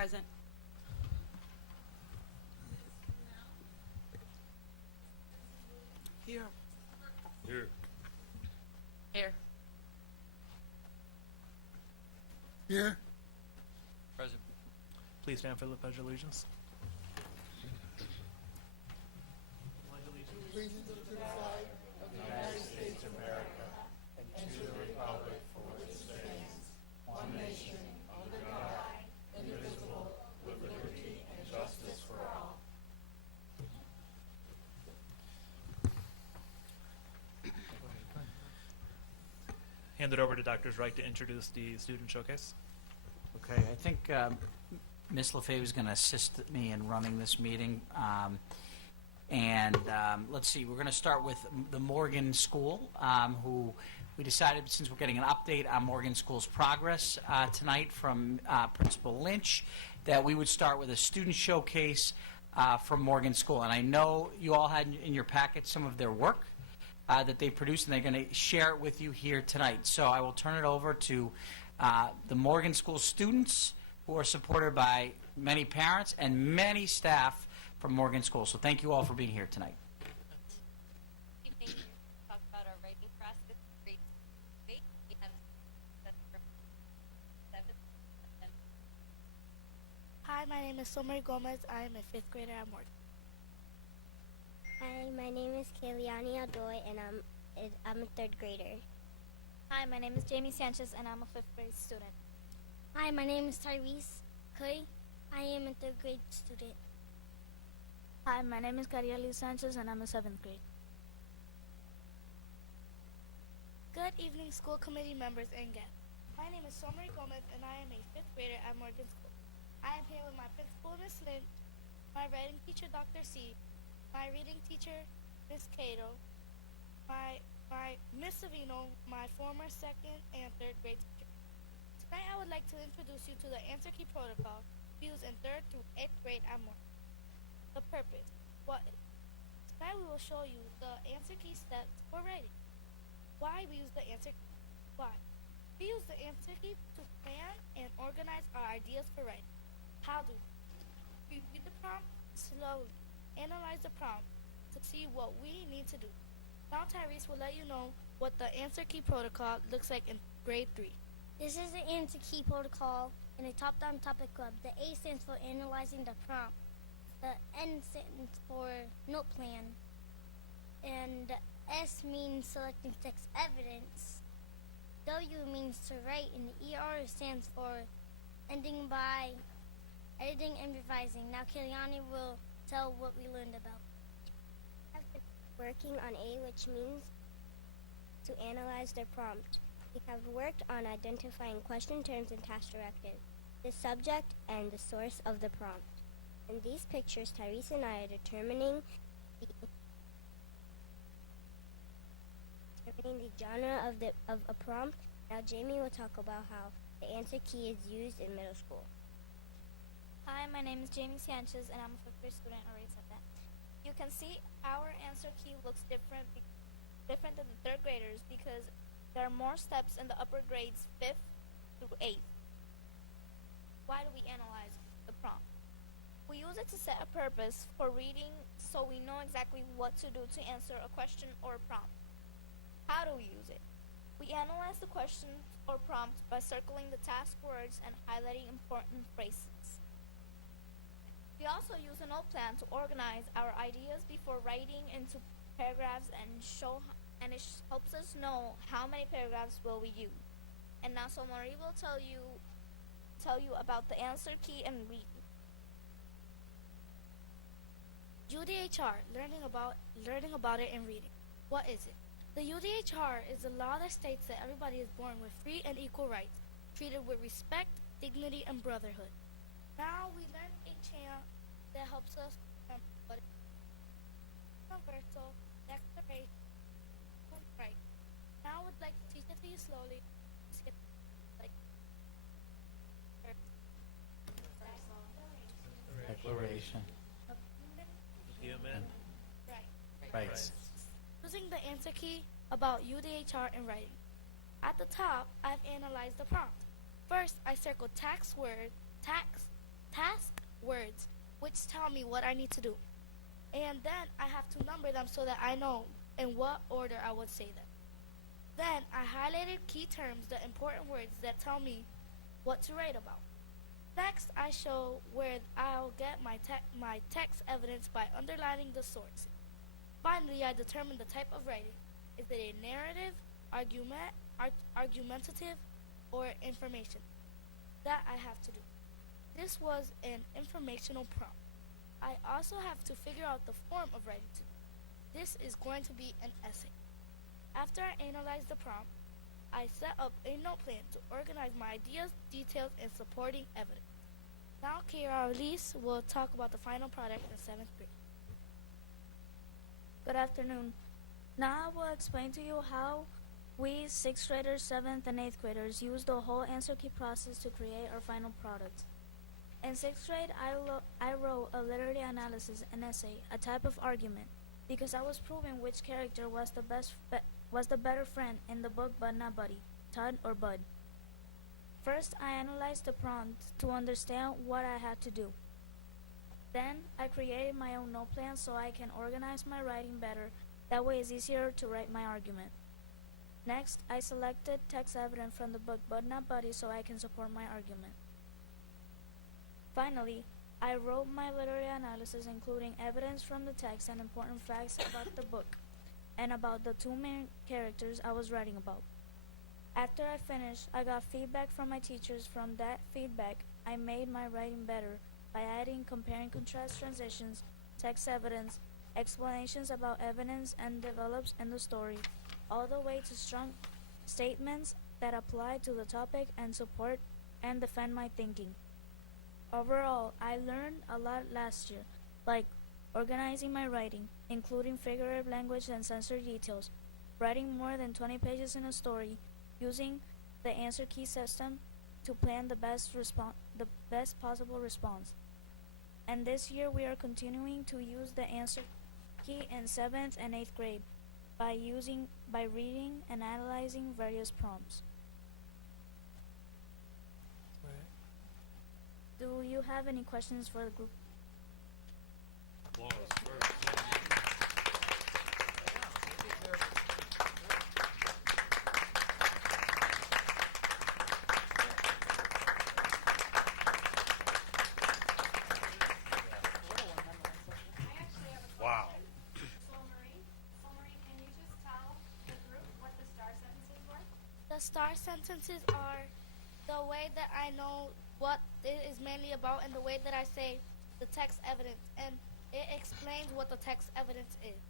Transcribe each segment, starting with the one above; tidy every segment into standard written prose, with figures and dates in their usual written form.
Present. Here. Here. Here. Here. Present. Please stand for the Pledge of Allegiance. Allegiance to the flag of the United States of America and to the republic for which it stands, one nation, under God, indivisible, with liberty and justice for all. Hand it over to Dr. Reich to introduce the student showcase. Okay, I think Ms. LaFave is going to assist me in running this meeting. Let's see, we're going to start with the Morgan School, who we decided, since we're getting an update on Morgan School's progress tonight from Principal Lynch, that we would start with a student showcase from Morgan School. And I know you all had in your packet some of their work that they produced, and they're going to share it with you here tonight. So I will turn it over to the Morgan School students, who are supported by many parents and many staff from Morgan School. So thank you all for being here tonight. Good evening. Talk about our writing process. Grade 8. We have that's from 7th. Hi, my name is Somer Gomez. I am a 5th grader at Morgan. Hi, my name is Kayliani Aldoy, and I'm a 3rd grader. Hi, my name is Jamie Sanchez, and I'm a 5th grade student. Hi, my name is Tyrese Coy. I am a 3rd grade student. Hi, my name is Carieli Sanchez, and I'm a 7th grade. Good evening, school committee members and guests. My name is Somer Gomez, and I am a 5th grader at Morgan School. I am here with my principal, Ms. Lynch, my writing teacher, Dr. C, my reading teacher, Ms. Cato, my Miss Savino, my former 2nd and 3rd grade teacher. Tonight, I would like to introduce you to the answer key protocol used in 3rd through 8th grade at Morgan. The purpose. What is? Tonight we will show you the answer key steps for writing. Why we use the answer key. Why? We use the answer key to plan and organize our ideas for writing. How do we read the prompt slowly, analyze the prompt to see what we need to do. Now Tyrese will let you know what the answer key protocol looks like in grade 3. This is the answer key protocol in a top-down topic club. The A stands for analyzing the prompt. The N stands for note plan. And the S means selecting text evidence. W means to write, and the ER stands for ending by editing and revising. Now Kiliani will tell what we learned about. I've been working on A, which means to analyze the prompt. We have worked on identifying question terms and task directives, the subject, and the source of the prompt. In these pictures, Tyrese and I are determining the genre of a prompt. Now Jamie will talk about how the answer key is used in middle school. Hi, my name is Jamie Sanchez, and I'm a 5th grade student. I already said that. You can see our answer key looks different than the 3rd graders because there are more steps in the upper grades 5th through 8th. Why do we analyze the prompt? We use it to set a purpose for reading so we know exactly what to do to answer a question or a prompt. How do we use it? We analyze the question or prompt by circling the task words and highlighting important phrases. We also use a note plan to organize our ideas before writing into paragraphs and it helps us know how many paragraphs will we use. And now Marie will tell you about the answer key and reading. UDHR, learning about it and reading. What is it? The UDHR is a law that states that everybody is born with free and equal rights, treated with respect, dignity, and brotherhood. Now we learn a chant that helps us remember what it is. Universal Declaration of Human Rights. Now I would like to teach it to you slowly. Skip like Declaration. Human Rights. Using the answer key about UDHR and writing. At the top, I've analyzed the prompt. First, I circled tax which tell me what I need to do. And then I have to number them so that I know in what order I would say them. Then I highlighted key terms, the important words that tell me what to write about. Next, I show where I'll get my text evidence by underlining the source. Finally, I determine the type of writing. Is it a narrative, argumentative, or information? That I have to do. This was an informational prompt. I also have to figure out the form of writing too. This is going to be an essay. After I analyze the prompt, I set up a note plan to organize my ideas, details, and supporting evidence. Now Kira Elise will talk about the final product in 7th grade. Good afternoon. Now I will explain to you how we 6th graders, 7th, and 8th graders use the whole answer key process to create our final product. In 6th grade, I wrote a literary analysis, an essay, a type of argument, because I was proving which character was the better friend in the book Bud Not Buddy, Todd or Bud. First, I analyzed the prompt to understand what I had to do. Then, I created my own note plan so I can organize my writing better. That way it's easier to write my argument. Next, I selected text evidence from the book Bud Not Buddy so I can support my argument. Finally, I wrote my literary analysis including evidence from the text and important facts about the book and about the two main characters I was writing about. After I finished, I got feedback from my teachers. From that feedback, I made my writing better by adding compare and contrast transitions, text evidence, explanations about evidence and develops in the story, all the way to strong statements that apply to the topic and support and defend my thinking. Overall, I learned a lot last year, like organizing my writing, including figurative language and sensory details, writing more than 20 pages in a story, using the answer key system to plan the best possible response. And this year we are continuing to use the answer key in 7th and 8th grade by reading and analyzing various prompts. Do you have any questions for the group? Applause first. Wow. So Marie, can you just tell the group what the star sentences were? The star sentences are the way that I know what it is mainly about and the way that I say the text evidence, and it explains what the text evidence is.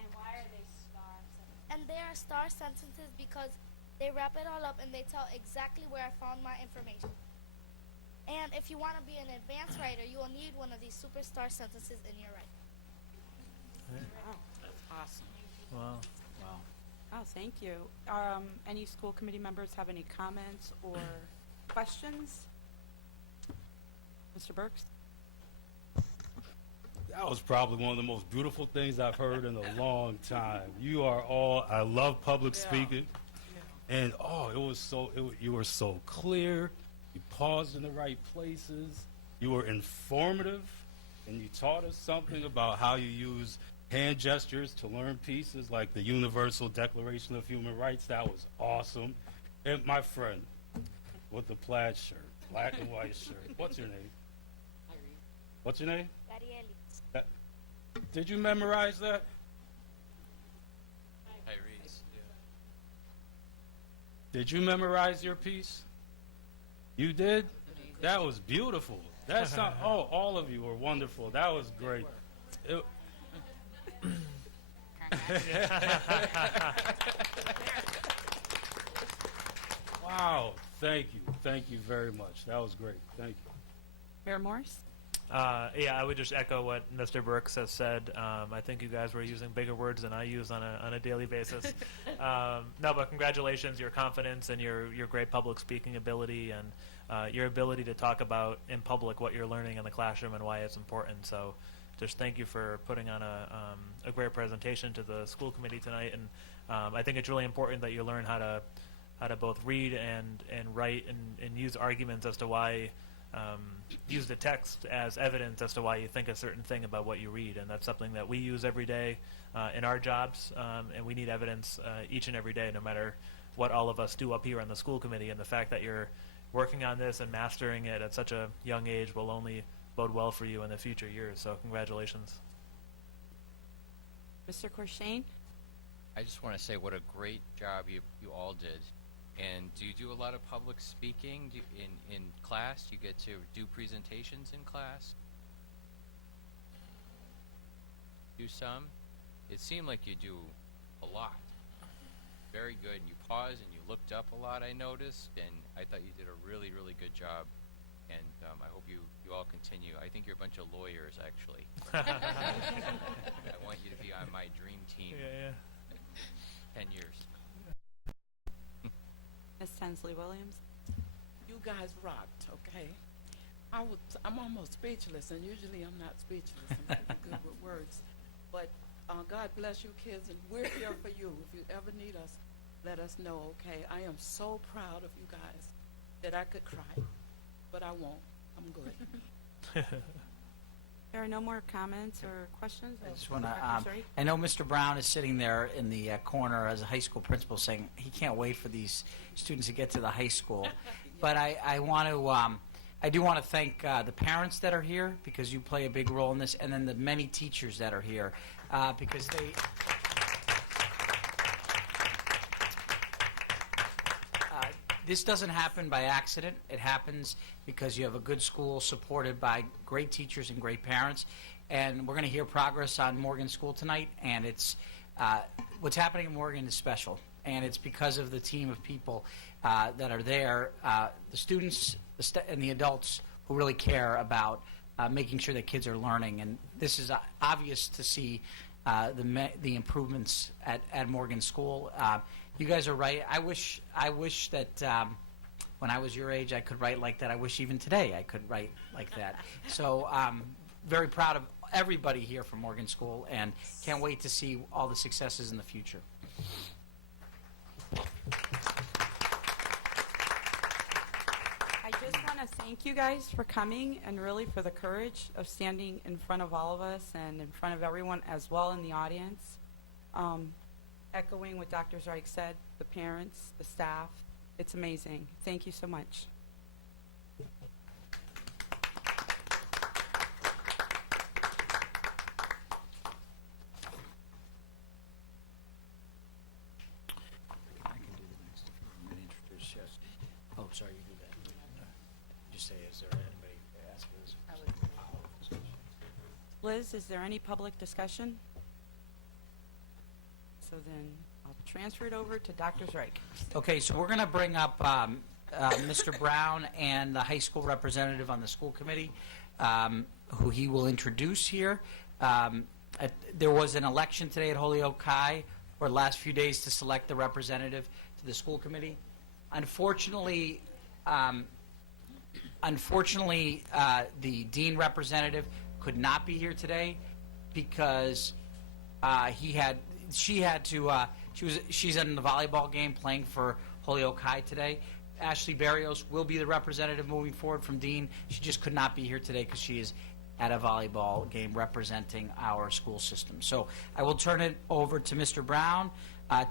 And why are they star sentences? And they are star sentences because they wrap it all up and they tell exactly where I found my information. And if you want to be an advanced writer, you will need one of these superstar sentences in your writing. Wow, that's awesome. Wow. Wow. Oh, thank you. Any school committee members have any comments or questions? Mr. Burks? That was probably one of the most beautiful things I've heard in a long time. You are all, I love public speaking. And you were so clear. You paused in the right places. You were informative. And you taught us something about how you use hand gestures to learn pieces like the Universal Declaration of Human Rights. That was awesome. And my friend with the plaid shirt, black and white shirt. What's your name? What's your name? Did you memorize that? Tyrese, yeah. Did you memorize your piece? You did? That was beautiful. That's not, all of you were wonderful. That was great. Wow. Thank you. Thank you very much. That was great. Thank you. Mayor Morris? Yeah, I would just echo what Mr. Burks has said. I think you guys were using bigger words than I use on a daily basis. No, but congratulations, your confidence and your great public speaking ability and your ability to talk about in public what you're learning in the classroom and why it's important. So just thank you for putting on a great presentation to the school committee tonight. And I think it's really important that you learn how to both read and write and use arguments as to why use the text as evidence as to why you think a certain thing about what you read, and that's something that we use every day in our jobs, and we need evidence each and every day, no matter what all of us do up here on the school committee. And the fact that you're working on this and mastering it at such a young age will only bode well for you in the future years. So congratulations. Mr. Corshane? I just want to say what a great job you all did. And do you do a lot of public speaking in class? Do you get to do presentations in class? Do some? It seemed like you do a lot. Very good. And you paused and you looked up a lot, I noticed. And I thought you did a really, really good job. And I hope you all continue. I think you're a bunch of lawyers, actually. I want you to be on my dream team. Yeah. 10 years. Ms. Tensley Williams? You guys rocked, okay? I'm almost speechless, and usually I'm not speechless. I'm pretty good with words. But God bless you kids, and we're here for you. If you ever need us, let us know, okay? I am so proud of you guys that I could cry, but I won't. I'm good. There are no more comments or questions? I just want to, Dr. Reich? I know Mr. Brown is sitting there in the corner as a high school principal saying he can't wait for these students to get to the high school. But I want to, I do want to thank the parents that are here, because you play a big role in this, and then the many teachers that are here, because they... This doesn't happen by accident. It happens because you have a good school supported by great teachers and great parents. And we're going to hear progress on Morgan School tonight. And it's what's happening in Morgan is special. And it's because of the team of people that are there, the students and the adults who really care about making sure that kids are learning. And this is obvious to see the improvements at Morgan School. You guys are right. I wish that when I was your age I could write like that. I wish even today I could write like that. So very proud of everybody here from Morgan School, and can't wait to see all the successes in the future. I just want to thank you guys for coming, and really for the courage of standing in front of all of us and in front of everyone as well in the audience. Echoing what Dr. Reich said, the parents, the staff, it's amazing. Thank you so much. I can do the next. I'm going to introduce you. Oh, sorry, you do that. Just say, is there anybody ask for this? Liz, is there any public discussion? So then I'll transfer it over to Dr. Reich. Okay, so we're going to bring up Mr. Brown and the high school representative on the school committee, who he will introduce here. There was an election today at Holyoke High, or the last few days, to select the representative to the school committee. Unfortunately, the dean representative could not be here today because she's in the volleyball game playing for Holyoke High today. Ashley Barrios will be the representative moving forward from Dean. She just could not be here today because she is at a volleyball game representing our school system. So I will turn it over to Mr. Brown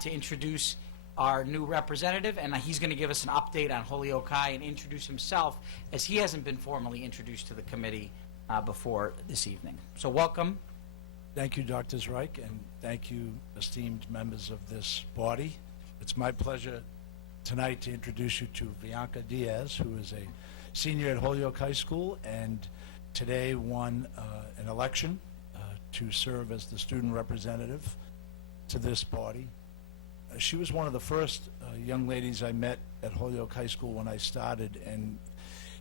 to introduce our new representative, and he's going to give us an update on Holyoke High and introduce himself, as he hasn't been formally introduced to the committee before this evening. So welcome. Thank you, Dr. Reich, and thank you, esteemed members of this body. It's my pleasure tonight to introduce you to Bianca Diaz, who is a senior at Holyoke High School and today won an election to serve as the student representative to this body. She was one of the first young ladies I met at Holyoke High School when I started, and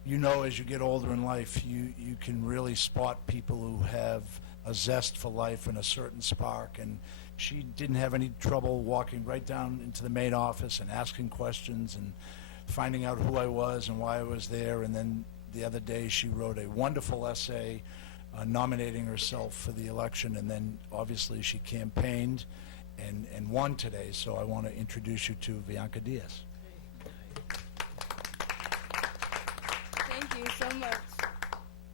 you know, as you get older in life, you can really spot people who have a zest for life and a certain spark, and she didn't have any trouble walking right down into the main office and asking questions and finding out who I was and why I was there. And then the other day she wrote a wonderful essay nominating herself for the election, and then obviously she campaigned and won today. So I want to introduce you to Bianca Diaz. Thank you so much. much.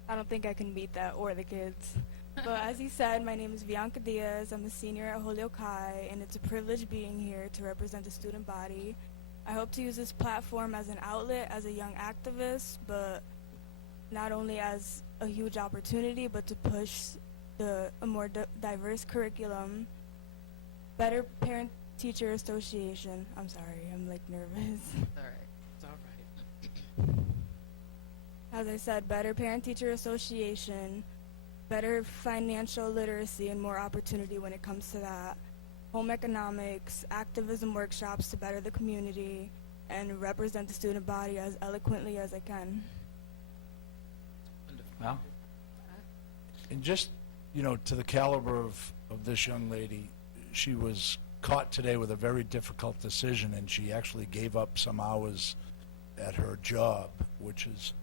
I don't think I can beat that or the kids. But as he said, my name is Bianca Diaz. I'm a senior at Holyoke High, and it's a privilege being here to represent the student body. I hope to use this platform as an outlet as a young activist, but not only as a huge opportunity, but to push a more diverse curriculum, better parent-teacher association. I'm sorry, I'm like nervous. All right. It's all right. As I said, better parent-teacher association, better financial literacy and more opportunity when it comes to that, home economics, activism workshops to better the community, and represent the student body as eloquently as I can. Well, And just, to the caliber of this young lady, she was caught today with a very difficult decision, and she actually gave up some hours at her job, which is,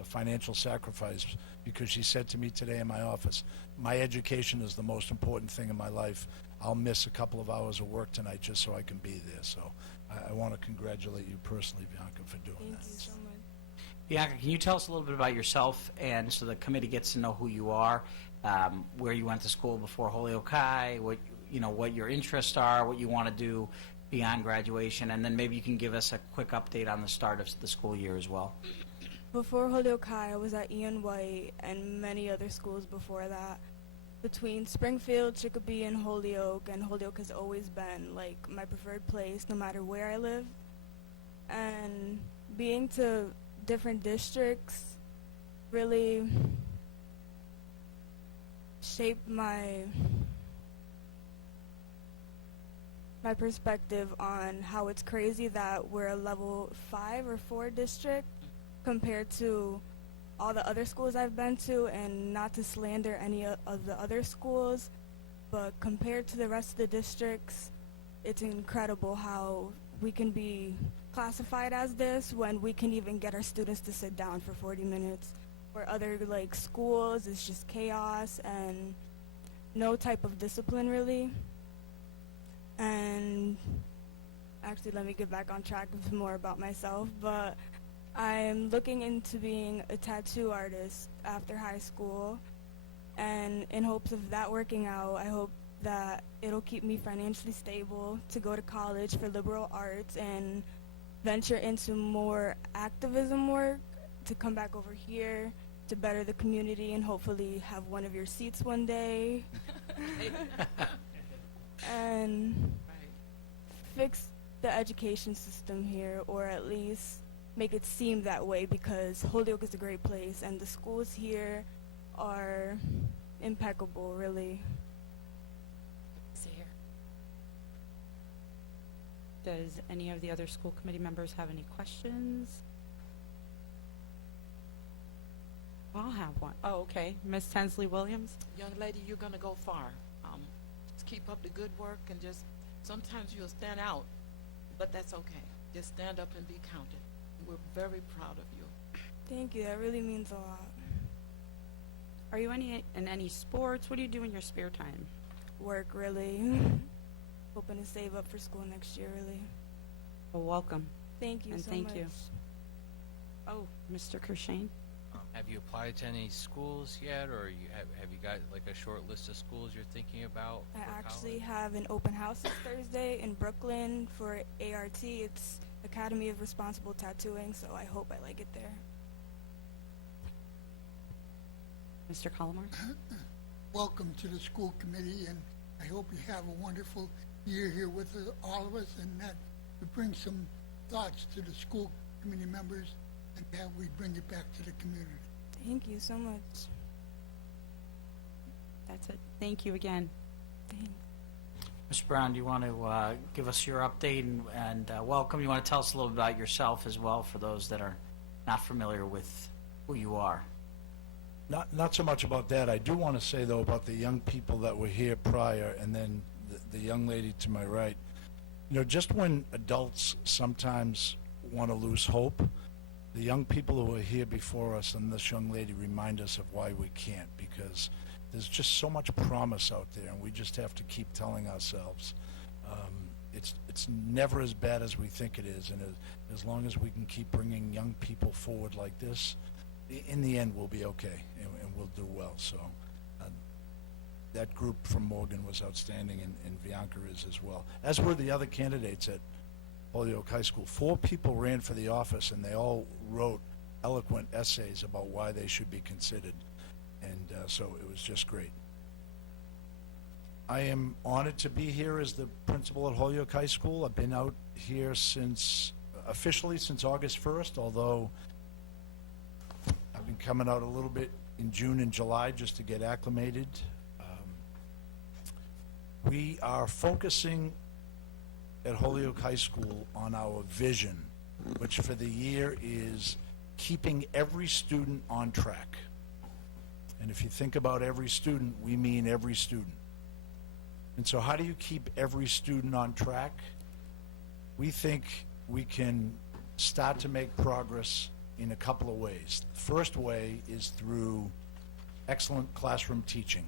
a financial sacrifice, because she said to me today in my office, my education is the most important thing in my life. I'll miss a couple of hours of work tonight just so I can be there. So I want to congratulate you personally, Bianca, for doing that. Thank you so much. Bianca, can you tell us a little bit about yourself, and so the committee gets to know who you are, where you went to school before Holyoke High, what your interests are, what you want to do beyond graduation, and then maybe you can give us a quick update on the start of the school year as well. Before Holyoke High, I was at Ian White and many other schools before that. Between Springfield, Chicopee, and Holyoke has always been like my preferred place no matter where I live. And being to different districts really shaped my perspective on how it's crazy that we're a level 5 or 4 district compared to all the other schools I've been to, and not to slander any of the other schools, but compared to the rest of the districts, it's incredible how we can be classified as this when we can even get our students to sit down for 40 minutes. Where other schools, it's just chaos and no type of discipline really. And actually, let me get back on track with more about myself, but I'm looking into being a tattoo artist after high school, and in hopes of that working out, I hope that it'll keep me financially stable to go to college for liberal arts and venture into more activism work, to come back over here to better the community and hopefully have one of your seats one day. And fix the education system here, or at least make it seem that way, because Holyoke is a great place and the schools here are impeccable, really. See here. Does any of the other school committee members have any questions? I'll have one. Oh, okay. Ms. Tensley Williams? Young lady, you're going to go far. Just keep up the good work, and just sometimes you'll stand out, but that's okay. Just stand up and be counted. We're very proud of you. Thank you, that really means a lot. Are you in any sports? What do you do in your spare time? Work, really. Hoping to save up for school next year, really. Well, welcome. Thank you And so thank much. you. Oh, Mr. Kershane? Have you applied to any schools yet, or have you got like a short list of schools you're thinking about? I for actually college? have an open house this Thursday in Brooklyn for ART. It's Academy of Responsible Tattooing, so I hope I like it there. Mr. Collmore? Welcome to the school committee, and I hope you have a wonderful year here with all of us, and that we bring some thoughts to the school committee members, and that we bring it back to the community. Thank you so much. That's it. Thank you again. Thanks. Mr. Brown, do you want to give us your update and welcome? You want to tell us a little bit about yourself as well, for those that are not familiar with who you are? Not so much about that. I do want to say, though, about the young people that were here prior, and then the young lady to my right. Just when adults sometimes want to lose hope, the young people who were here before us and this young lady remind us of why we can't, because there's just so much promise out there, and we just have to keep telling ourselves it's never as bad as we think it is, and as long as we can keep bringing young people forward like this, in the end, we'll be okay, and we'll do well. So that group from Morgan was outstanding, and Bianca is as well, as were the other candidates at Holyoke High School. 4 people ran for the office, and they all wrote eloquent essays about why they should be considered, and so it was just great. I am honored to be here as the principal at Holyoke High School. I've been out here officially since August 1st, although I've been coming out a little bit in June and July just to get acclimated. We are focusing at Holyoke High School on our vision, which for the year is keeping every student on track. And if you think about every student, we mean every student. And so how do you keep every student on track? We think we can start to make progress in a couple of ways. The first way is through excellent classroom teaching,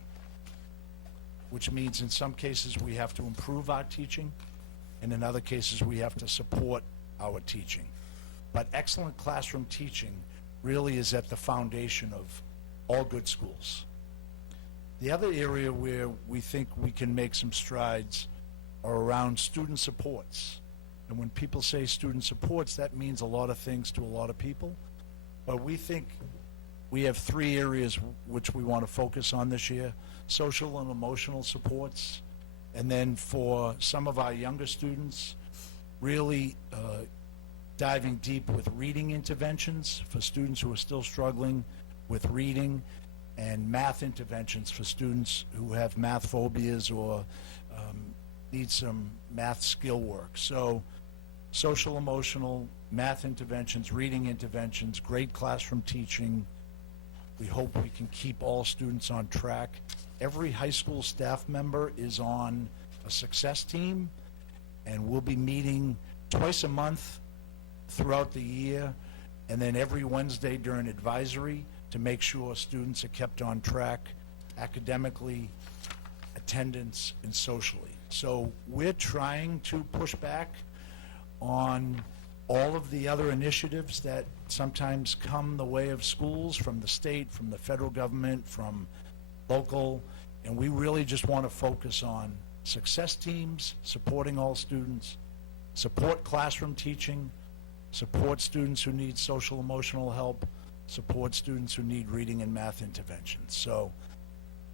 which means in some cases we have to improve our teaching, and in other cases we have to support our teaching. But excellent classroom teaching really is at the foundation of all good schools. The other area where we think we can make some strides are around student supports. And when people say student supports, that means a lot of things to a lot of people. But we think we have 3 areas which we want to focus on this year: social and emotional supports, and then for some of our younger students, really diving deep with reading interventions for students who are still struggling with reading, and math interventions for students who have math phobias or need some math skill work. So social, emotional, math interventions, reading interventions, great classroom teaching. We hope we can keep all students on track. Every high school staff member is on a success team, and we'll be meeting twice a month throughout the year, and then every Wednesday during advisory to make sure students are kept on track academically, attendance, and socially. So we're trying to push back on all of the other initiatives that sometimes come the way of schools from the state, from the federal government, from local, and we really just want to focus on success teams, supporting all students, support classroom teaching, support students who need social emotional help, support students who need reading and math interventions. So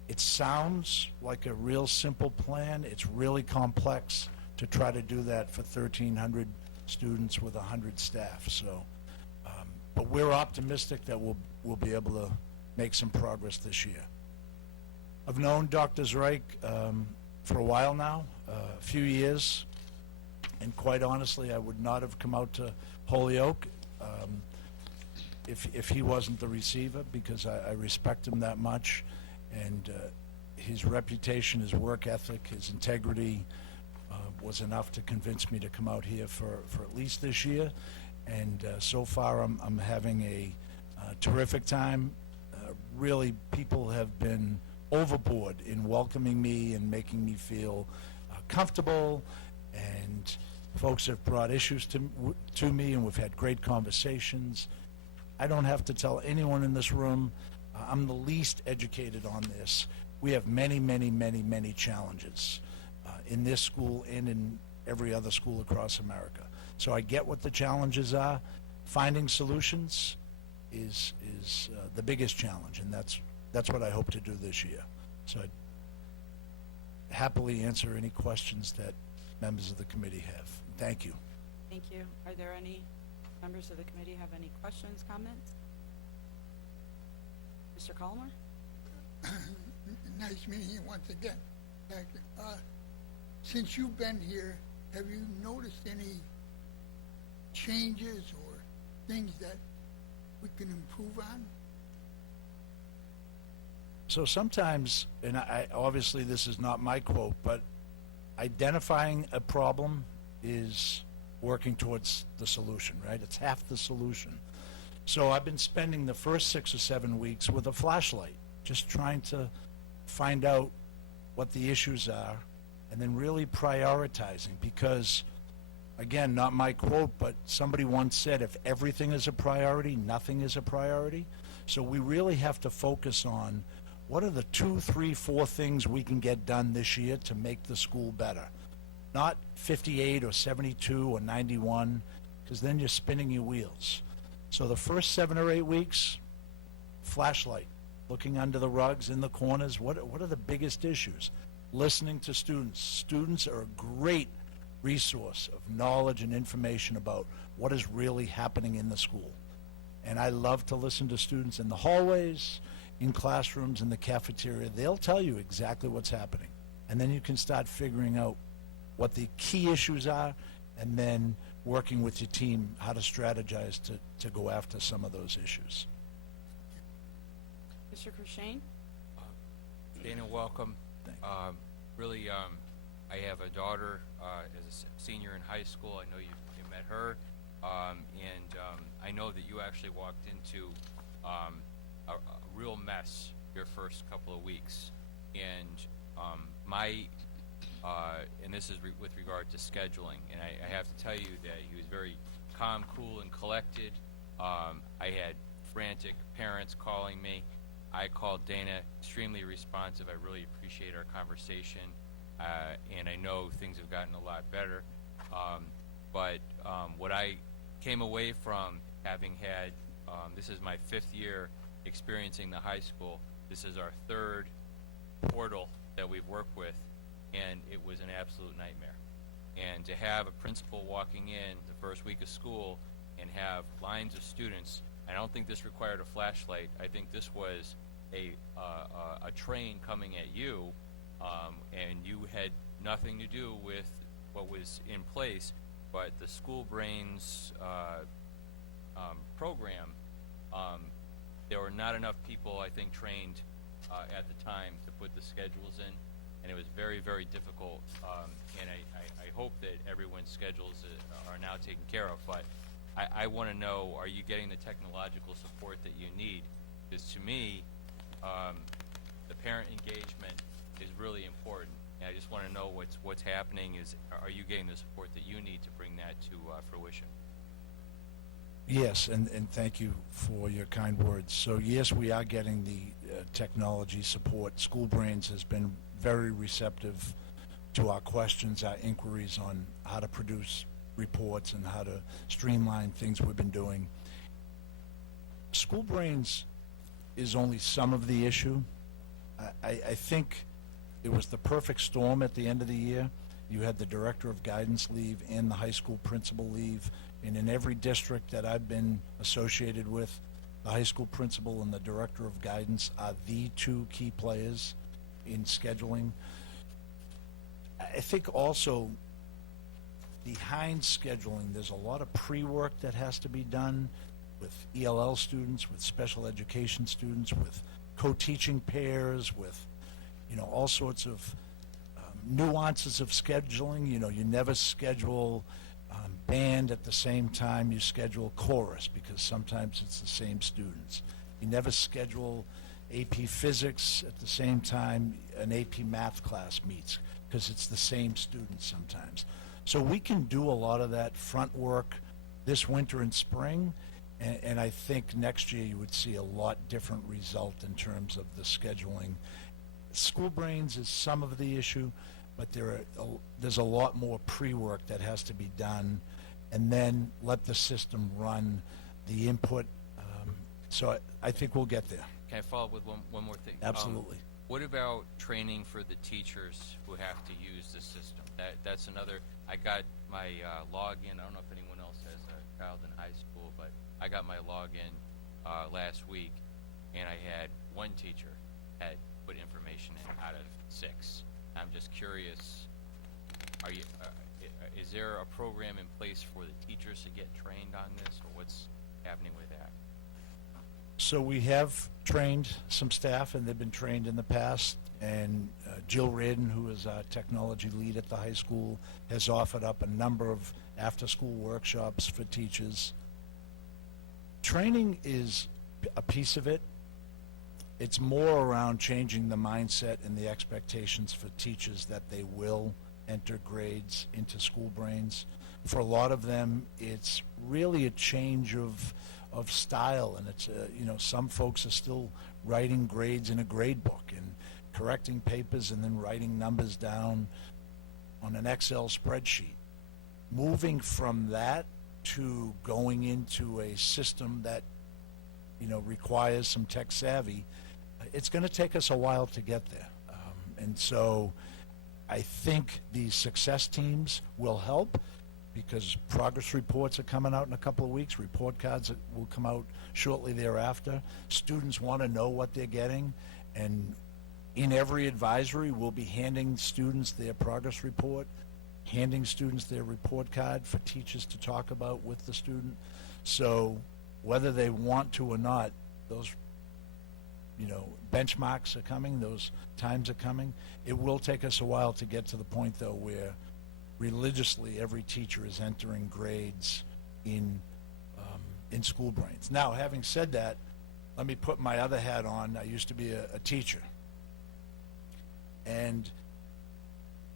it sounds like a real simple plan. It's really complex to try to do that for 1,300 students with 100 staff. So, but we're optimistic that we'll be able to make some progress this year. I've known Dr. Reich for a while now, a few years, and quite honestly, I would not have come out to Holyoke if he wasn't the receiver, because I respect him that much, and his reputation, his work ethic, his integrity was enough to convince me to come out here for at least this year. And so far I'm having a terrific time. Really, people have been overboard in welcoming me and making me feel comfortable, and folks have brought issues to me, and we've had great conversations. I don't have to tell anyone in this room I'm the least educated on this. We have many, many, many, many challenges in this school and in every other school across America. So I get what the challenges are. Finding solutions is the biggest challenge, and that's what I hope to do this year. So I'd happily answer any questions that members of the committee have. Thank you. Thank you. Are there any members of the committee have any questions, comments? Mr. Collmore? Nice meeting you once again. Since you've been here, have you noticed any changes or things that we can improve on? So sometimes, and I obviously this is not my quote, but identifying a problem is working towards the solution, right? It's half the solution. So I've been spending the first 6 or 7 weeks with a flashlight, just trying to find out what the issues are, and then really prioritizing, because, again, not my quote, but somebody once said, if everything is a priority, nothing is a priority. So we really have to focus on what are the 2, 3, 4 things we can get done this year to make the school better. Not 58 or 72 or 91, because then you're spinning your wheels. So the first 7 or 8 weeks, flashlight, looking under the rugs, in the corners, what are the biggest issues? Listening to students. Students are a great resource of knowledge and information about what is really happening in the school. And I love to listen to students in the hallways, in classrooms, in the cafeteria. They'll tell you exactly what's happening. And then you can start figuring out what the key issues are, and then working with your team how to strategize to go after some of those issues. Mr. Crushane? Dana, welcome. Really, I have a daughter as a senior in high school. I know you met her, and I know that you actually walked into a real mess your first couple of weeks. And and this is with regard to scheduling, and I have to tell you that he was very calm, cool, and collected. I had frantic parents calling me. I called Dana, extremely responsive. I really appreciate our conversation, and I know things have gotten a lot better. But what I came away from having had, this is my 5th year experiencing the high school. This is our 3rd portal that we've worked with, and it was an absolute nightmare. And to have a principal walking in the first week of school and have lines of students, I don't think this required a flashlight. I think this was a train coming at you, and you had nothing to do with what was in place, but the School Brains program. There were not enough people, I think, trained at the time to put the schedules in, and it was very, very difficult. And I hope that everyone's schedules are now taken care of. But I want to know, are you getting the technological support that you need? Because to me, the parent engagement is really important. And I just want to know what's happening. Are you getting the support that you need to bring that to fruition? Yes, and thank you for your kind words. So yes, we are getting the technology support. School Brains has been very receptive to our questions, our inquiries on how to produce reports and how to streamline things we've been doing. School Brains is only some of the issue. I think it was the perfect storm at the end of the year. You had the director of guidance leave and the high school principal leave. And in every district that I've been associated with, the high school principal and the director of guidance are the 2 key players in scheduling. I think also behind scheduling, there's a lot of pre-work that has to be done with ELL students, with special education students, with co-teaching pairs, with, all sorts of nuances of scheduling. You never schedule band at the same time you schedule chorus, because sometimes it's the same students. You never schedule AP Physics at the same time an AP Math class meets, because it's the same students sometimes. So we can do a lot of that front work this winter and spring, and I think next year you would see a lot different result in terms of the scheduling. School Brains is some of the issue, but there's a lot more pre-work that has to be done, and then let the system run the input. So I think we'll get there. Can I follow up with one more thing? Absolutely. What about training for the teachers who have to use the system? That's another. I got my login. I don't know if anyone else has a child in high school, but I got my login last week, and I had one teacher had put information in out of 6. I'm just curious, is there a program in place for the teachers to get trained on this, or what's happening with that? So we have trained some staff, and they've been trained in the past, and Jill Reardon, who is our technology lead at the high school, has offered up a number of after-school workshops for teachers. Training is a piece of it. It's more around changing the mindset and the expectations for teachers that they will enter grades into School Brains. For a lot of them, it's really a change of of style, and it's some folks are still writing grades in a grade book and correcting papers and then writing numbers down on an Excel spreadsheet. Moving from that to going into a system that requires some tech savvy, it's going to take us a while to get there. And so I think the success teams will help, because progress reports are coming out in a couple of weeks. Report cards will come out shortly thereafter. Students want to know what they're getting, and in every advisory, we'll be handing students their progress report, handing students their report card for teachers to talk about with the student. So whether they want to or not, those benchmarks are coming, those times are coming. It will take us a while to get to the point, though, where religiously every teacher is entering grades in School Brains. Now, having said that, let me put my other hat on. I used to be a teacher, and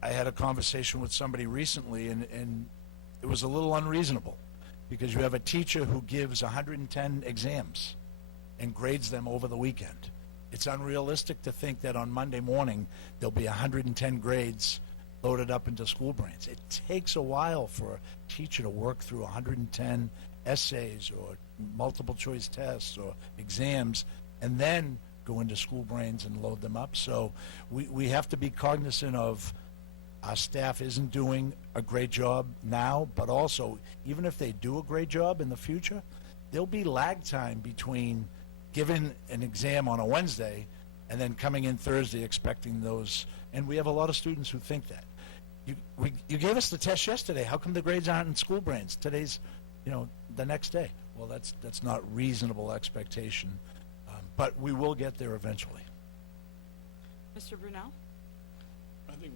I had a conversation with somebody recently, and it was a little unreasonable, because you have a teacher who gives 110 exams and grades them over the weekend. It's unrealistic to think that on Monday morning there'll be 110 grades loaded up into School Brains. It takes a while for a teacher to work through 110 essays or multiple choice tests or exams and then go into School Brains and load them up. So we have to be cognizant of our staff isn't doing a great job now, but also, even if they do a great job in the future, there'll be lag time between giving an exam on a Wednesday and then coming in Thursday expecting those. And we have a lot of students who think that. You gave us the test yesterday. How come the grades aren't in School Brains? Today's, the next day. Well, that's not reasonable expectation, but we will get there eventually. Mr. Brunel? I think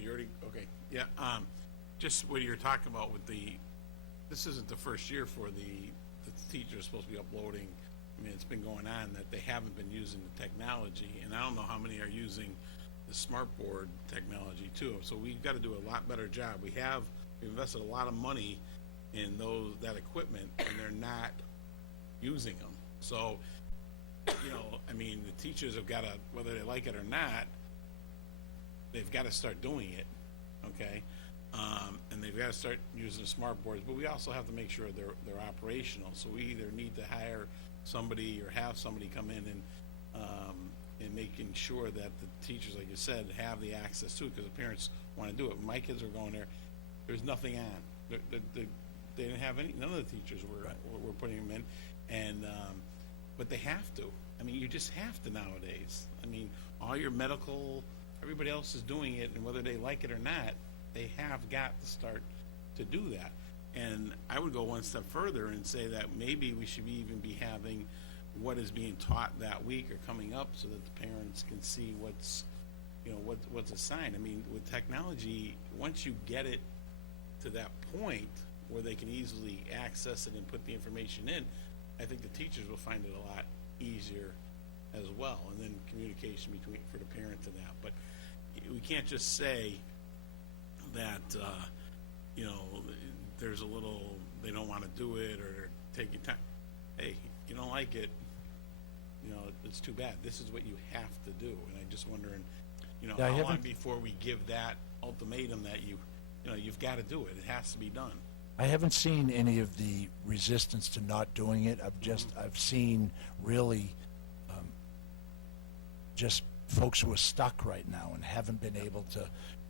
you already, okay. Yeah, just what you're talking about with this isn't the first year for the teachers supposed to be uploading. I mean, it's been going on that they haven't been using the technology, and I don't know how many are using the Smartboard technology too. So we've got to do a lot better job. We've invested a lot of money in that equipment, and they're not using them. So, I mean, the teachers have got to, whether they like it or not, they've got to start doing it, okay? And they've got to start using the Smartboards, but we also have to make sure they're operational. So we either need to hire somebody or have somebody come in and making sure that the teachers, like you said, have the access to it, because the parents want to do it. When my kids were going there's nothing on. They didn't have any. None of the teachers were putting them in, and but they have to. I mean, you just have to nowadays. I mean, all your medical, everybody else is doing it, and whether they like it or not, they have got to start to do that. And I would go one step further and say that maybe we should even be having what is being taught that week or coming up, so that the parents can see what's assigned. I mean, with technology, once you get it to that point where they can easily access it and put the information in, I think the teachers will find it a lot easier as well, and then communication for the parent to that. But we can't just say that there's a little, they don't want to do it or they're taking time. Hey, you don't like it, it's too bad. This is what you have to do. And I'm just wondering, how long before we give that ultimatum that you've got to do it. It has to be done. I haven't seen any of the resistance to not doing it. I've seen really just folks who are stuck right now and haven't been able to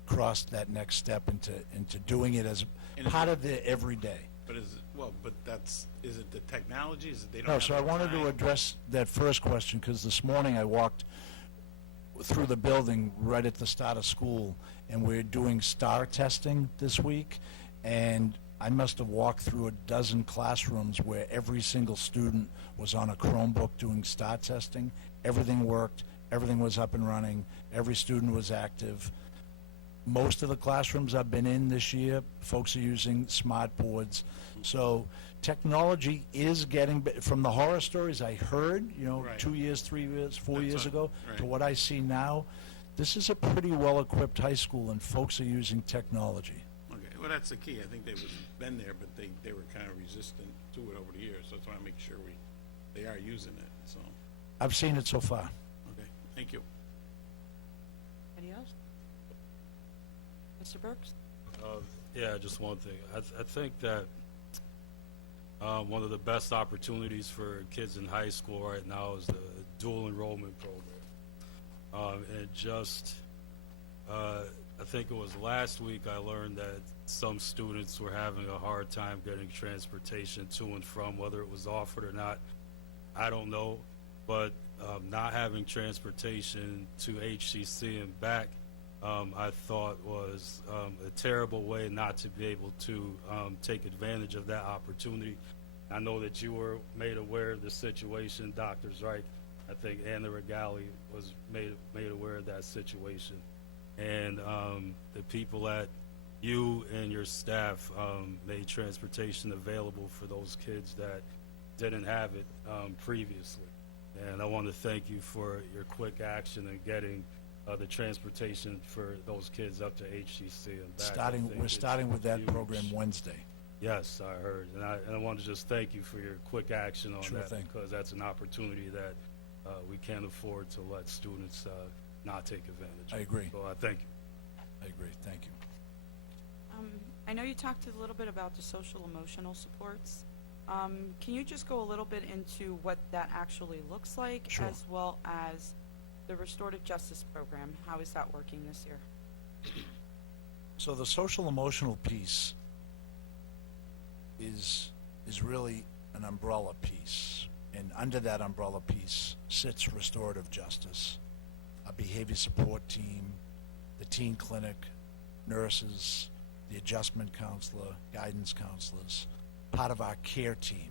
cross that next step into doing it as part of their everyday. But is it the technology? Is it they don't No, have so I the wanted time? to address that first question, because this morning I walked through the building right at the start of school, and we're doing STAR testing this week, and I must have walked through a dozen classrooms where every single student was on a Chromebook doing STAR testing. Everything worked. Everything was up and running. Every student was active. Most of the classrooms I've been in this year, folks are using Smartboards. So technology is getting, from the horror stories I heard, Right. 2 years, 3 years, 4 That's years right. ago, to what I see now, this is a pretty well-equipped high school, and folks are using technology. Okay. What that's the key. I think they've been there, but they were kind of resistant to it over the years. So I just want to make sure they are using it. So, I've seen it so far. okay, thank you. Any else? Mr. Burks? Yeah, just one thing. I think that one of the best opportunities for kids in high school right now is the dual enrollment program. I think it was last week I learned that some students were having a hard time getting transportation to and from, whether it was offered or not, I don't know. But not having transportation to HCC and back, I thought was a terrible way not to be able to take advantage of that opportunity. I know that you were made aware of the situation, Dr. Reich. I think Anna Regali was made aware of that situation. And the people at you and your staff made transportation available for those kids that didn't have it previously. And I want to thank you for your quick action in getting the transportation for those kids up to HCC and back. We're starting with that huge. program Wednesday. Yes, I heard. And I want to just thank you for your quick action on Sure that thing. because that's an opportunity that we can't afford to let students not take advantage of. I agree. So I thank you. I agree. Thank you. I know you talked a little bit about the social emotional supports. Can you just go a little bit into what that actually looks like, Sure. as well as the restorative justice program? How is that working this year? So the social emotional piece is really an umbrella piece, and under that umbrella piece sits restorative justice, a behavior support team, the teen clinic, nurses, the adjustment counselor, guidance counselors, part of our care team.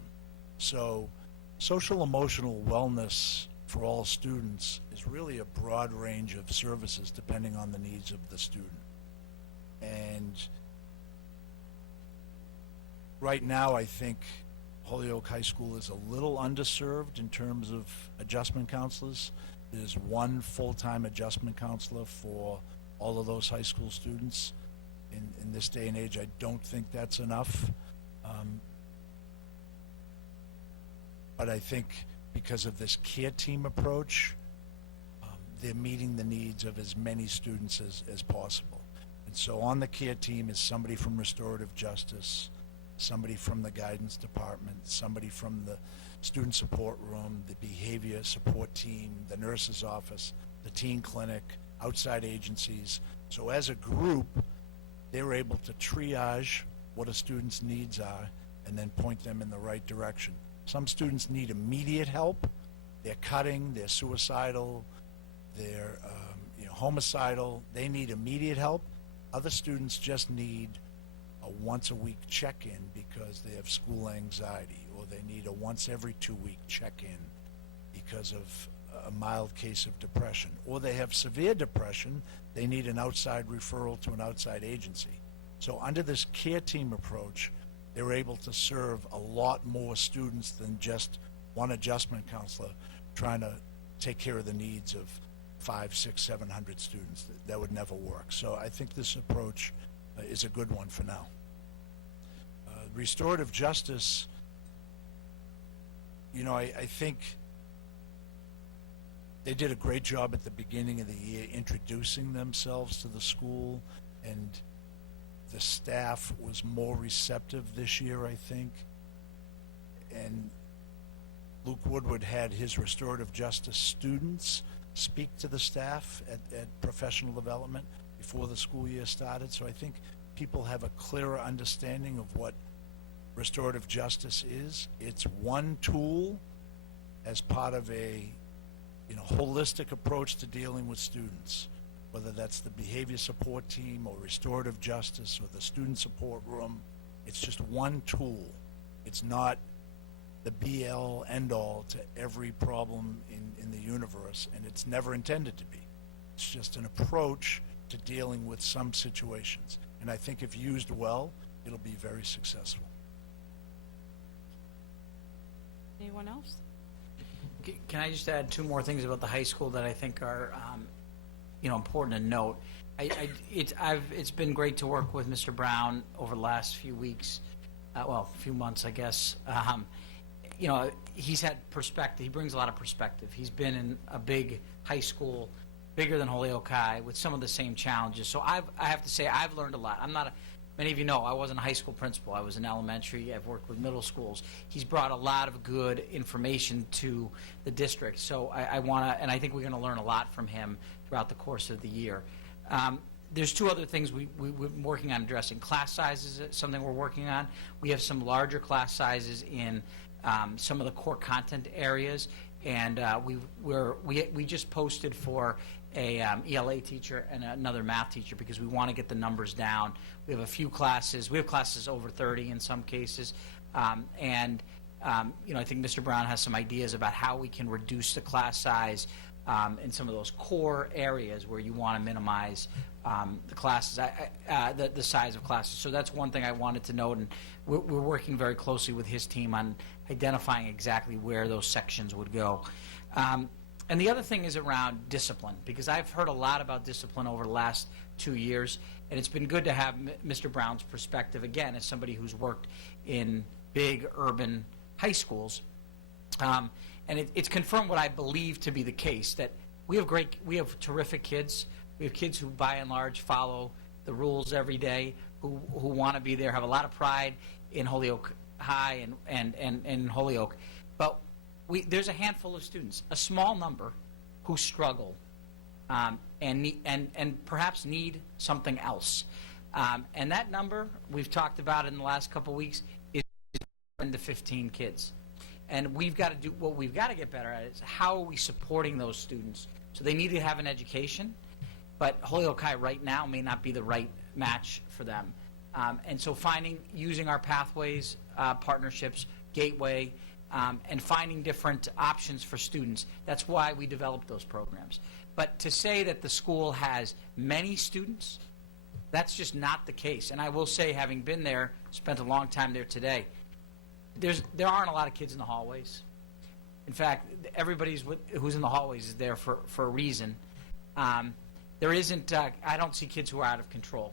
So social emotional wellness for all students is really a broad range of services depending on the needs of the student. And right now, I think Holyoke High School is a little underserved in terms of adjustment counselors. There's one full-time adjustment counselor for all of those high school students. In this day and age, I don't think that's enough. But I think because of this care team approach, they're meeting the needs of as many students as possible. And so on the care team is somebody from restorative justice, somebody from the guidance department, somebody from the student support room, the behavior support team, the nurse's office, the teen clinic, outside agencies. So as a group, they're able to triage what a student's needs are and then point them in the right direction. Some students need immediate help. They're cutting, they're suicidal, they're homicidal. They need immediate help. Other students just need a once-a-week check-in because they have school anxiety, or they need a once every 2-week check-in because of a mild case of depression, or they have severe depression. They need an outside referral to an outside agency. So under this care team approach, they're able to serve a lot more students than just one adjustment counselor trying to take care of the needs of 500, 600, 700 students. That would never work. So I think this approach is a good one for now. Restorative justice, I think they did a great job at the beginning of the year introducing themselves to the school, and the staff was more receptive this year, I think. And Luke Woodward had his restorative justice students speak to the staff at professional development before the school year started. So I think people have a clearer understanding of what restorative justice is. It's one tool as part of a holistic approach to dealing with students, whether that's the behavior support team or restorative justice or the student support room. It's just one tool. It's not the be-all, end-all to every problem in the universe, and it's never intended to be. It's just an approach to dealing with some situations. And I think if used well, it'll be very successful. Anyone else? Can I just add two more things about the high school that I think are, important to note? It's been great to work with Mr. Brown over the last few weeks, few months, I guess. He's had perspective. He brings a lot of perspective. He's been in a big high school, bigger than Holyoke High, with some of the same challenges. So I have to say I've learned a lot. Many of you know I wasn't a high school principal. I was in elementary. I've worked with middle schools. He's brought a lot of good information to the district. So I want to, and I think we're going to learn a lot from him throughout the course of the year. There's two other things we're working on addressing. Class sizes is something we're working on. We have some larger class sizes in some of the core content areas, and we just posted for a ELA teacher and another math teacher because we want to get the numbers down. We have a few classes. We have classes over 30 in some cases, I think Mr. Brown has some ideas about how we can reduce the class size in some of those core areas where you want to minimize the classes, the size of classes. So that's one thing I wanted to note, and we're working very closely with his team on identifying exactly where those sections would go. And the other thing is around discipline, because I've heard a lot about discipline over the last 2 years, and it's been good to have Mr. Brown's perspective, again, as somebody who's worked in big urban high schools. And it's confirmed what I believe to be the case, that we have terrific kids. We have kids who, by and large, follow the rules every day, who want to be there, have a lot of pride in Holyoke High and Holyoke. But there's a handful of students, a small number, who struggle and perhaps need something else. And that number, we've talked about in the last couple of weeks, is 10 to 15 kids. And we've got to do what we've got to get better at is how are we supporting those students? So they need to have an education, but Holyoke High right now may not be the right match for them. And so using our pathways, partnerships, Gateway, and finding different options for students. That's why we developed those programs. But to say that the school has many students, that's just not the case. And I will say, having been there, spent a long time there today, there aren't a lot of kids in the hallways. In fact, everybody who's in the hallways is there for a reason. There isn't, I don't see kids who are out of control.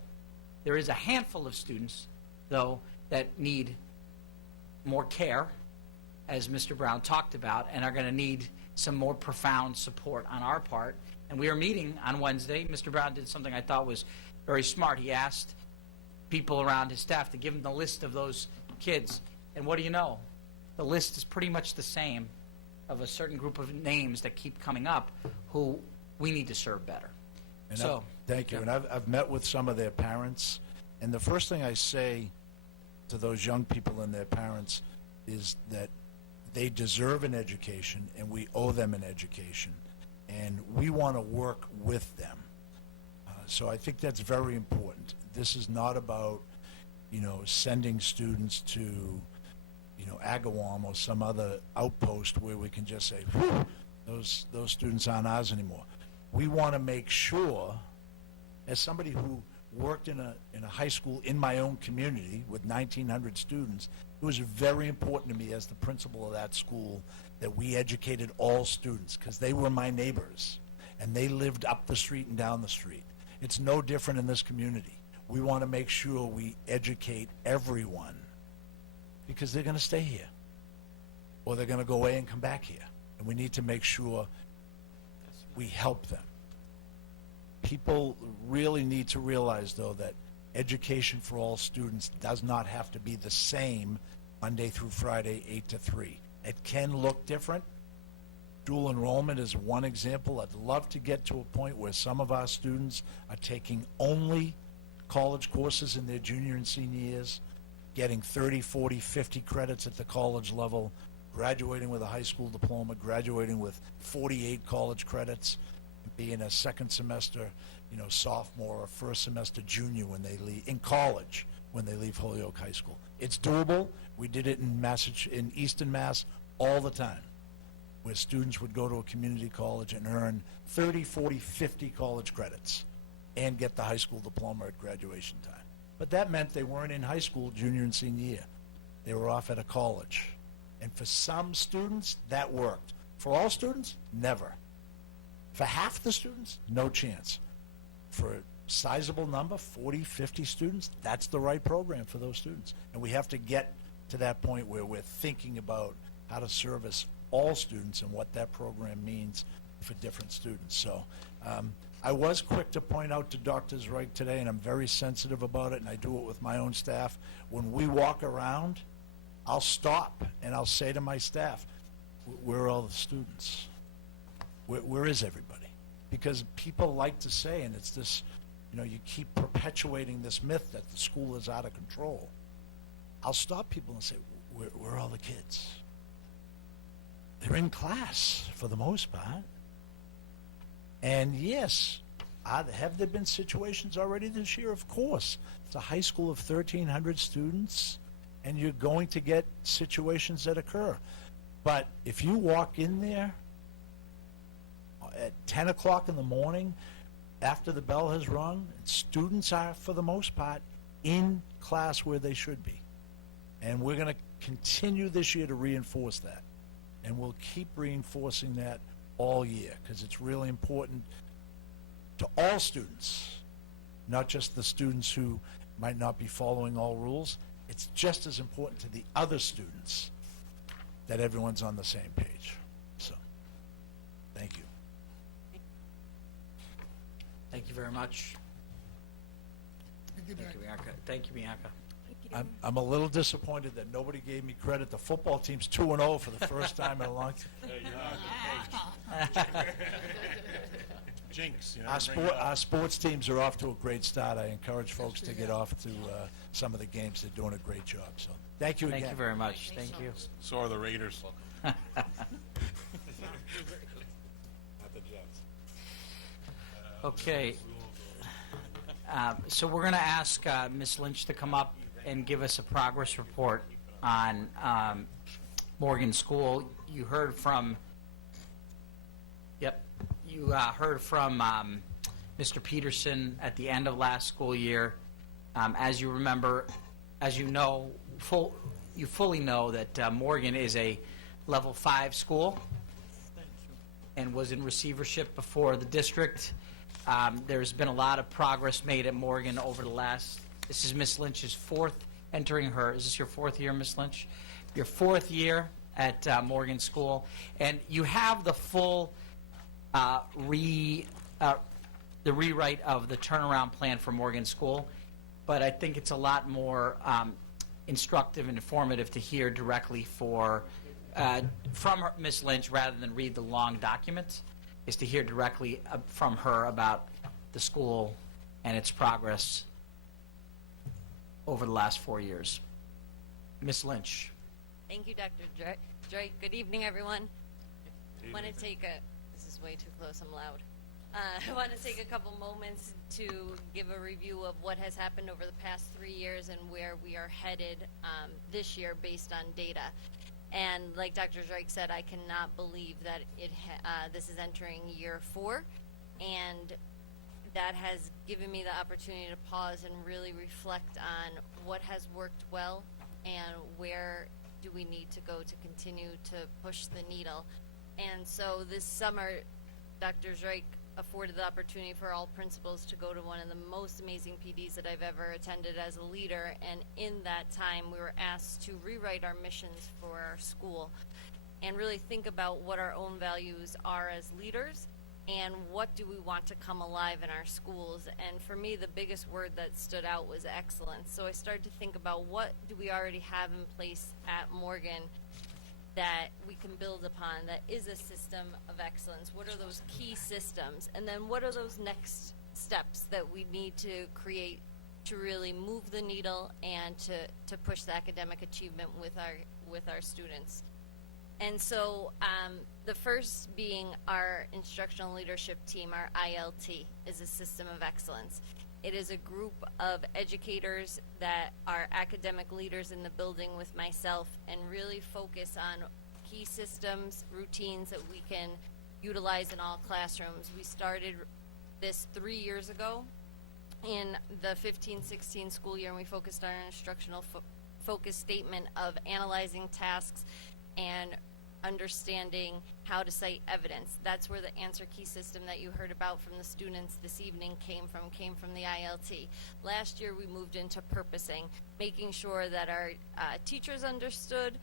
There is a handful of students, though, that need more care, as Mr. Brown talked about, and are going to need some more profound support on our part. And we are meeting on Wednesday. Mr. Brown did something I thought was very smart. He asked people around his staff to give him the list of those kids. And what do you know? The list is pretty much the same of a certain group of names that keep coming up who we need to serve better. And thank you. And I've met with some of their parents, and the first thing I say to those young people and their parents is that they deserve an education, and we owe them an education, and we want to work with them. So I think that's very important. This is not about, sending students to, Agawam or some other outpost where we can just say, whew, those students aren't ours anymore. We want to make sure, as somebody who worked in a high school in my own community with 1,900 students, it was very important to me as the principal of that school that we educated all students, because they were my neighbors and they lived up the street and down the street. It's no different in this community. We want to make sure we educate everyone, because they're going to stay here or they're going to go away and come back here, and we need to make sure we help them. People really need to realize, though, that education for all students does not have to be the same Monday through Friday, 8 to 3. It can look different. Dual enrollment is one example. I'd love to get to a point where some of our students are taking only college courses in their junior and senior years, getting 30, 40, 50 credits at the college level, graduating with a high school diploma, graduating with 48 college credits, being a second semester, sophomore or first semester junior when they leave in college, when they leave Holyoke High School. It's doable. We did it in Eastern Mass all the time, where students would go to a community college and earn 30, 40, 50 college credits and get the high school diploma at graduation time. But that meant they weren't in high school junior and senior year. They were off at a college. And for some students, that worked. For all students, never. For half the students, no chance. For sizable number, 40, 50 students, that's the right program for those students. And we have to get to that point where we're thinking about how to service all students and what that program means for different students. So I was quick to point out to Dr. Reich today, and I'm very sensitive about it, and I do it with my own staff. When we walk around, I'll stop and I'll say to my staff, where are all the students? Where is everybody? Because people like to say, and it's this, you keep perpetuating this myth that the school is out of control. I'll stop people and say, where are all the kids? They're in class for the most part. And yes, have there been situations already this year? Of course. It's a high school of 1,300 students, and you're going to get situations that occur. But if you walk in there at 10 o'clock in the morning, after the bell has rung, students are, for the most part, in class where they should be. And we're going to continue this year to reinforce that. And we'll keep reinforcing that all year, because it's really important to all students, not just the students who might not be following all rules. It's just as important to the other students that everyone's on the same page. So, thank you. Thank you very much. Thank you, Thank you, Bianca. Thank you, Bianca. I'm a little disappointed that nobody gave me credit. The football team's 2-0 for the first time in a long time. Jinx. Our sports teams are off to a great start. I encourage folks to get off to some of the games. They're doing a great job. So thank you again. Thank you very much. Thank you. So are the Raiders. Not the Jets. Okay. So we're going to ask Ms. Lynch to come up and give us a progress report on Morgan School. You heard from, heard from Mr. Peterson at the end of last school year. As you remember, as you know, you fully know that Morgan is a level 5 school and was in receivership before the district. There's been a lot of progress made at Morgan over the last, this is Ms. Lynch's is this your fourth year, Ms. Lynch? Your fourth year at Morgan School. And you have the full rewrite of the turnaround plan for Morgan School, but I think it's a lot more instructive and informative to hear directly from Ms. Lynch rather than read the long document, is to hear directly from her about the school and its progress over the last 4 years. Ms. Lynch. Thank you, Dr. Drake. Good evening, everyone. I want to take this is way too close, I'm loud. I want to take a couple moments to give a review of what has happened over the past 3 years and where we are headed this year based on data. And like Dr. Drake said, I cannot believe that this is entering year 4, and that has given me the opportunity to pause and really reflect on what has worked well and where do we need to go to continue to push the needle. And so this summer, Dr. Drake afforded the opportunity for all principals to go to one of the most amazing PDs that I've ever attended as a leader, and in that time we were asked to rewrite our missions for our school and really think about what our own values are as leaders and what do we want to come alive in our schools. And for me, the biggest word that stood out was excellence. So I started to think about what do we already have in place at Morgan that we can build upon that is a system of excellence. What are those key systems? And then what are those next steps that we need to create to really move the needle and to push the academic achievement with our students? And so the first being our instructional leadership team, our ILT, is a system of excellence. It is a group of educators that are academic leaders in the building with myself and really focus on key systems, routines that we can utilize in all classrooms. We started this 3 years ago in the 15-16 school year, and we focused on our instructional focus statement of analyzing tasks and understanding how to cite evidence. That's where the answer key system that you heard about from the students this evening came from the ILT. Last year we moved into purposing, making sure that our teachers understood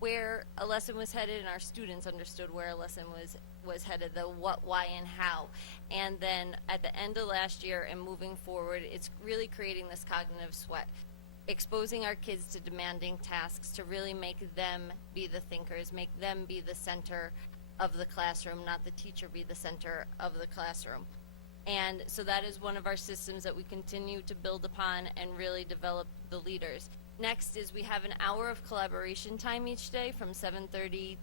where a lesson was headed and our students understood where a lesson was headed, the what, why, and how. And then at the end of last year and moving forward, it's really creating this cognitive sweat, exposing our kids to demanding tasks to really make them be the thinkers, make them be the center of the classroom, not the teacher be the center of the classroom. And so that is one of our systems that we continue to build upon and really develop the leaders. Next is we have an hour of collaboration time each day from 7:30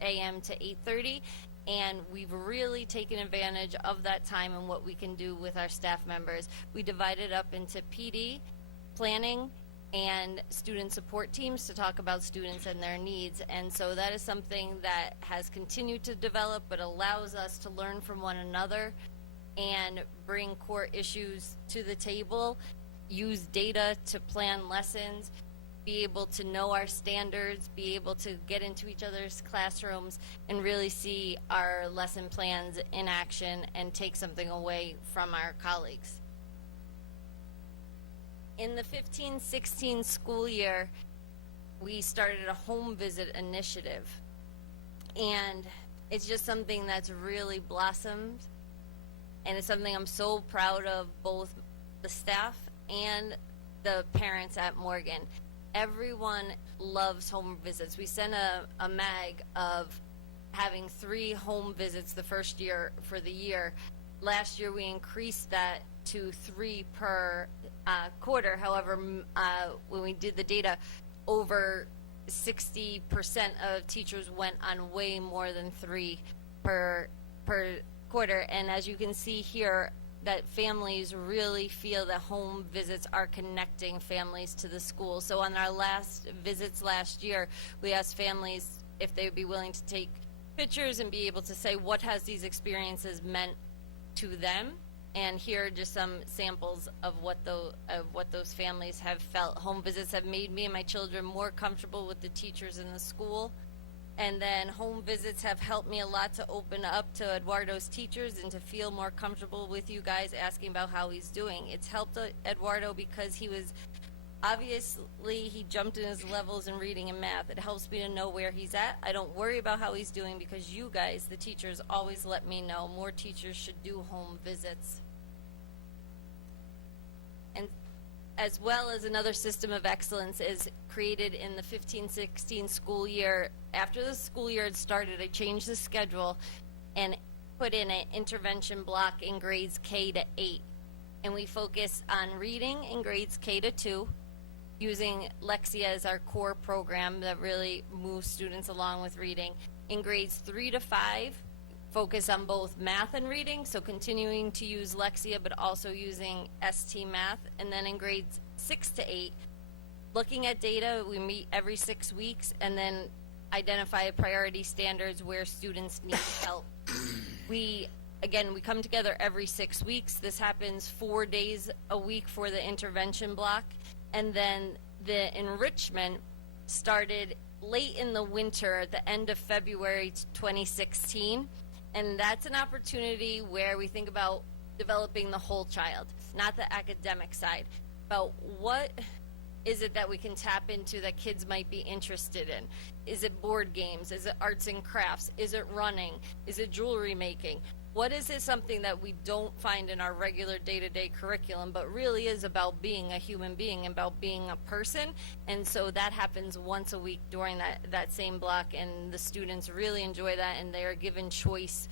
a.m. to 8:30, and we've really taken advantage of that time and what we can do with our staff members. We divide it up into PD, planning, and student support teams to talk about students and their needs. And so that is something that has continued to develop but allows us to learn from one another and bring core issues to the table, use data to plan lessons, be able to know our standards, be able to get into each other's classrooms and really see our lesson plans in action and take something away from our colleagues. In the 15-16 school year, we started a home visit initiative, and it's just something that's really blossomed, and it's something I'm so proud of, both the staff and the parents at Morgan. Everyone loves home visits. We sent a mag of having 3 home visits the first year for the year. Last year we increased that to 3 per quarter. However, when we did the data, over 60% of teachers went on way more than 3 per quarter. And as you can see here, that families really feel that home visits are connecting families to the school. So on our last visits last year, we asked families if they would be willing to take pictures and be able to say what has these experiences meant to them. And here are just some samples of what those families have felt. Home visits have made me and my children more comfortable with the teachers in the school. And then home visits have helped me a lot to open up to Eduardo's teachers and to feel more comfortable with you guys asking about how he's doing. It's helped Eduardo because he jumped in his levels in reading and math. It helps me to know where he's at. I don't worry about how he's doing because you guys, the teachers, always let me know. More teachers should do home visits. And as well as another system of excellence is created in the 15-16 school year. After the school year had started, I changed the schedule and put in an intervention block in grades K to 8. And we focus on reading in grades K to 2, using Lexia as our core program that really moves students along with reading. In grades 3 to 5, focus on both math and reading, so continuing to use Lexia but also using ST Math. And then in grades 6 to 8, looking at data, we meet every 6 weeks and then identify priority standards where students need help. We come together every 6 weeks. This happens 4 days a week for the intervention block. And then the enrichment started late in the winter at the end of February 2016. And that's an opportunity where we think about developing the whole child, not the academic side, about what is it that we can tap into that kids might be interested in. Is it board games? Is it arts and crafts? Is it running? Is it jewelry making? What is it something that we don't find in our regular day-to-day curriculum, but really is about being a human being, about being a person? And so that happens once a week during that same block, and the students really enjoy that, and they are given choice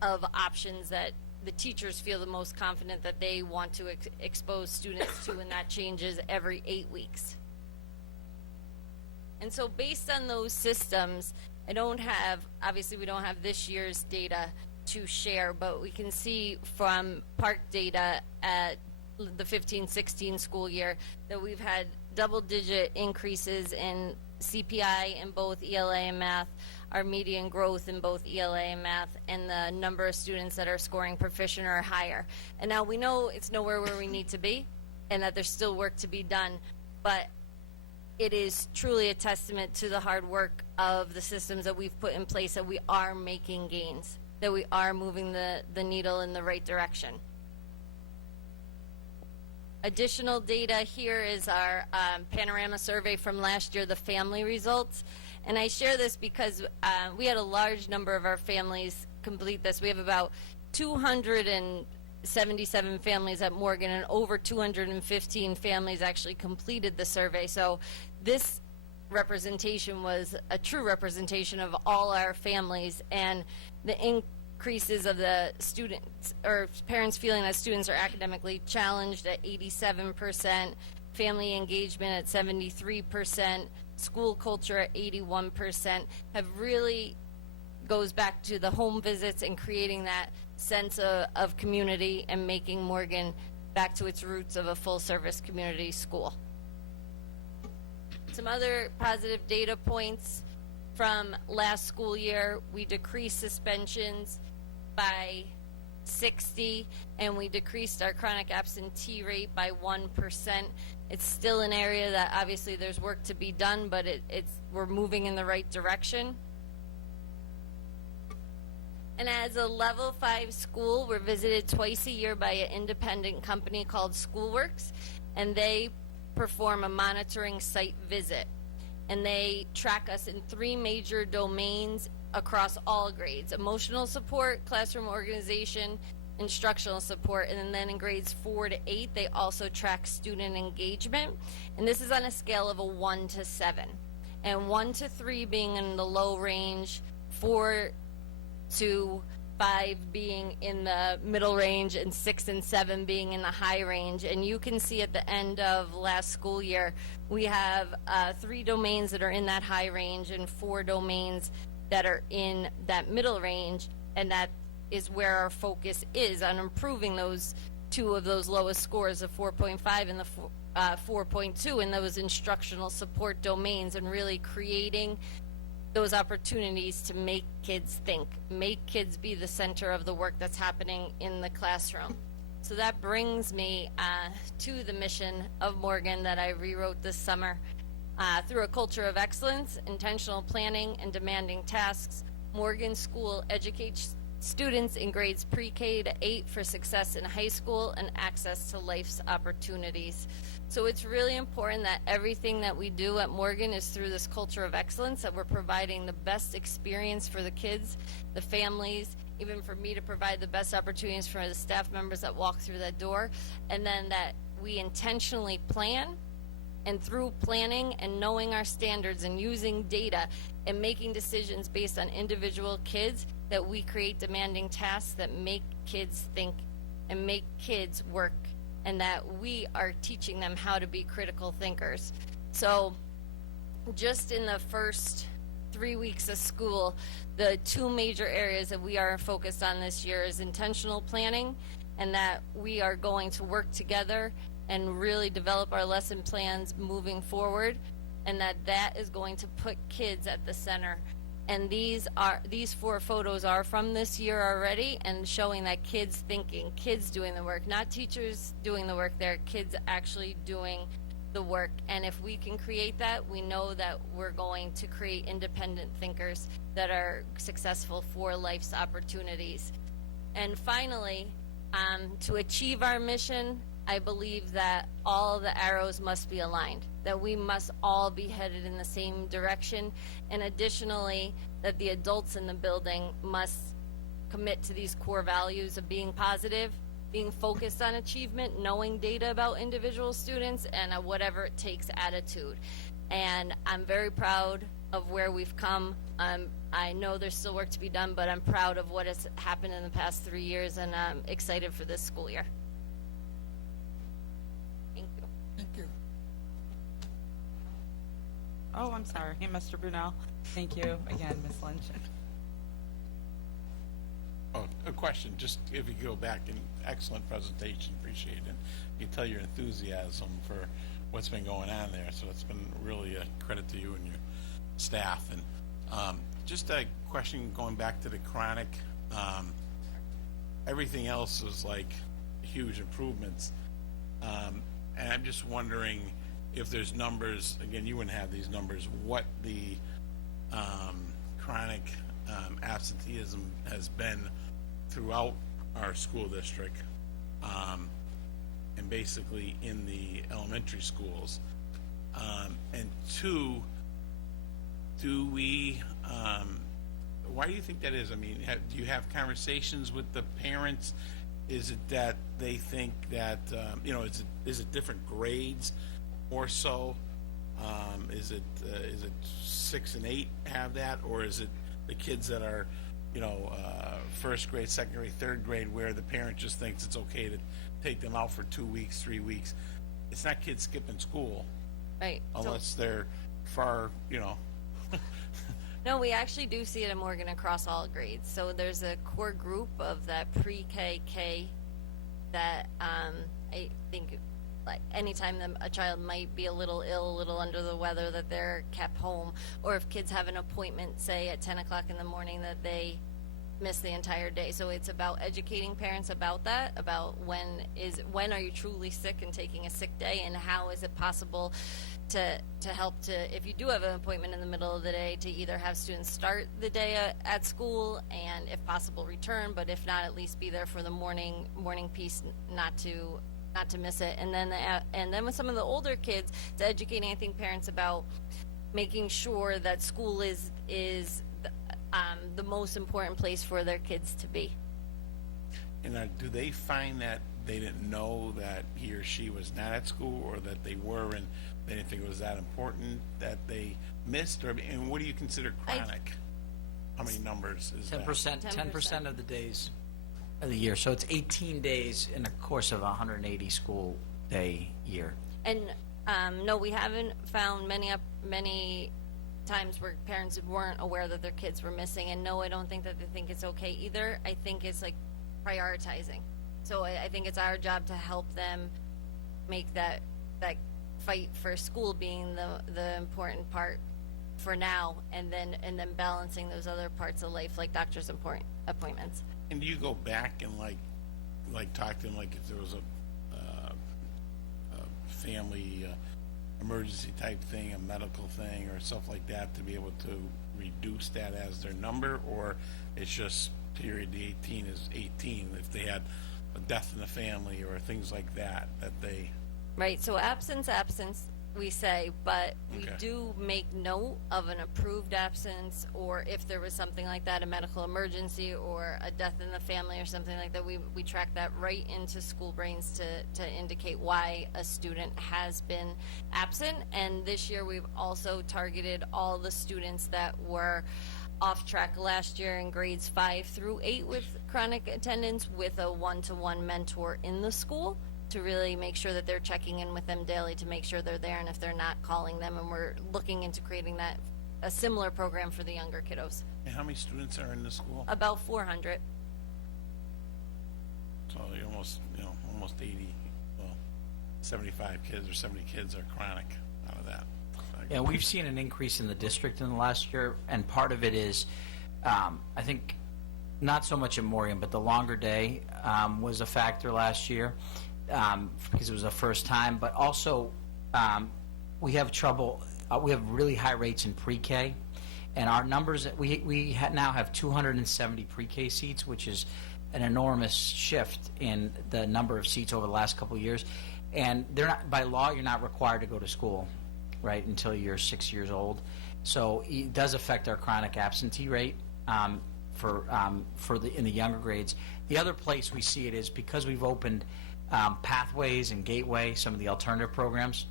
of options that the teachers feel the most confident that they want to expose students to, and that changes every 8 weeks. And so based on those systems, we don't have this year's data to share, but we can see from Park data at the 15-16 school year that we've had double-digit increases in CPI in both ELA and math, our median growth in both ELA and math, and the number of students that are scoring proficient or higher. And now we know it's nowhere where we need to be and that there's still work to be done, but it is truly a testament to the hard work of the systems that we've put in place that we are making gains, that we are moving the needle in the right direction. Additional data here is our panorama survey from last year, the family results. And I share this because we had a large number of our families complete this. We have about 277 families at Morgan, and over 215 families actually completed the survey. So this representation was a true representation of all our families, and the increases of the students or parents feeling that students are academically challenged at 87%, family engagement at 73%, school culture at 81%, have really goes back to the home visits and creating that sense of community and making Morgan back to its roots of a full-service community school. Some other positive data points from last school year: we decreased suspensions by 60, and we decreased our chronic absentee rate by 1%. It's still an area that obviously there's work to be done, but we're moving in the right direction. And as a level 5 school, we're visited twice a year by an independent company called Schoolworks, and they perform a monitoring site visit. And they track us in 3 major domains across all grades: emotional support, classroom organization, instructional support. And then in grades 4 to 8, they also track student engagement. And this is on a scale of a 1 to 7. And 1 to 3 being in the low range, 4 to 5 being in the middle range, and 6 and 7 being in the high range. And you can see at the end of last school year, we have 3 domains that are in that high range and 4 domains that are in that middle range, and that is where our focus is on improving those 2 of those lowest scores, the 4.5 and the 4.2 in those instructional support domains, and really creating those opportunities to make kids think, make kids be the center of the work that's happening in the classroom. So that brings me to the mission of Morgan that I rewrote this summer. Through a culture of excellence, intentional planning, and demanding tasks, Morgan School educates students in grades pre-K to 8 for success in high school and access to life's opportunities. So it's really important that everything that we do at Morgan is through this culture of excellence, that we're providing the best experience for the kids, the families, even for me to provide the best opportunities for the staff members that walk through that door, and then that we intentionally plan, and through planning and knowing our standards and using data and making decisions based on individual kids, that we create demanding tasks that make kids think and make kids work, and that we are teaching them how to be critical thinkers. So just in the first 3 weeks of school, the 2 major areas that we are focused on this year is intentional planning, and that we are going to work together and really develop our lesson plans moving forward, and that is going to put kids at the center. And these 4 photos are from this year already, and showing that kids thinking, kids doing the work, not teachers doing the work, they're kids actually doing the work. And if we can create that, we know that we're going to create independent thinkers that are successful for life's opportunities. And finally, to achieve our mission, I believe that all the arrows must be aligned, that we must all be headed in the same direction, and additionally, that the adults in the building must commit to these core values of being positive, being focused on achievement, knowing data about individual students, and a whatever it takes attitude. And I'm very proud of where we've come. I know there's still work to be done, but I'm proud of what has happened in the past 3 years, and I'm excited for this school year. Thank you. Oh, I'm sorry. Hey, Mr. Brunel. Thank you again, Ms. Lynch. Oh, a question, just if you go back, an excellent presentation, appreciate it. You tell your enthusiasm for what's been going on there, so it's been really a credit to you and your staff. And just a question going back to the chronic, everything else is like huge improvements. And I'm just wondering if there's numbers, again, you wouldn't have these numbers, what the chronic absenteeism has been throughout our school district, and basically in the elementary schools. And two, do we, why do you think that is? I mean, do you have conversations with the parents? Is it that they think that, is it different grades or so? Is it 6 and 8 have that, or is it the kids that are, first grade, second grade, third grade, where the parent just thinks it's okay to take them out for 2 weeks, 3 weeks? It's not kids skipping school, Right. unless they're far, No, we actually do see it in Morgan across all grades. So there's a core group of that pre-K that I think, like, anytime a child might be a little ill, a little under the weather, that they're kept home, or if kids have an appointment, say at 10 o'clock in the morning, that they miss the entire day. So it's about educating parents about that, about when are you truly sick and taking a sick day, and how is it possible to help to, if you do have an appointment in the middle of the day, to either have students start the day at school and if possible return, but if not, at least be there for the morning piece, not to miss it. And then with some of the older kids, it's educating, I think, parents about making sure that school is the most important place for their kids to be. and do they find that they didn't know that he or she was not at school, or that they were and they didn't think it was that important that they missed? Or, and what do you consider chronic? How many numbers is 10%, that? 10% of the days of the year. So it's 18 days in the course of a 180 school day year. And no, we haven't found many times where parents weren't aware that their kids were missing. And no, I don't think that they think it's okay either. I think it's like prioritizing. So I think it's our job to help them make that fight for school being the important part for now, and then balancing those other parts of life, like doctor's appointments. And do you go back and like talk to them, like if there was a family emergency type thing, a medical thing, or stuff like that, to be able to reduce that as their number? Or it's just period, the 18 is 18, if they had a death in the family or things like that they... Right, so absence, we say, but we Okay. do make note of an approved absence, or if there was something like that, a medical emergency or a death in the family or something like that, we track that right into school brains to indicate why a student has been absent. And this year we've also targeted all the students that were off track last year in grades 5 through 8 with chronic attendance, with a one-to-one mentor in the school, to really make sure that they're checking in with them daily to make sure they're there, and if they're not, calling them. And we're looking into creating a similar program for the younger kiddos. And how many students are in the school? About 400. So you're almost 80, well, 75 kids or 70 kids are chronic out of that. Yeah, we've seen an increase in the district in the last year, and part of it is, I think, not so much at Morgan, but the longer day was a factor last year, because it was the first time. But also, we have trouble. We have really high rates in pre-K, and our numbers. We now have 270 pre-K seats, which is an enormous shift in the number of seats over the last couple of years. And they're not, by law, you're not required to go to school, right, until you're 6 years old. So it does affect our chronic absentee rate in the younger grades. The other place we see it is because we've opened Pathways and Gateway, some of the alternative programs.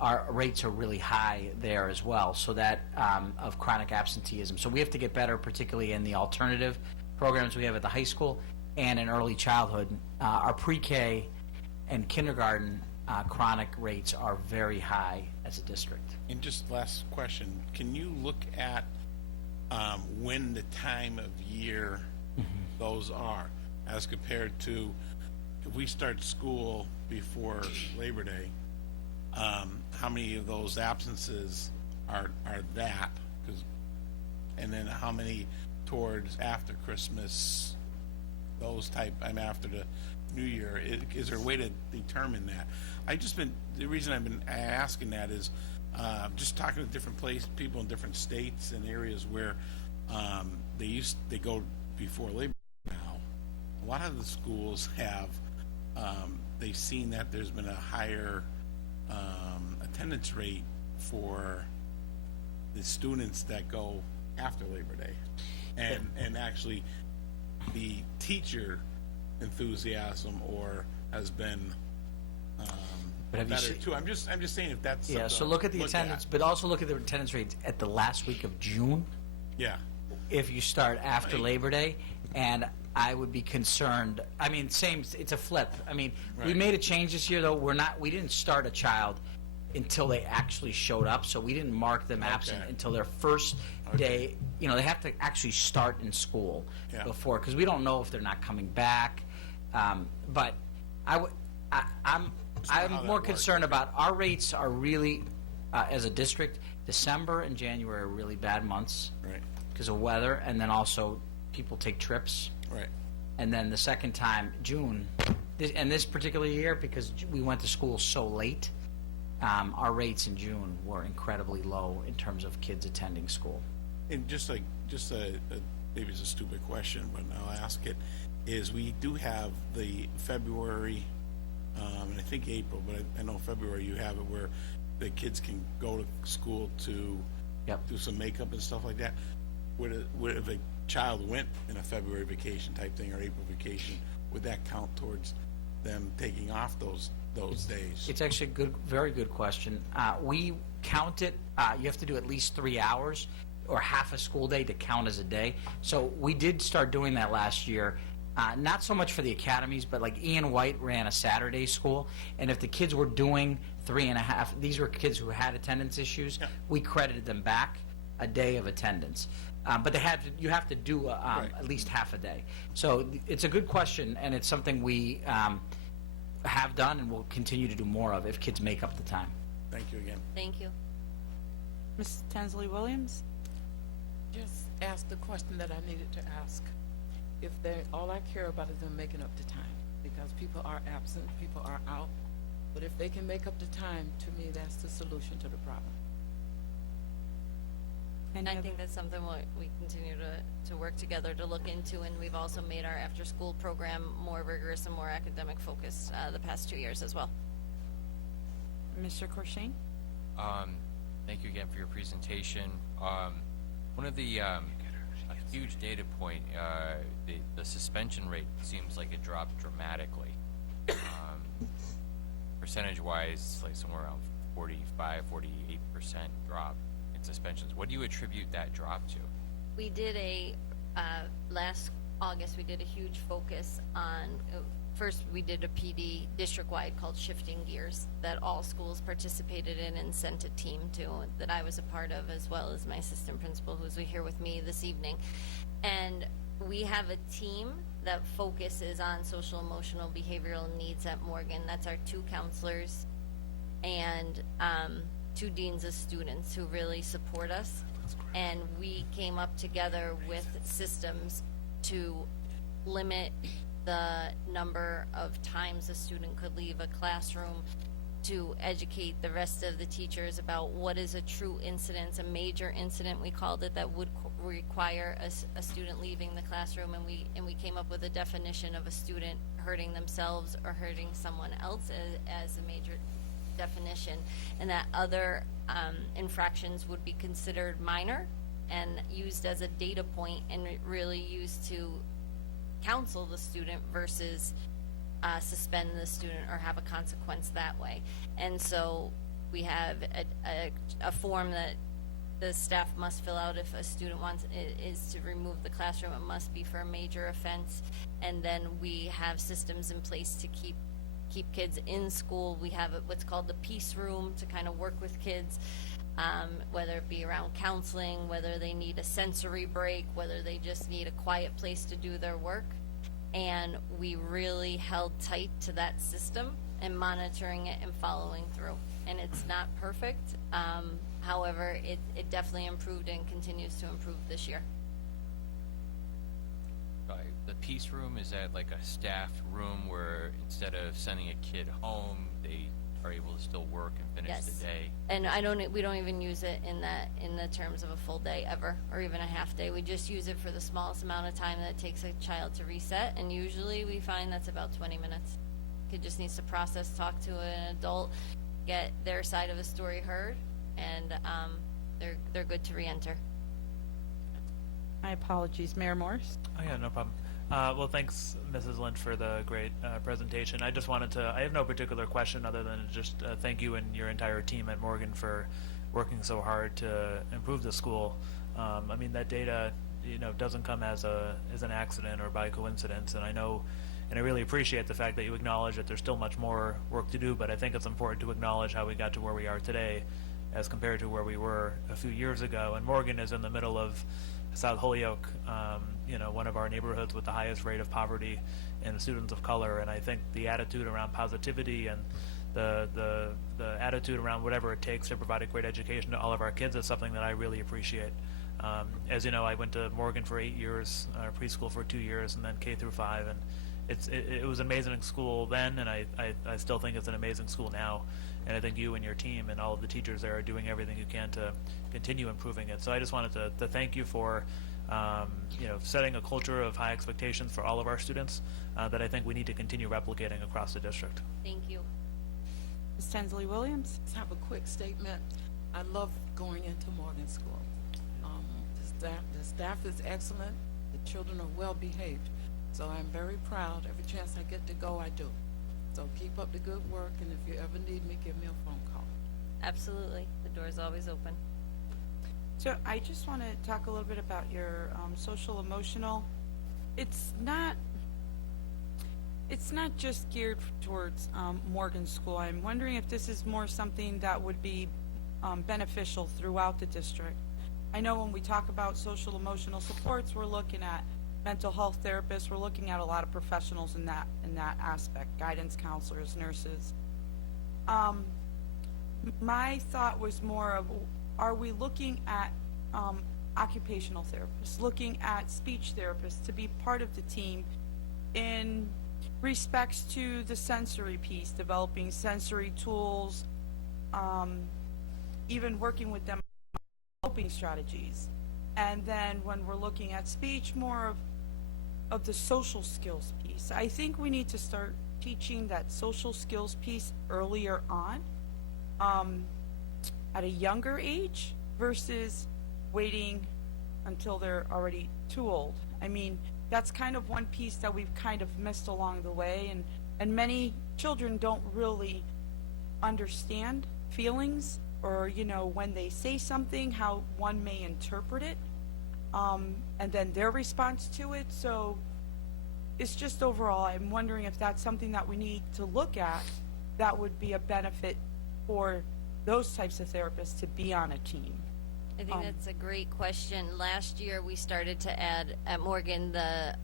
Our rates are really high there as well, so that of chronic absenteeism. So we have to get better, particularly in the alternative programs we have at the high school and in early childhood. Our pre-K and kindergarten chronic rates are very high as a district. And just last question, can you look at when the time of year those are, as compared to if we start school before Labor Day, how many of those absences are that? And then how many towards after Christmas, those type, after the New Year, is there a way to determine that? The reason I've been asking that is, just talking to different people in different states and areas where, they go before Labor Day now. A lot of the schools have, they've seen that there's been a higher, attendance rate for the students that go after Labor Day. And actually the teacher enthusiasm has been But have you better seen- too. I'm just saying if that's Yeah, something so to look at the attendance, but also look at the attendance rates at the last week of June. Yeah. If you start after Right. Labor Day, and I would be concerned. I mean, it's a flip. I mean, we Right. made a change this year, though. We didn't start a child until they actually showed up, so we didn't mark them absent Okay. until their first day. You know, they have to actually start in school Yeah. before, because we don't know if they're not coming back. But I'm how that more works. concerned about our rates are really, as a district, December and January are really bad months Right. because of weather, and then also people take trips. Right. And then the second time, June, and this particular year, because we went to school so late, our rates in June were incredibly low in terms of kids attending school. And maybe it's a stupid question, but I'll ask it, is we do have the February, and I think April, but I know February you have it where the kids can go to school to do some makeup and stuff like that. If a child went in a February vacation type thing or April vacation, would that count towards them taking off those days? It's actually a very good question. We count it, you have to do at least 3 hours or half a school day to count as a day. So we did start doing that last year. Not so much for the academies, but like Ian White ran a Saturday school, and if the kids were doing 3.5, these were kids who had attendance issues, we credited them back a day of attendance. But you have to do at least half a day. So it's a good question, and it's something we have done and will continue to do more of if kids make up the time. Thank you again. Thank you. Mrs. Tinsley Williams? Just ask the question that I needed to ask. If all I care about is them making up the time, because people are absent, people are out. But if they can make up the time, to me, that's the solution to the problem. And I think that's something we continue to work together to look into, and we've also made our after-school program more rigorous and more academic focused the past 2 years as well. Mr. Corshane? Thank you again for your presentation. One of the a huge data point, the suspension rate seems like it dropped dramatically. Percentage-wise, like somewhere around 45, 48% drop in suspensions. What do you attribute that drop to? We did last August, we did a huge focus on, first we did a PD district-wide called Shifting Gears that all schools participated in and sent a team to, that I was a part of, as well as my assistant principal who's here with me this evening. And we have a team that focuses on social, emotional, behavioral needs at Morgan. That's our 2 counselors and 2 deans of students who really support us. And we came up together with systems to limit the number of times a student could leave a classroom, to educate the rest of the teachers about what is a true incident, a major incident we called it, that would require a student leaving the classroom, and we came up with a definition of a student hurting themselves or hurting someone else as a major definition, and that other infractions would be considered minor and used as a data point and really used to counsel the student versus suspend the student or have a consequence that way. And so we have a form that the staff must fill out if a student is to remove the classroom. It must be for a major offense. And then we have systems in place to keep kids in school. We have what's called the peace room to kind of work with kids, whether it be around counseling, whether they need a sensory break, whether they just need a quiet place to do their work. And we really held tight to that system and monitoring it and following through. And it's not perfect. However, it definitely improved and continues to improve this year. The peace room, is that like a staffed room where instead of sending a kid home, they are able to still work and finish Yes. the day? And we don't even use it in the terms of a full day ever, or even a half day. We just use it for the smallest amount of time that it takes a child to reset, and usually we find that's about 20 minutes. Kid just needs to process, talk to an adult, get their side of the story heard, and they're good to re-enter. My apologies, Mayor Morris. Oh yeah, no problem. Well, thanks, Mrs. Lynch, for the great presentation. I just wanted to, I have no particular question other than to just thank you and your entire team at Morgan for working so hard to improve the school. I mean, that data, doesn't come as an accident or by coincidence, and I know, and I really appreciate the fact that you acknowledge that there's still much more work to do, but I think it's important to acknowledge how we got to where we are today as compared to where we were a few years ago. And Morgan is in the middle of South Holyoke, one of our neighborhoods with the highest rate of poverty and students of color. And I think the attitude around positivity and the attitude around whatever it takes to provide a great education to all of our kids is something that I really appreciate. As you know, I went to Morgan for 8 years, preschool for 2 years, and then K through 5. And it was an amazing school then, and I still think it's an amazing school now. And I think you and your team and all of the teachers there are doing everything you can to continue improving it. So I just wanted to thank you for setting a culture of high expectations for all of our students that I think we need to continue replicating across the district. Thank you. Ms. Tinsley Williams. Just have a quick statement. I love going into Morgan School. The staff is excellent. The children are well behaved. So I'm very proud. Every chance I get to go, I do. So keep up the good work, and if you ever need me, give me a phone call. Absolutely. The door's always open. So I just want to talk a little bit about your social emotional. It's not just geared towards Morgan School. I'm wondering if this is more something that would be beneficial throughout the district. I know when we talk about social emotional supports, we're looking at mental health therapists. We're looking at a lot of professionals in that aspect, guidance counselors, nurses. My thought was more of, are we looking at occupational therapists, looking at speech therapists to be part of the team in respects to the sensory piece, developing sensory tools, even working with them on coping strategies. And then when we're looking at speech, more of the social skills piece. I think we need to start teaching that social skills piece earlier on, at a younger age, versus waiting until they're already too old. I mean, that's kind of one piece that we've kind of missed along the way, and many children don't really understand feelings, or when they say something, how one may interpret it, and then their response to it. So it's just overall, I'm wondering if that's something that we need to look at that would be a benefit for those types of therapists to be on a team. I think that's a great question. Last year we started to add at Morgan the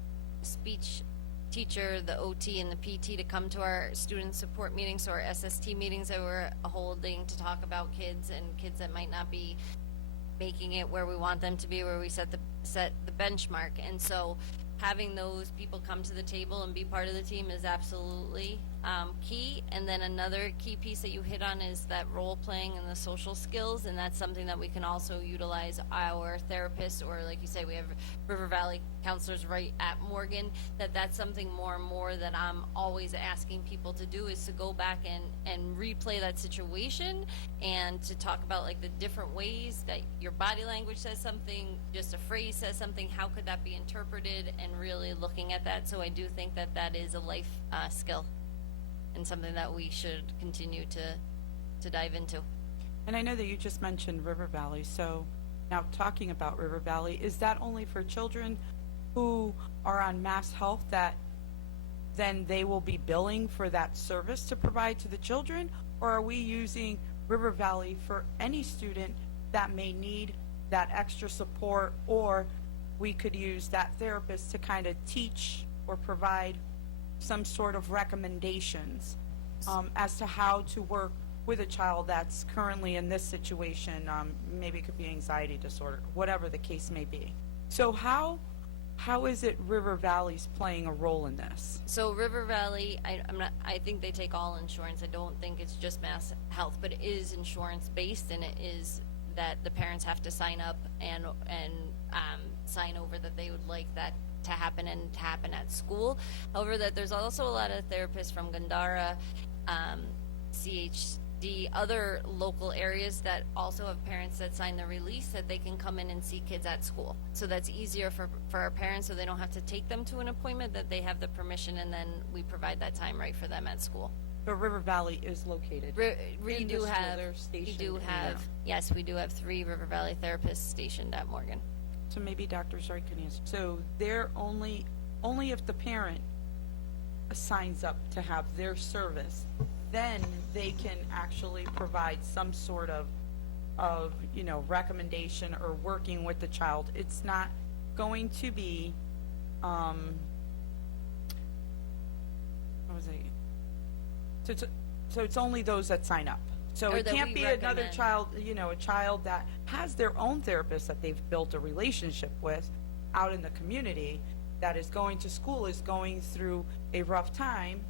speech teacher, the OT, and the PT to come to our student support meetings, or our SST meetings that we're holding to talk about kids and kids that might not be making it where we want them to be, where we set the benchmark. And so having those people come to the table and be part of the team is absolutely key. And then another key piece that you hit on is that role playing and the social skills, and that's something that we can also utilize our therapists, or like you say, we have River Valley counselors right at Morgan, that's something more and more that I'm always asking people to do, is to go back and replay that situation, and to talk about like the different ways that your body language says something, just a phrase says something, how could that be interpreted, and really looking at that. So I do think that is a life skill, and something that we should continue to dive into. And I know that you just mentioned River Valley, so now talking about River Valley, is that only for children who are on Mass Health, that then they will be billing for that service to provide to the children, or are we using River Valley for any student that may need that extra support, or we could use that therapist to kind of teach or provide some sort of recommendations as to how to work with a child that's currently in this situation. Maybe it could be anxiety disorder, whatever the case may be. So how how is it River Valley's playing a role in this? So River Valley, I think they take all insurance. I don't think it's just Mass Health, but it is insurance based, and it is that the parents have to sign up and sign over that they would like that to happen and to happen at school. However, that there's also a lot of therapists from Gandara, CHD, other local areas that also have parents that sign the release that they can come in and see kids at school. So that's easier for our parents, so they don't have to take them to an appointment, that they have the permission, and then we provide that time right for them at school. But River Valley is located. We do have, yes, we do have 3 River Valley therapists stationed at Morgan. So maybe Dr. Zoid can answer. So they're only if the parent signs up to have their service, then they can actually provide some sort of recommendation or working with the child. It's not going to be what was it? So it's only those that sign up. So Or it that can't we be another recommend. child, a child that has their own therapist that they've built a relationship with out in the community, that is going to school, is going through a rough time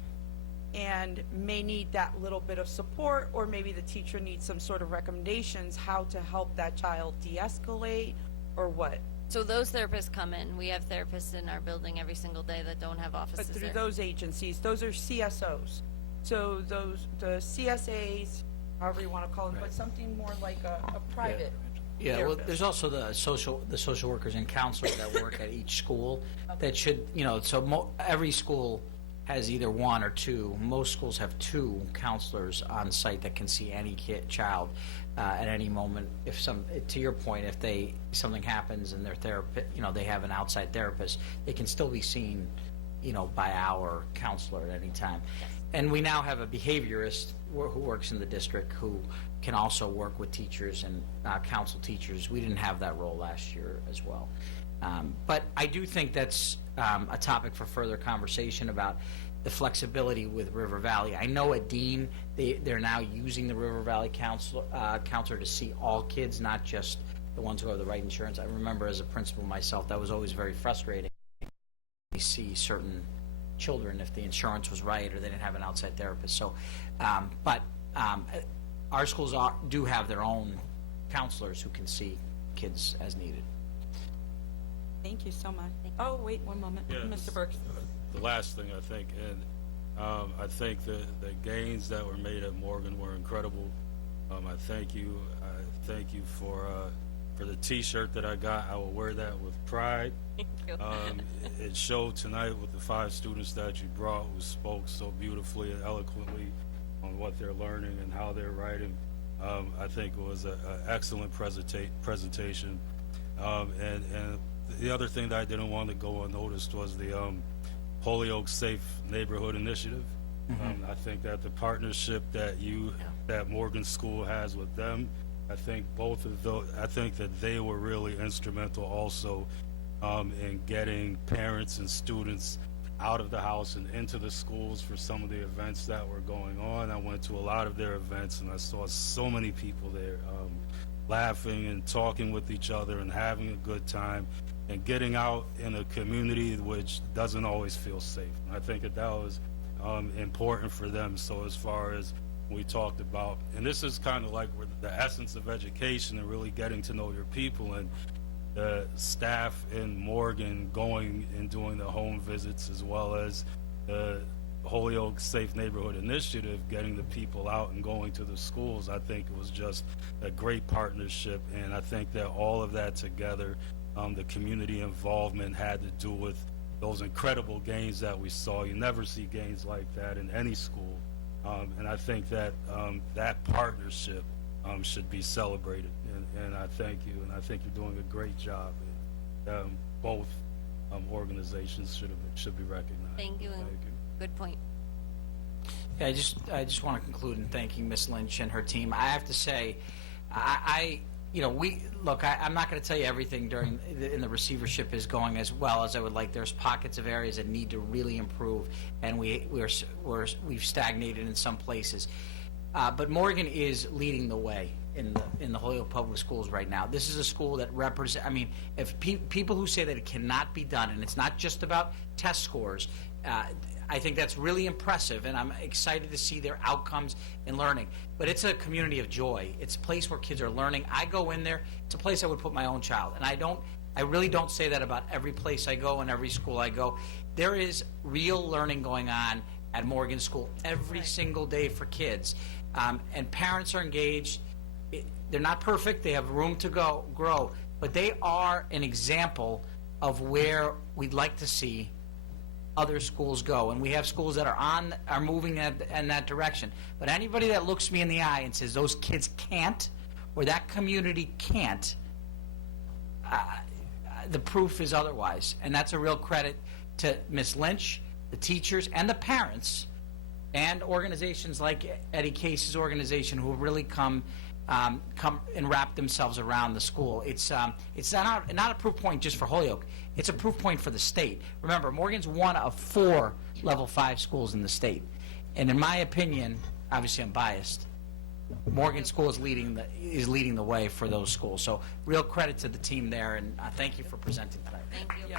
and may need that little bit of support, or maybe the teacher needs some sort of recommendations how to help that child de-escalate or what. So those therapists come in. We have therapists in our building every single day that don't have offices But through there. those agencies, those are CSOs. So the CSAs, however you want to call them, but something more like a private Yeah, well, therapist. there's also the social workers and counselors that work at each school that should, every school has either 1 or 2. Most schools have 2 counselors on site that can see any child at any moment. To your point, if something happens and their therapist, they have an outside therapist, they can still be seen, by our counselor at any time. And we now have a behaviorist who works in the district who can also work with teachers and counsel teachers. We didn't have that role last year as well. But I do think that's a topic for further conversation about the flexibility with River Valley. I know at Dean, they're now using the River Valley counselor to see all kids, not just the ones who have the right insurance. I remember as a principal myself, that was always very frustrating. You see certain children if the insurance was right or they didn't have an outside therapist. So, but our schools do have their own counselors who can see kids as needed. Thank you so much. Oh, wait 1 moment. Yeah, Mr. Burke. The last thing I think, and I think the gains that were made at Morgan were incredible. I thank you. I thank you for the T-shirt that I got. I will wear that with pride. It showed tonight with the 5 students that you brought, who spoke so beautifully and eloquently on what they're learning and how they're writing. I think it was an excellent presentation. And the other thing that I didn't want to go unnoticed was the Holyoke Safe Neighborhood Initiative. I think that the partnership that Morgan School has with them, I think that they were really instrumental also in getting parents and students out of the house and into the schools for some of the events that were going on. I went to a lot of their events and I saw so many people there laughing and talking with each other and having a good time and getting out in a community which doesn't always feel safe. And I think that was important for them. So as far as we talked about, and this is kind of like the essence of education and really getting to know your people, and the staff in Morgan going and doing the home visits, as well as the Holyoke Safe Neighborhood Initiative, getting the people out and going to the schools. I think it was just a great partnership, and I think that all of that together, the community involvement had to do with those incredible gains that we saw. You never see gains like that in any school, and I think that that partnership should be celebrated, and I thank you, and I think you're doing a great job. Both organizations should be recognized. Thank you. Good point. Yeah, I just want to conclude in thanking Ms. Lynch and her team. I have to say, I'm not going to tell you everything in the receivership is going as well as I would like. There's pockets of areas that need to really improve, and we've stagnated in some places. But Morgan is leading the way. in the Holyoke Public Schools right now. This is a school that represent. I mean, if people who say that it cannot be done, and it's not just about test scores, I think that's really impressive, and I'm excited to see their outcomes in learning. But it's a community of joy. It's a place where kids are learning. I go in there. It's a place I would put my own child, and I really don't say that about every place I go and every school I go. There is real learning going on at Morgan School every single day for kids, and parents are engaged. They're not perfect. They have room to grow, but they are an example of where we'd like to see other schools go, and we have schools that are moving in that direction. But anybody that looks me in the eye and says those kids can't, or that community can't, the proof is otherwise. And that's a real credit to Ms. Lynch, the teachers, and the parents, and organizations like Eddie Case's organization, who have really come and wrap themselves around the school. It's not a proof point just for Holyoke. It's a proof point for the state. Remember, Morgan's one of 4 level 5 schools in the state, and in my opinion, obviously I'm biased, Morgan School is leading the way for those schools. So real credit to the team there, and thank you for presenting tonight. Thank you.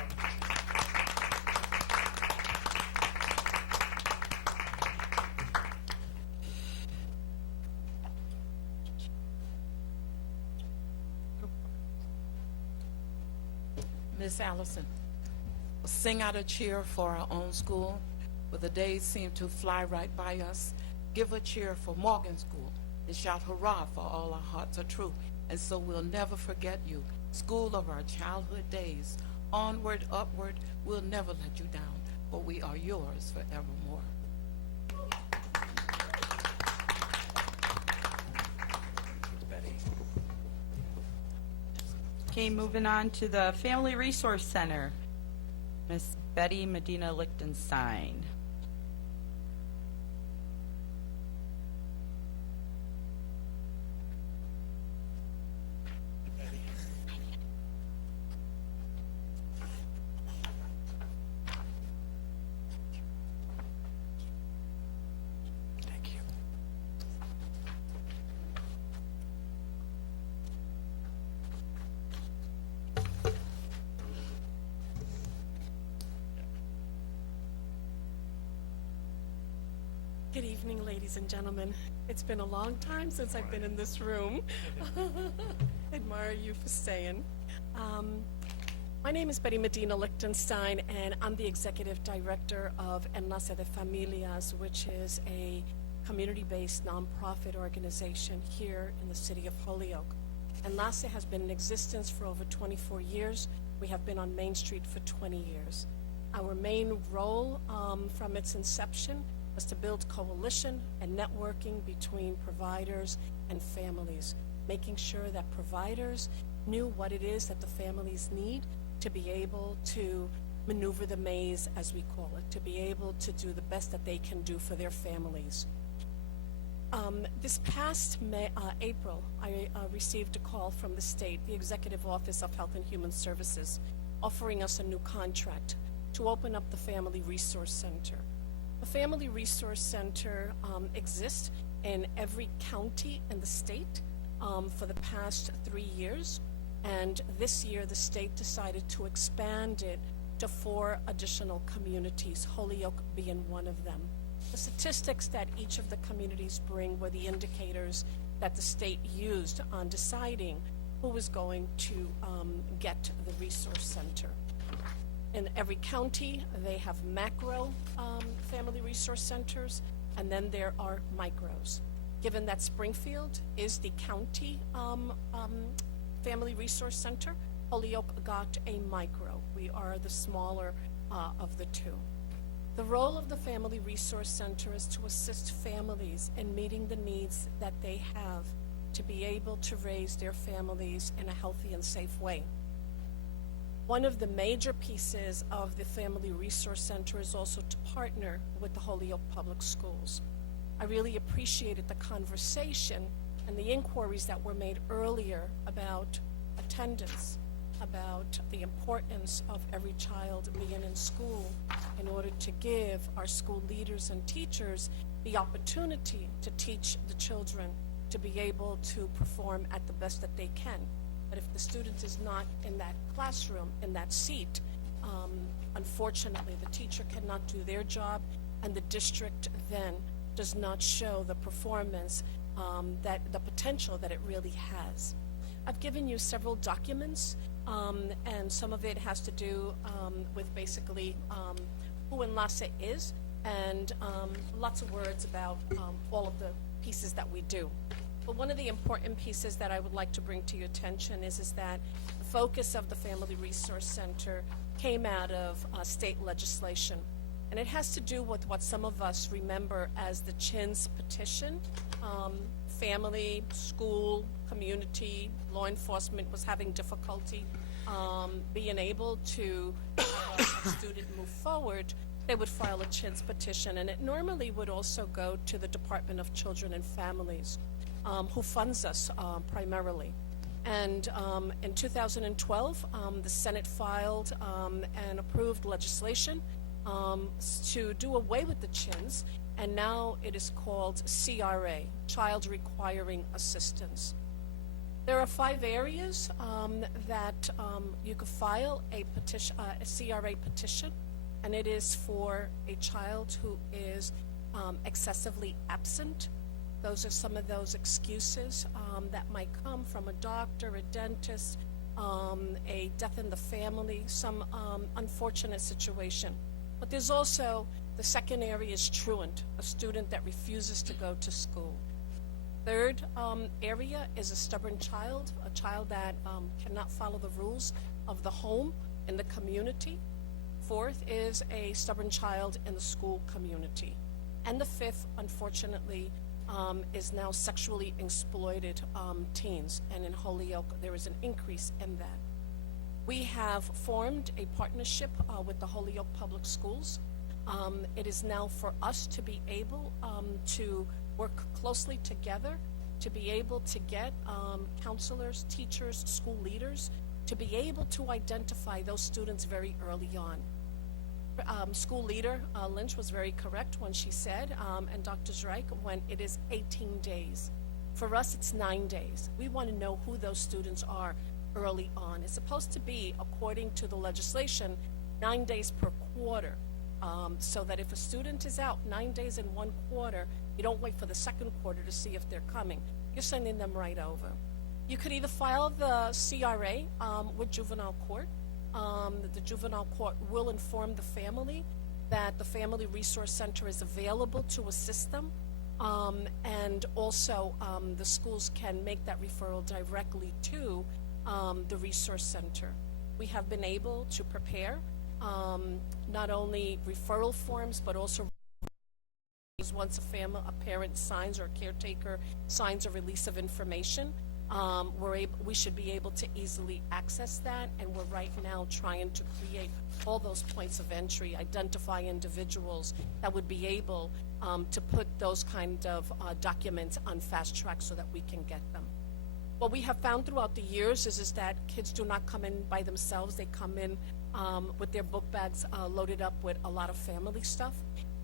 Miss Allison, sing out a cheer for our own school, where the days seem to fly right by us. Give a cheer for Morgan School and shout hurrah, for all our hearts are true. And so we'll never forget you, school of our childhood days. Onward, upward, we'll never let you down, for we are yours forevermore. Okay, moving on to the Family Resource Center. Miss Betty Medina Lichtenstein. Good evening, ladies and gentlemen. It's been a long time since I've been in this room. Admire you for staying. My name is Betty Medina Lichtenstein, and I'm the executive director of Enlace de Familias, which is a community-based nonprofit organization here in the city of Holyoke. Enlace has been in existence for over 24 years. We have been on Main Street for 20 years. Our main role from its inception was to build coalition and networking between providers and families, making sure that providers knew what it is that the families need to be able to maneuver the maze, as we call it, to be able to do the best that they can do for their families. This past April, I received a call from the state, the Executive Office of Health and Human Services, offering us a new contract to open up the Family Resource Center. The Family Resource Center exists in every county in the state for the past 3 years, and this year the state decided to expand it to 4 additional communities, Holyoke being one of them. The statistics that each of the communities bring were the indicators that the state used on deciding who was going to get the resource center. In every county, they have macro family resource centers, and then there are micros. Given that Springfield is the county family resource center, Holyoke got a micro. We are the smaller of the two. The role of the Family Resource Center is to assist families in meeting the needs that they have to be able to raise their families in a healthy and safe way. One of the major pieces of the Family Resource Center is also to partner with the Holyoke Public Schools. I really appreciated the conversation and the inquiries that were made earlier about attendance, about the importance of every child being in school in order to give our school leaders and teachers the opportunity to teach the children to to be able to perform at the best that they can. But if the student is not in that classroom, in that seat, unfortunately, the teacher cannot do their job, and the district then does not show the performance, that the potential that it really has. I've given you several documents, and some of it has to do with basically who Enlace is, and lots of words about all of the pieces that we do. But one of the important pieces that I would like to bring to your attention is that the focus of the Family Resource Center came out of state legislation. And it has to do with what some of us remember as the CHINS petition. Family, school, community, law enforcement was having difficulty being able to have a student move forward. They would file a CHINS petition, and it normally would also go to the Department of Children and Families, who funds us primarily. And in 2012, the Senate filed and approved legislation to do away with the CHINS, and now it is called CRA, Child Requiring Assistance. There are 5 areas that you could file a petition, a CRA petition, and it is for a child who is excessively absent. Those are some of those excuses that might come from a doctor, a dentist, a death in the family, some unfortunate situation. But there's also, the second area is truant, a student that refuses to go to school. Third area is a stubborn child, a child that cannot follow the rules of the home and the community. Fourth is a stubborn child in the school community. And the fifth, unfortunately, is now sexually exploited teens. And in Holyoke, there is an increase in that. We have formed a partnership with the Holyoke Public Schools. It is now for us to be able to work closely together, to be able to get counselors, teachers, school leaders, to be able to identify those students very early on. School leader Lynch was very correct when she said, and Dr. Reich, when it is 18 days. For us, it's 9 days. We want to know who those students are early on. It's supposed to be, according to the legislation, 9 days per quarter. So that if a student is out 9 days in one quarter, you don't wait for the second quarter to see if they're coming. You're sending them right over. You could either file the CRA with juvenile court. The juvenile court will inform the family that the Family Resource Center is available to assist them. And also the schools can make that referral directly to the Resource Center. We have been able to prepare not only referral forms, but also once a parent signs or a caretaker signs a release of information, we should be able to easily access that, and we're right now trying to create all those points of entry, identify individuals that would be able to put those kind of documents on fast track so that we can get them. What we have found throughout the years is that kids do not come in by themselves. They come in with their book bags loaded up with a lot of family stuff.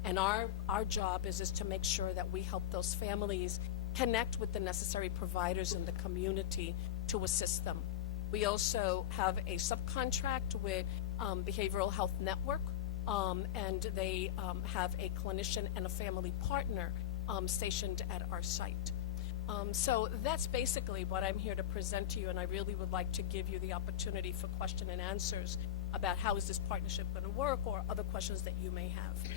And our job is to make sure that we help those families connect with the necessary providers in the community to assist them. We also have a subcontract with Behavioral Health Network, and they have a clinician and a family partner stationed at our site. So that's basically what I'm here to present to you, and I really would like to give you the opportunity for question and answers about how is this partnership going to work, or other questions that you may have.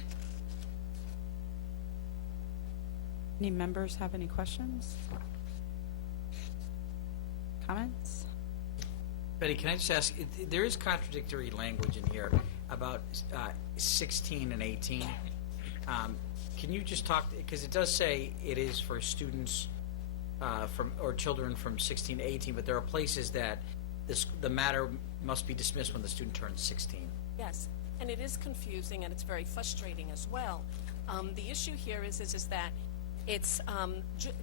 Any members have any questions? Comments? Betty, can I just ask, there is contradictory language in here about 16 and 18. Can you just talk, because it does say it is for students or children from 16 to 18, but there are places that the matter must be dismissed when the student turns 16. Yes, and it is confusing, and it's very frustrating as well. The issue here is that it's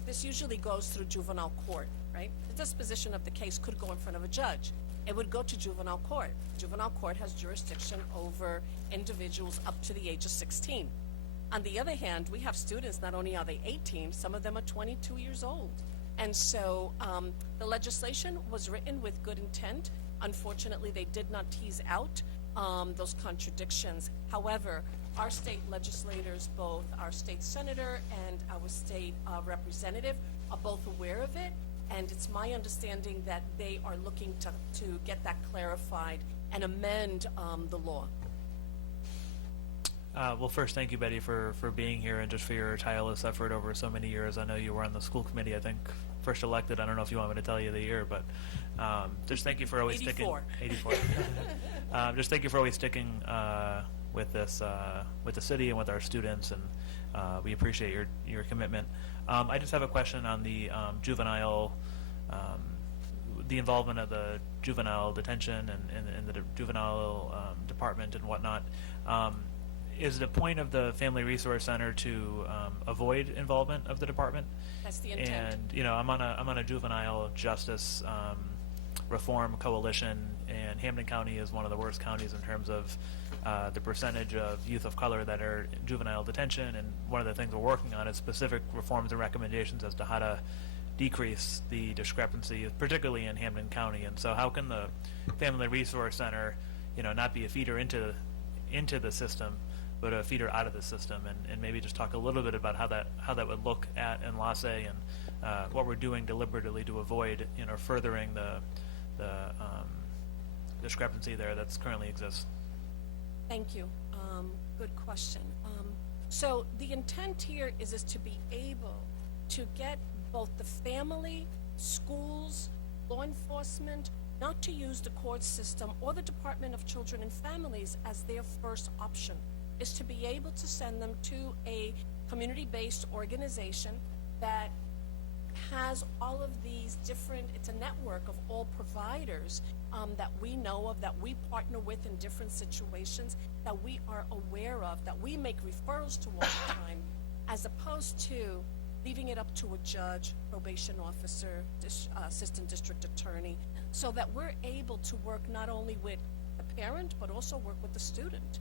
this usually goes through juvenile court, right? The disposition of the case could go in front of a judge. It would go to juvenile court. Juvenile court has jurisdiction over individuals up to the age of 16. On the other hand, we have students, not only are they 18, some of them are 22 years old. And so the legislation was written with good intent. Unfortunately, they did not tease out those contradictions. However, our state legislators, both our state senator and our state representative, are both aware of it, and it's my understanding that they are looking to get that clarified and amend the law. Well, first, thank you, Betty, for being here and just for your tireless effort over so many years. I know you were on the school committee, I think, first elected. I don't know if you want me to tell you the year, but just thank you for always 84. sticking. 84. Just thank you for always sticking with this, with the city and with our students, and we appreciate your commitment. I just have a question on the juvenile, the involvement of the juvenile detention and the juvenile department and whatnot. Is the point of the Family Resource Center to avoid involvement of the department? That's the intent. And you know, I'm on a juvenile justice reform coalition, and Hampden County is one of the worst counties in terms of the percentage of youth of color that are in juvenile detention. And one of the things we're working on is specific reforms and recommendations as to how to decrease the discrepancy, particularly in Hampden County. And so, how can the Family Resource Center, you know, not be a feeder into the system, but a feeder out of the system, and maybe just talk a little bit about how that would look at Enlace and what we're doing deliberately to avoid, you know, furthering the discrepancy there that's currently exists. Thank you. Good question. So the intent here is to be able to get both the family, schools, law enforcement, not to use the court system or the Department of Children and Families as their first option, is to be able to send them to a community-based organization that has all of these different, it's a network of all providers that we know of, that we partner with in different situations, that we are aware of, that we make referrals to all the time, as opposed to leaving it up to a judge, probation officer, assistant district attorney, so that we're able to work not only with the parent, but also work with the student.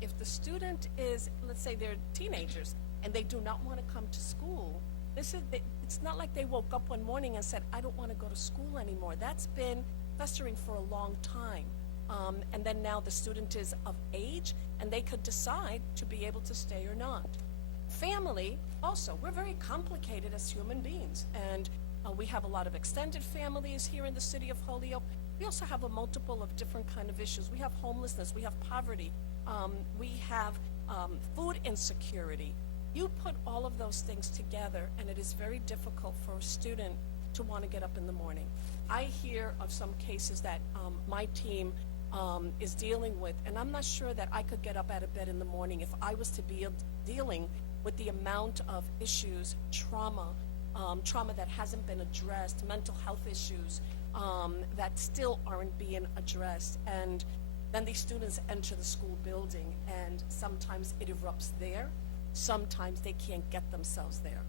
If the student is, let's say they're teenagers, and they do not want to come to school, it's not like they woke up one morning and said, I don't want to go to school anymore. That's been festering for a long time. And then now the student is of age, and they could decide to be able to stay or not. Family, also, we're very complicated as human beings, and we have a lot of extended families here in the city of Holyoke. We also have a multiple of different kind of issues. We have homelessness, we have poverty, we have food insecurity. You put all of those things together, and it is very difficult for a student to want to get up in the morning. I hear of some cases that my team is dealing with, and I'm not sure that I could get up out of bed in the morning if I was to be dealing with the amount of issues, trauma that hasn't been addressed, mental health issues that still aren't being addressed. And then these students enter the school building, and sometimes it erupts there. Sometimes they can't get themselves there.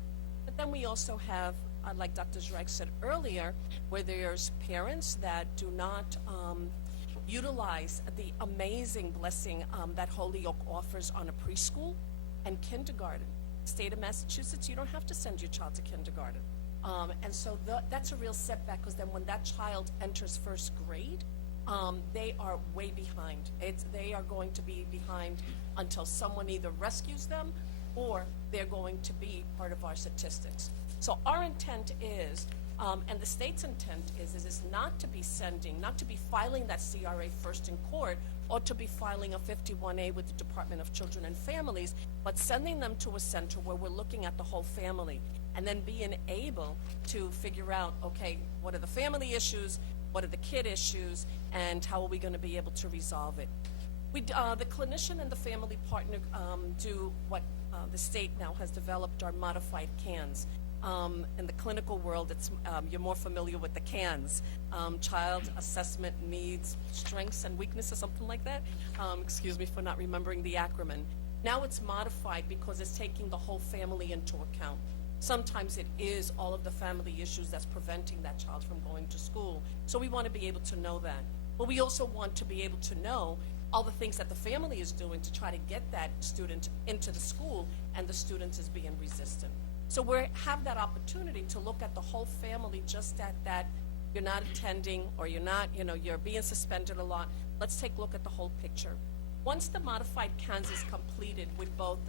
But then we also have, like Dr. Reich said earlier, where there's parents that do not utilize the amazing blessing that Holyoke offers on a preschool and kindergarten. State of Massachusetts, you don't have to send your child to kindergarten. And so that's a real setback, because then when that child enters first grade, they are way behind. They are going to be behind until someone either rescues them or they're going to be part of our statistics. So our intent is, and the state's intent is not to be filing that CRA first in court, or to be filing a 51A with the Department of Children and Families, but sending them to a center where we're looking at the whole family, and then being able to figure out, okay, what are the family issues, what are the kid issues, and how are we going to be able to resolve it. The clinician and the family partner do what the state now has developed are modified CANs. In the clinical world, you're more familiar with the CANs, Child Assessment Needs, Strengths and Weaknesses, something like that. Excuse me for not remembering the acronym. Now it's modified because it's taking the whole family into account. Sometimes it is all of the family issues that's preventing that child from going to school. So we want to be able to know that. But we also want to be able to know all the things that the family is doing to try to get that student into the school, and the student is being resistant. So we have that opportunity to look at the whole family, just at that you're not attending or you're not, you're being suspended a lot. Let's take a look at the whole picture. Once the modified CANS is completed with both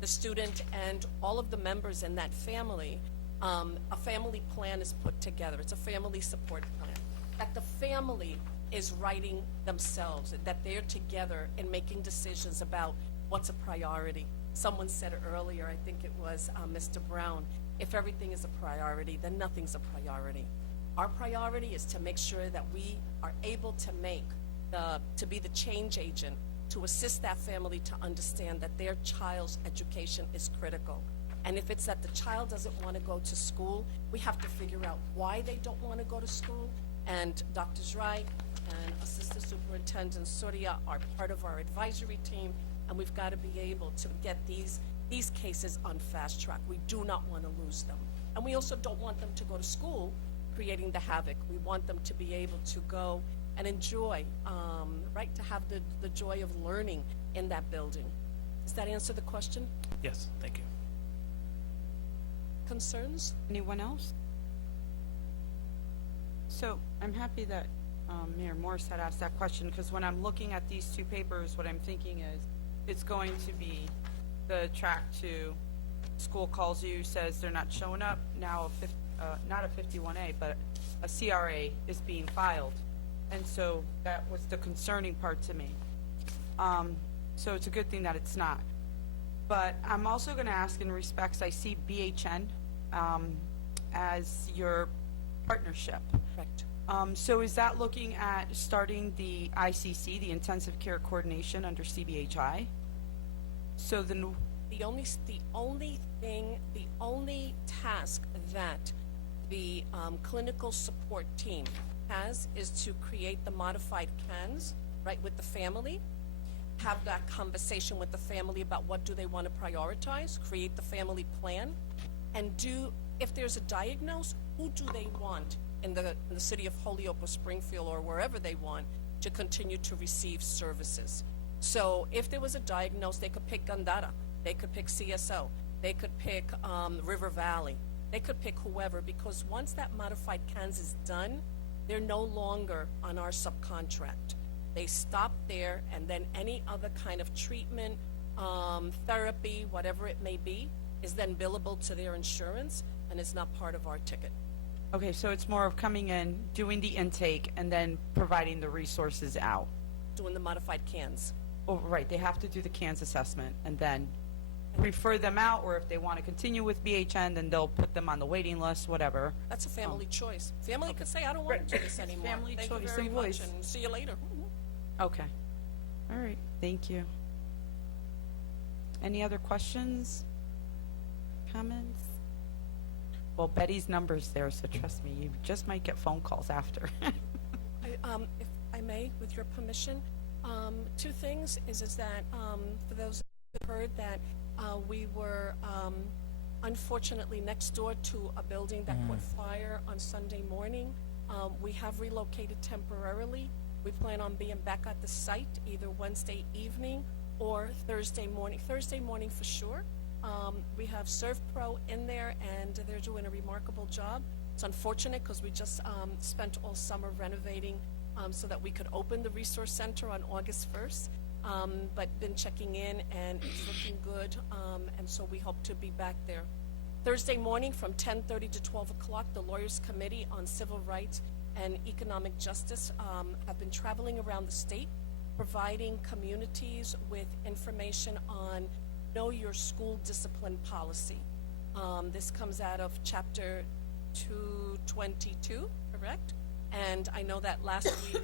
the student and all of the members in that family, a family plan is put together. It's a family support plan that the family is writing themselves, that they're together and making decisions about what's a priority. Someone said it earlier, I think it was Mr. Brown, if everything is a priority, then nothing's a priority. Our priority is to make sure that we are able to to be the change agent, to assist that family to understand that their child's education is critical. And if it's that the child doesn't want to go to school, we have to figure out why they don't want to go to school. And Drs. Reich and Assistant Superintendent Soria are part of our advisory team, and we've got to be able to get these cases on fast track. We do not want to lose them. And we also don't want them to go to school creating the havoc. We want them to be able to go and enjoy, right, to have the joy of learning in that building. Does that answer the question? Yes, thank you. Concerns? Anyone else? So I'm happy that Mayor Morse had asked that question, because when I'm looking at these two papers, what I'm thinking is it's going to be the track to school calls you, says they're not showing up. Now, not a 51A, but a CRA is being filed. And so that was the concerning part to me. So it's a good thing that it's not. But I'm also going to ask in respects, I see BHN as your partnership. Correct. So is that looking at starting the ICC, the Intensive Care Coordination, under CBHI? So the only task that the clinical support team has is to create the modified CANs, right, with the family, have that conversation with the family about what do they want to prioritize, create the family plan, and if there's a diagnose, who do they want in the city of Holyoke or Springfield or wherever they want to continue to receive services. So if there was a diagnose, they could pick Gandara, they could pick CSO, they could pick River Valley, they could pick whoever, because once that modified CANS is done, they're no longer on our subcontract. They stop there, and then any other kind of treatment, therapy, whatever it may be, is then billable to their insurance, and is not part of our ticket. Okay, so it's more of coming in, doing the intake, and then providing the resources out. Doing the modified CANs. Oh, right, they have to do the CANS assessment, and then refer them out, or if they want to continue with BHN, then they'll put them on the waiting list, whatever. That's a family choice. Family could say, I don't want to do this anymore. Family Thank choice you very and much, voice. and see you later. Okay. All right, thank you. Any other questions? Comments? Well, Betty's number's there, so trust me, you just might get phone calls after. If I may, with your permission, two things is that for those who heard that we were unfortunately next door to a building that caught fire on Sunday morning. We have relocated temporarily. We plan on being back at the site either Wednesday evening or Thursday morning. Thursday morning for sure. We have ServPro in there, and they're doing a remarkable job. It's unfortunate because we just spent all summer renovating so that we could open the Resource Center on August 1st, but been checking in, and it's looking good, and so we hope to be back there. Thursday morning from 10:30 to 12 o'clock, the Lawyers Committee on Civil Rights and Economic Justice have been traveling around the state, providing communities with information on Know Your School Discipline Policy. This comes out of Chapter 222, correct? And I know that last week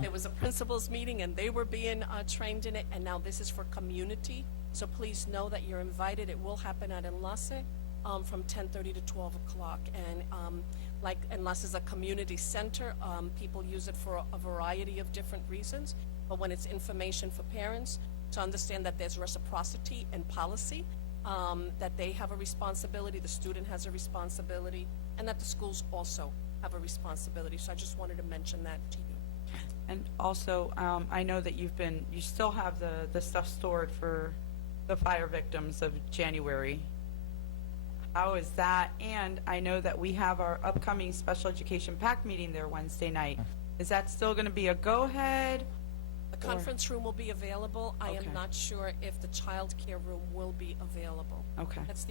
there was a principals meeting, and they were being trained in it, and now this is for community. So please know that you're invited. It will happen at Enlace from 10:30 to 12 o'clock. And like Enlace is a community center, people use it for a variety of different reasons. But when it's information for parents, to understand that there's reciprocity in policy, that they have a responsibility, the student has a responsibility, and that the schools also have a responsibility. So I just wanted to mention that to you. And also, I know that you still have the stuff stored for the fire victims of January. How is that? And I know that we have our upcoming special education PAC meeting there Wednesday night. Is that still going to be a go-ahead? The conference room will be available. I Okay. am not sure if the child care room will be available. Okay. It's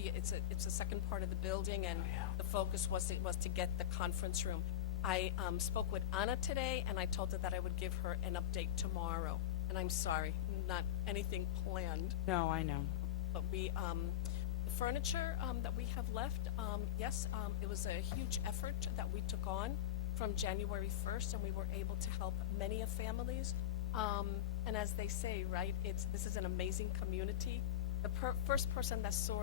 the second part of the building, and the focus was to get the conference room. I spoke with Anna today, and I told her that I would give her an update tomorrow. And I'm sorry, not anything planned. No, I know. But the furniture that we have left, yes, it was a huge effort that we took on from January 1st, and we were able to help many of families. And as they say, right, this is an amazing community. The first person that saw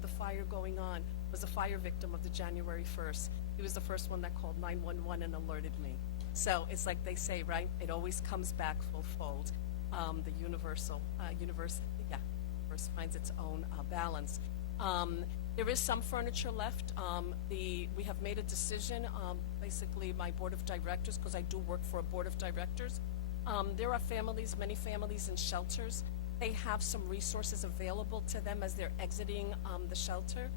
the fire going on was a fire victim of the January 1st. He was the first one that called 911 and alerted me. So it's like they say, right, it always comes back full-fold. The universe finds its own balance. There is some furniture left. We have made a decision, basically my board of directors, because I do work for a board of directors. There are families, many families in shelters. They have some resources available to them as they're exiting the shelter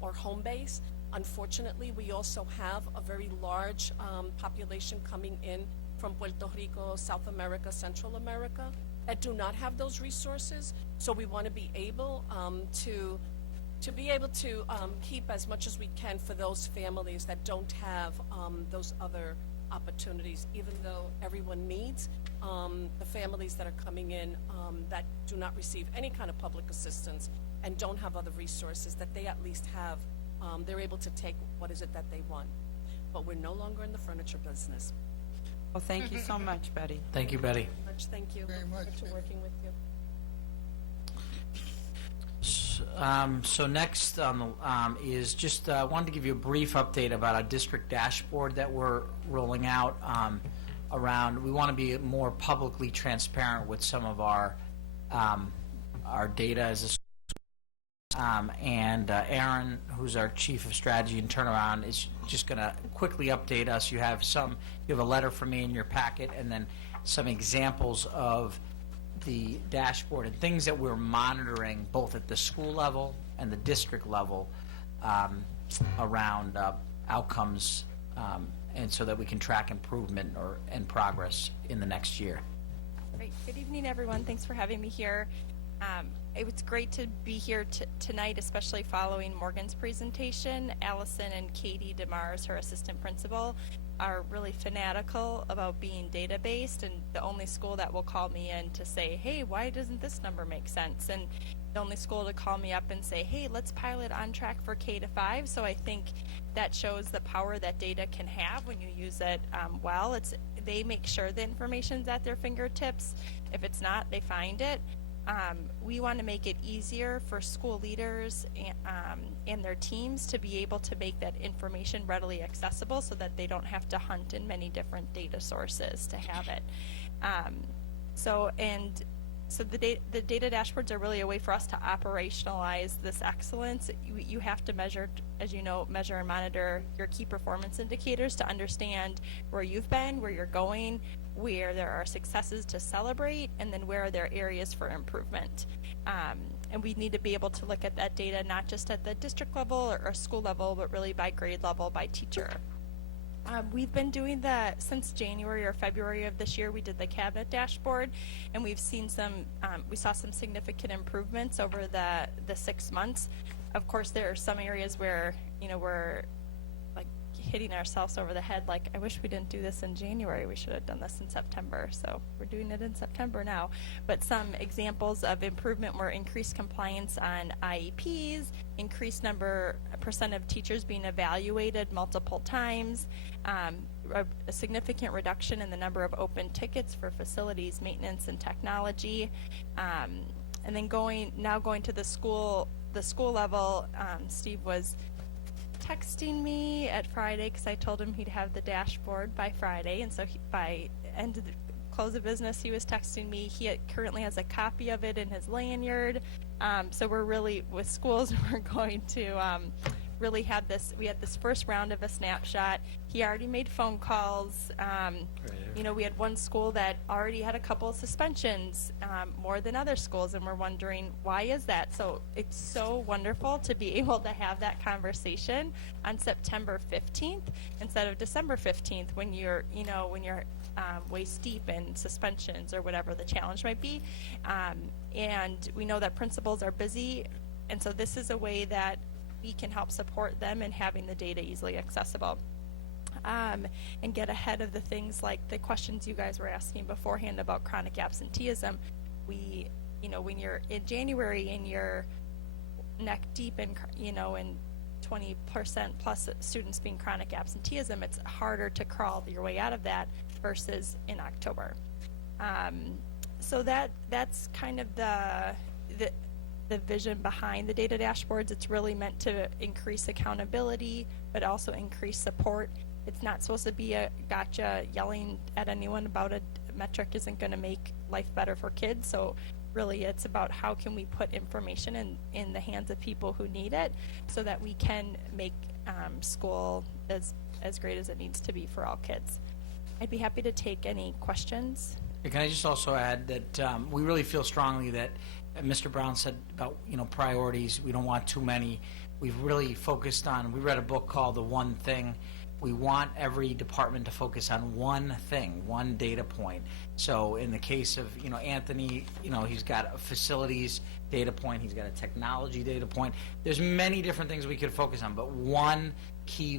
or home base. Unfortunately, we also have a very large population coming in from Puerto Rico, South America, Central America, that do not have those resources. So we want to be able to keep as much as we can for those families that don't have those other opportunities, even though everyone needs the families that are coming in that do not receive any kind of public assistance and don't have other resources, that they at least have, they're able to take what is it that they want. But we're no longer in the furniture business. Well, thank you so much, Betty. Thank you, Betty. Thank you. Very much, Look forward to working with you. So next is just wanted to give you a brief update about our district dashboard that we're rolling out around. We want to be more publicly transparent with some of our data as a and Aaron, who's our chief of strategy and turnaround, is just going to quickly update us. You have a letter from me in your packet, and then some examples of the dashboard and things that we're monitoring both at the school level and the district level around outcomes, and so that we can track improvement and progress in the next year. Great. Good evening, everyone. Thanks for having me here. It was great to be here tonight, especially following Morgan's presentation. Allison and Katie DeMars, her assistant principal, are really fanatical about being data-based, and the only school that will call me in to say, hey, why doesn't this number make sense? And the only school to call me up and say, hey, let's pilot On Track for K-5. So I think that shows the power that data can have when you use it well. They make sure the information's at their fingertips. If it's not, they find it. We want to make it easier for school leaders and their teams to be able to make that information readily accessible so that they don't have to hunt in many different data sources to have it. So the data dashboards are really a way for us to operationalize this excellence. You have to measure, as you know, measure and monitor your key performance indicators to understand where you've been, where you're going, where there are successes to celebrate, and then where are there areas for improvement. And we need to be able to look at that data not just at the district level or school level, but really by grade level, by teacher. We've been doing that since January or February of this year. We did the cabinet dashboard, and we've seen we saw some significant improvements over the 6 months. Of course, there are some areas where, we're like hitting ourselves over the head, like, I wish we didn't do this in January. We should have done this in September. So we're doing it in September now. But some examples of improvement were increased compliance on IEPs, increased percent of teachers being evaluated multiple times, a significant reduction in the number of open tickets for facilities maintenance and technology, and then going to the school level. Steve was texting me at Friday because I told him he'd have the dashboard by Friday, and so by end of the close of business he was texting me. He currently has a copy of it in his lanyard. So we're really, with schools, we're going to really had this. We had this first round of a snapshot. He already made phone calls. You know, we had one school that already had a couple of suspensions, more than other schools, and we're wondering why is that. So it's so wonderful to be able to have that conversation on September 15th instead of December 15th when you're, you know, when you're waist deep in suspensions or whatever the challenge might be. And we know that principals are busy, and so this is a way that we can help support them in having the data easily accessible. And get ahead of the things like the questions you guys were asking beforehand about chronic absenteeism. We, you know, when you're in January and you're neck deep in, you know, in 20% plus students being chronic absenteeism, it's harder to crawl your way out of that versus in October. So that's kind of the vision behind the data dashboards. It's really meant to increase accountability, but also increase support. It's not supposed to be a gotcha. Yelling at anyone about a metric isn't going to make life better for kids. So really it's about how can we put information in the hands of people who need it so that we can make school as great as it needs to be for all kids. I'd be happy to take any questions. Can I just also add that we really feel strongly that Mr. Brown said about, you know, priorities. We don't want too many. We've really focused on, we read a book called The One Thing. We want every department to focus on one thing, one data point. So in the case of, you know, Anthony, you know, he's got a facilities data point, he's got a technology data point. There's many different things we could focus on, but one key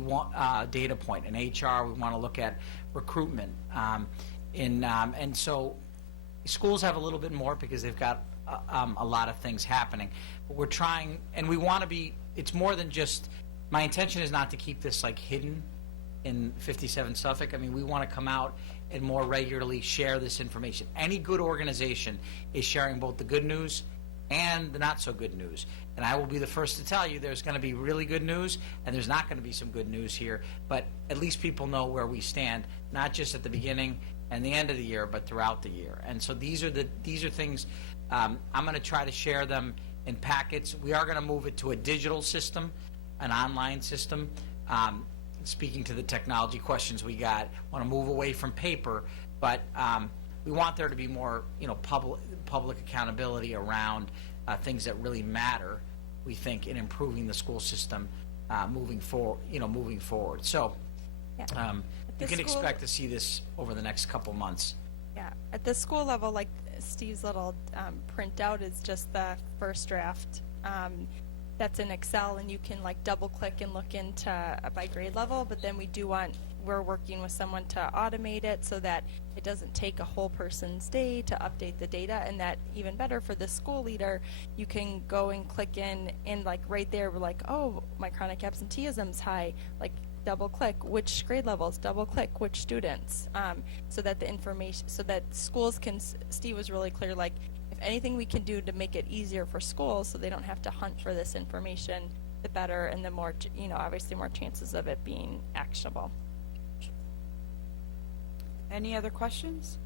data point. In HR, we want to look at recruitment. And so schools have a little bit more because they've got a lot of things happening. But we're trying, and we want to be, it's more than just, my intention is not to keep this like hidden in 57 Suffolk. I mean, we want to come out and more regularly share this information. Any good organization is sharing both the good news and the not so good news. And I will be the first to tell you there's going to be really good news and there's not going to be some good news here, but at least people know where we stand, not just at the beginning and the end of the year, but throughout the year. And so these are things, I'm going to try to share them in packets. We are going to move it to a digital system, an online system. Speaking to the technology questions we got, want to move away from paper, but we want there to be more, you know, public accountability around things that really matter. We think in improving the school system moving forward. So you can expect to see this over the next couple months. Yeah, at the school level, like Steve's little printout is just the first draft. That's in Excel, and you can like double click and look into by grade level, but then we're working with someone to automate it so that it doesn't take a whole person's day to update the data, and that even better for the school leader, you can go and click in and like right there we're like, oh, my chronic absenteeism's high, like double click which grade levels, double click which students, so that the information, so that schools can, Steve was really clear, like if anything we can do to make it easier for schools so they don't have to hunt for this information, the better, and the more, you know, obviously more chances of it being actionable. Any other questions?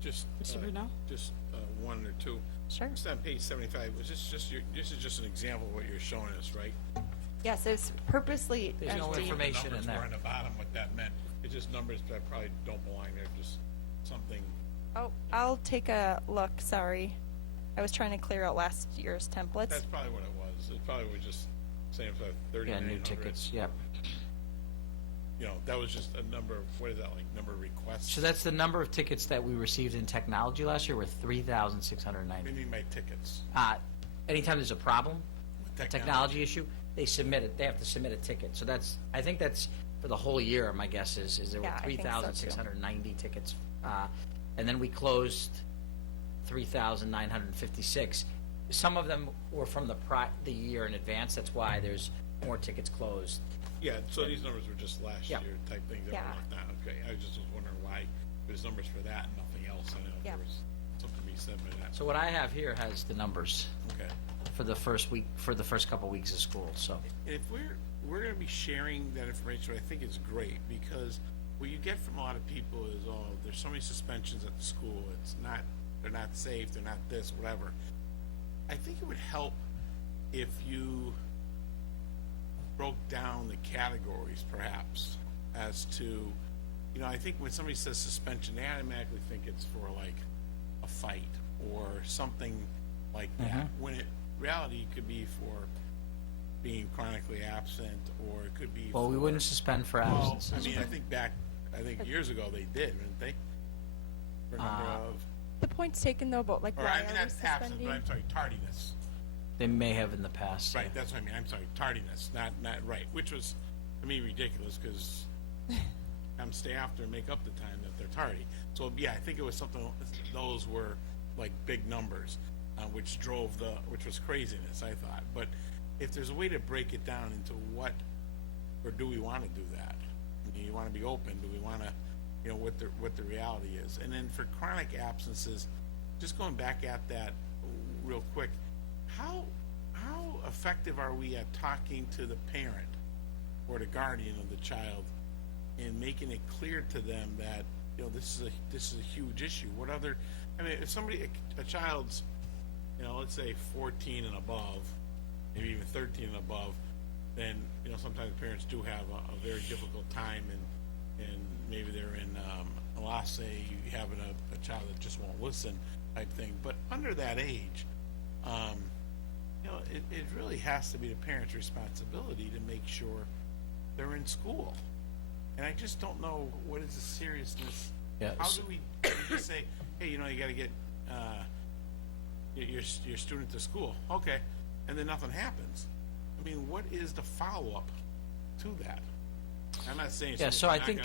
Just Mr. Bruno? Just one or two. Sure. Just on page 75, was this just this is just an example of what you're showing us, right? Yes, it's purposely There's no empty. information The numbers in there. were on the bottom, what that meant. It's just numbers that probably don't belong there, just something. Oh, I'll take a look. Sorry, I was trying to clear out last year's templates. That's probably what it was. It probably was just saying for 3900. Yeah, new tickets. Yep. You know, that was just a number of, what is that, like number of requests? So that's the number of tickets that we received in technology last year were 3,690. What do you mean by tickets? Anytime there's a problem, With a technology issue, they submit it. They have to submit a ticket. So I think that's for the whole year. My guess is there Yeah, were I think so, too. 3,690 tickets, and then we closed 3,956. Some of them were from the year in advance. That's why there's more tickets closed. Yeah, so these numbers were just last Yep. year type things that Yeah. were not that. Okay, I just was wondering why there's numbers for that and nothing else. I know Yeah. there was something to be said by that. So what I have here has the numbers Okay. for the first week, for the first couple weeks of school. So And if we're going to be sharing that information, I think it's great, because what you get from a lot of people is, oh, there's so many suspensions at the school. They're not safe. They're not this, whatever. I think it would help if you broke down the categories perhaps as to, I think when somebody says suspension, they automatically think it's for like a fight or something like that. When in reality it could be for being chronically absent, or it could be. Well, we wouldn't suspend for absences. I mean, I think years ago they did, didn't they? For a number of. The point's taken though about like Or why I mean, are we not absent, suspending? but I'm sorry, tardiness. They may have in the past. Right, that's what I mean. I'm sorry, tardiness, not right, which was to me ridiculous because I'm staffed or make up the time that they're tardy. So yeah, I think it was something. Those were like big numbers, which was craziness. I thought, but if there's a way to break it down into what, or do we want to do that? I mean, you want to be open? Do we want to, what the reality is? And then for chronic absences, just going back at that real quick, how effective are we at talking to the parent or the guardian of the child and making it clear to them that this is a huge issue? What other? I mean, if a child's, let's say 14 and above, maybe even 13 and above, then sometimes parents do have a very difficult time, and maybe they're in let's say you having a child that just won't listen type thing. But under that age, it really has to be the parent's responsibility to make sure they're in school. And I just don't know what is the seriousness. Yeah, How do we just say, hey, you got to get your student to school, okay, and then nothing happens? I mean, what is the follow-up to that? I'm not saying. Yeah, so I think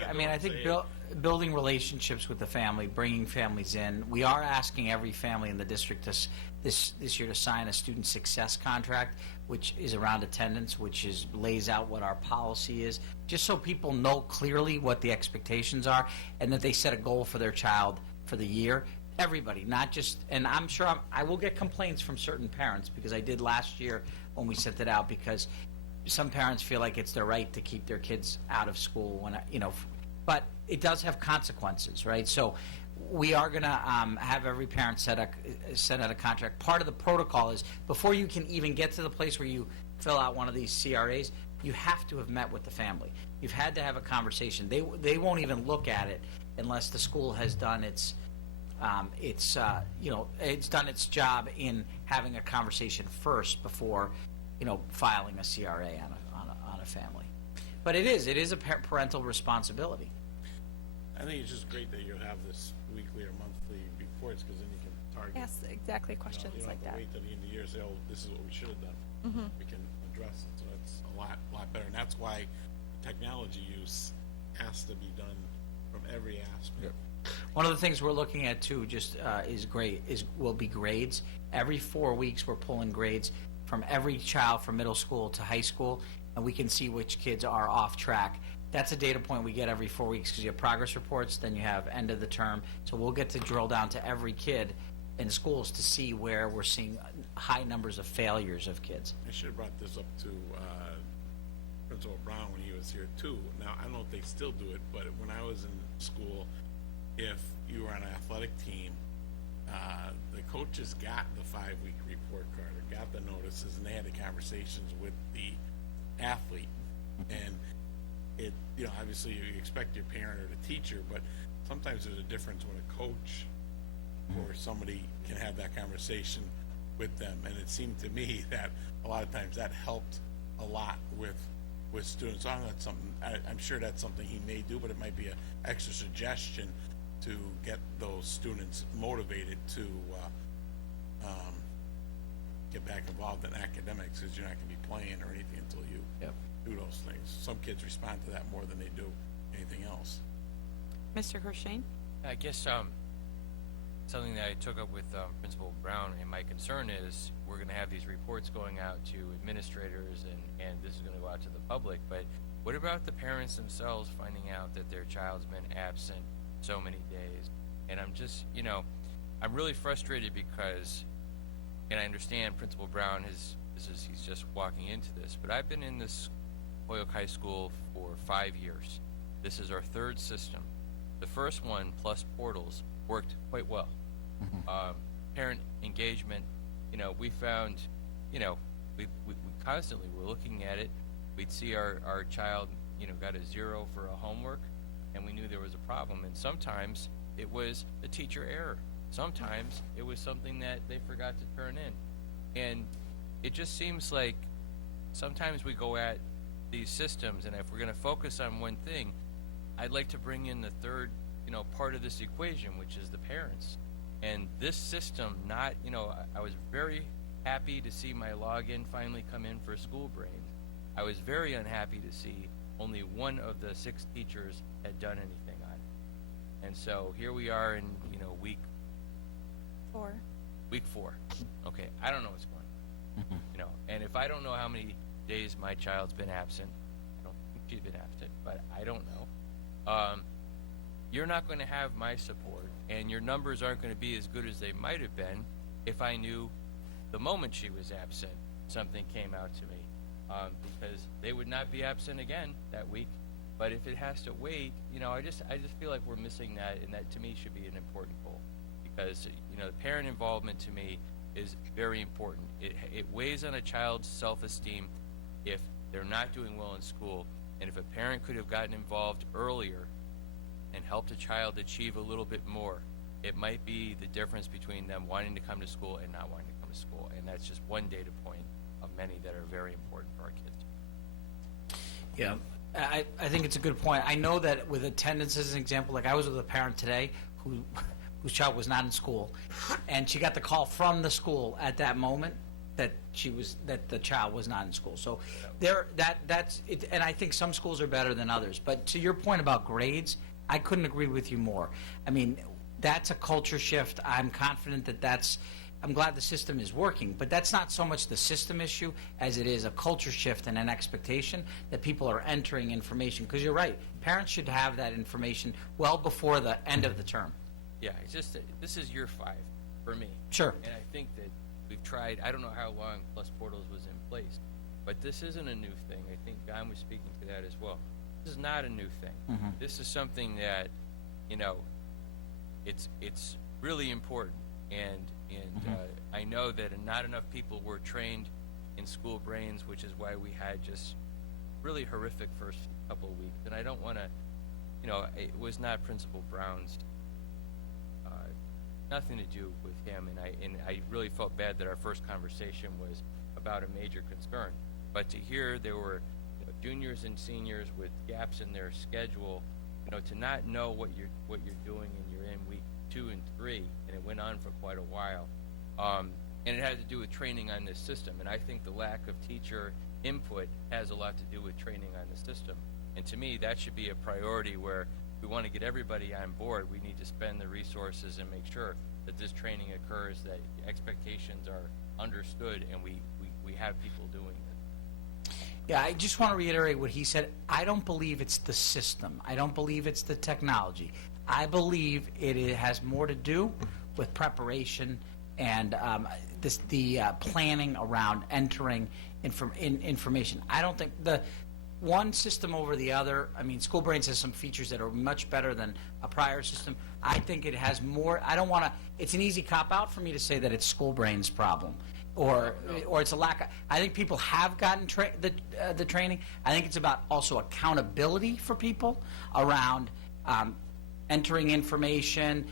building relationships with the family, bringing families in. We are asking every family in the district this year to sign a student success contract, which is around attendance, which lays out what our policy is, just so people know clearly what the expectations are, and that they set a goal for their child for the year. Everybody, not just, and I'm sure I will get complaints from certain parents, because I did last year when we sent it out, because some parents feel like it's their right to keep their kids out of school when but it does have consequences, right? So we are going to have every parent send out a contract. Part of the protocol is before you can even get to the place where you fill out one of these CRAs, you have to have met with the family. You've had to have a conversation. They won't even look at it unless the school has done it's done its job in having a conversation first before filing a CRA on a family. But it is a parental responsibility. I think it's just great that you have this weekly or monthly reports, because then you can target. Ask exactly questions you don't like have to that. wait till the end of the year and say, oh, this is what we should have done. We can address it, so that's a lot better. And that's why technology use has to be done from every aspect. One of the things we're looking at too, will be grades. Every 4 weeks, we're pulling grades from every child from middle school to high school, and we can see which kids are off track. That's a data point we get every 4 weeks, because you have progress reports, then you have end of the term. So we'll get to drill down to every kid in schools to see where we're seeing high numbers of failures of kids. I should have brought this up to Principal Brown when he was here too. Now, I don't know if they still do it, but when I was in school, if you were on an athletic team, the coaches got the 5-week report card, or got the notices, and they had the conversations with the athlete. And it, obviously you expect your parent or the teacher, but sometimes there's a difference when a coach or somebody can have that conversation with them. And it seemed to me that a lot of times that helped a lot with students. I'm sure that's something he may do, but it might be an extra suggestion to get those students motivated to get back involved in academics, because you're not going to be playing or anything until you do those things. Some kids respond to that more than they do anything else. Mr. Hershane? I guess something that I took up with Principal Brown, and my concern is we're going to have these reports going out to administrators, and this is going to go out to the public, but what about the parents themselves finding out that their child's been absent so many days? And I'm just, I'm really frustrated because, and I understand Principal Brown he's just walking into this, but I've been in this Holyoke High School for 5 years. This is our third system. The first one, plus portals, worked quite well. Parent engagement, we found, we constantly were looking at it. we'd see our child, got a 0 for a homework, and we knew there was a problem. And sometimes it was a teacher error. Sometimes it was something that they forgot to turn in. And it just seems like sometimes we go at these systems, and if we're going to focus on one thing, I'd like to bring in the third, part of this equation, which is the parents. And this system, I was very happy to see my login finally come in for School Brains. I was very unhappy to see only one of the 6 teachers had done anything on it. And so here we are in, week 4. Week 4. Okay, I don't know what's going on. And if I don't know how many days my child's been absent, I don't think she's been absent, but I don't know. You're not going to have my support, and your numbers aren't going to be as good as they might have been if I knew the moment she was absent, something came out to me, because they would not be absent again that week. But if it has to wait, I just feel like we're missing that, and that to me should be an important goal, because the parent involvement to me is very important. It weighs on a child's self-esteem if they're not doing well in school, and if a parent could have gotten involved earlier and helped a child achieve a little bit more, it might be the difference between them wanting to come to school and not wanting to come to school. And that's just one data point of many that are very important for our kids. Yeah, I think it's a good point. I know that with attendance as an example, like I was with a parent today whose child was not in school, and she got the call from the school at that moment that the child was not in school. So that's it. And I think some schools are better than others. But to your point about grades, I couldn't agree with you more. I mean, that's a culture shift. I'm confident I'm glad the system is working, but that's not so much the system issue as it is a culture shift and an expectation that people are entering information. Because you're right, parents should have that information well before the end of the term. Yeah, it's just that this is year 5 for me. Sure. And I think that we've tried, I don't know how long Plus Portals was in place, but this isn't a new thing. I think Don was speaking to that as well. This is not a new thing. Mm-hmm. This is something that, it's really important. And I know that not enough people were trained in School Brains, which is why we had just really horrific first couple of weeks. And I don't want to, it was not Principal Brown's, nothing to do with him. And I really felt bad that our first conversation was about a major concern. But to hear there were juniors and seniors with gaps in their schedule, to not know what you're doing, and you're in week 2 and 3, and it went on for quite a while. And it had to do with training on this system. And I think the lack of teacher input has a lot to do with training on the system. And to me, that should be a priority where if we want to get everybody on board, we need to spend the resources and make sure that this training occurs, that expectations are understood, and we have people doing it. Yeah, I just want to reiterate what he said. I don't believe it's the system. I don't believe it's the technology. I believe it has more to do with preparation and the planning around entering information. I don't think the one system over the other. I mean, School Brains has some features that are much better than a prior system. I think it has more. I don't want to. It's an easy cop out for me to say that it's School Brains' problem, or it's a lack of. I think people have gotten the training. I think it's about also accountability for people around entering information,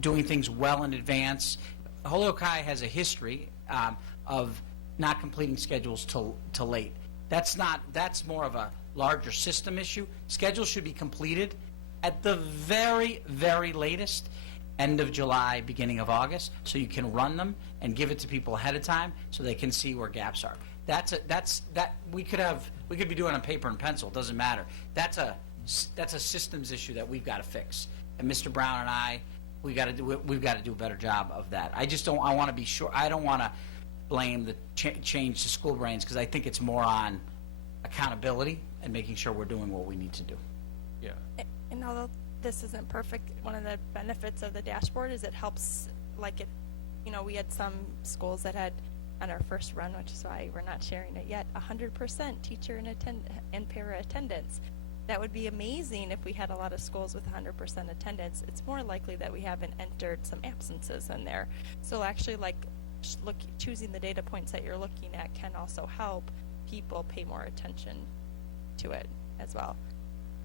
doing things well in advance. Holyoke High has a history of not completing schedules till late. That's more of a larger system issue. Schedules should be completed at the very, very latest end of July, beginning of August, so you can run them and give it to people ahead of time so they can see where gaps are. We could be doing on paper and pencil. It doesn't matter. That's a systems issue that we've got to fix. And Mr. Brown and I, we've got to do a better job of that. I want to be sure. I don't want to blame the change to School Brains, because I think it's more on accountability and making sure we're doing what we need to do. Yeah. And although this isn't perfect, one of the benefits of the dashboard is it helps, we had some schools that had, on our first run, which is why we're not sharing it yet, 100% teacher and para attendance. That would be amazing if we had a lot of schools with 100% attendance. It's more likely that we haven't entered some absences in there. So actually, choosing the data points that you're looking at can also help people pay more attention to it as well.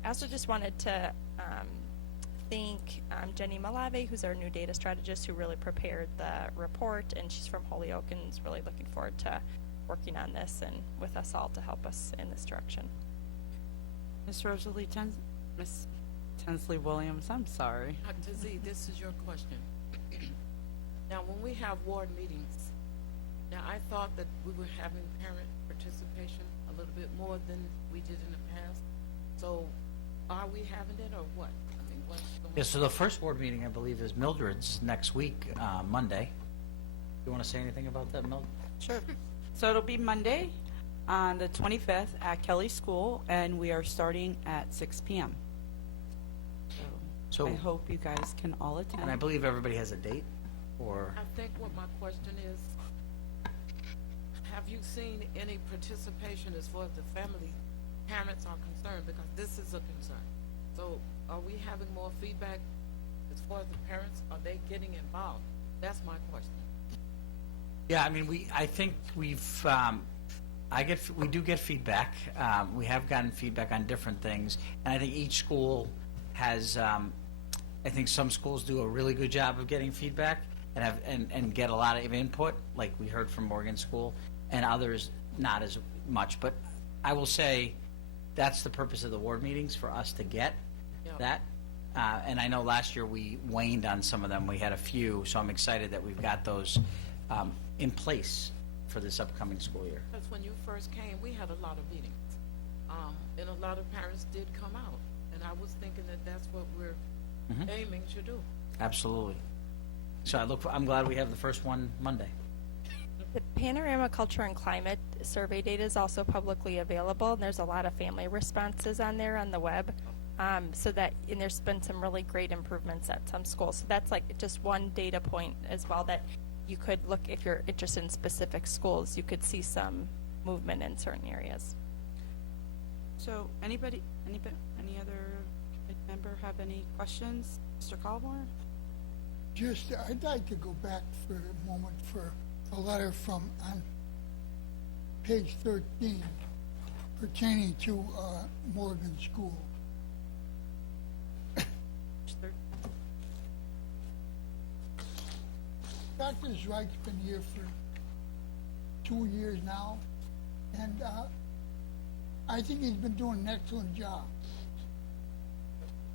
I also just wanted to thank Jenny Malave, who's our new data strategist, who really prepared the report, and she's from Holyoke and is really looking forward to working on this and with us all to help us in this direction. Miss Miss Tinsley Williams, I'm sorry. Dr. Z, this is your question. Now, when we have ward meetings, now I thought that we were having parent participation a little bit more than we did in the past. So, are we having it or what? I mean, what's going Yeah, so the first board meeting, I believe, is Mildred's next week, Monday. You want to say anything about that, Mildred? Sure. So it'll be Monday on the 25th at Kelly School, and we are starting at 6 p.m. So I hope you guys can all attend. And I believe everybody has a date, or I think what my question is, have you seen any participation as far as the family, parents are concerned? Because this is a concern. So are we having more feedback as far as the parents? Are they getting involved? That's my question. yeah, I mean, I think we've, we do get feedback. We have gotten feedback on different things, and I think each school has, I think some schools do a really good job of getting feedback and get a lot of input, like we heard from Morgan School, and others not as much. But I will say that's the purpose of the ward meetings, for us to get that. And I know last year we waned on some of them. We had a few, so I'm excited that we've got those in place for this upcoming school year. Because when you first came, we had a lot of meetings, and a lot of parents did come out, and I was thinking that that's what we're aiming to do. Absolutely. So I'm glad we have the first one Monday. The Panorama Culture and Climate survey data is also publicly available, and there's a lot of family responses on there on the web. And there's been some really great improvements at some schools. So that's like just one data point as well that you could look, if you're interested in specific schools, you could see some movement in certain areas. So any other member have any questions? Mr. Colborn? Just, I'd like to go back for a moment for a letter from on page 13 pertaining to Morgan School. Dr. Reich's been here for 2 years now, and I think he's been doing an excellent job.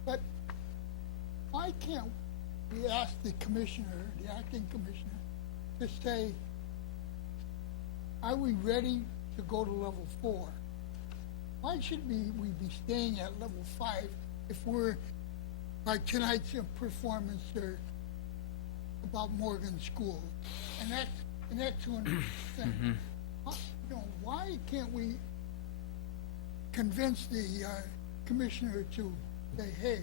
But why can't we ask the commissioner, the acting commissioner, to say, are we ready to go to level 4? Why should we be staying at level 5 if we're, like tonight's performance about Morgan School? And that's an excellent thing. Why can't we convince the commissioner to say, hey,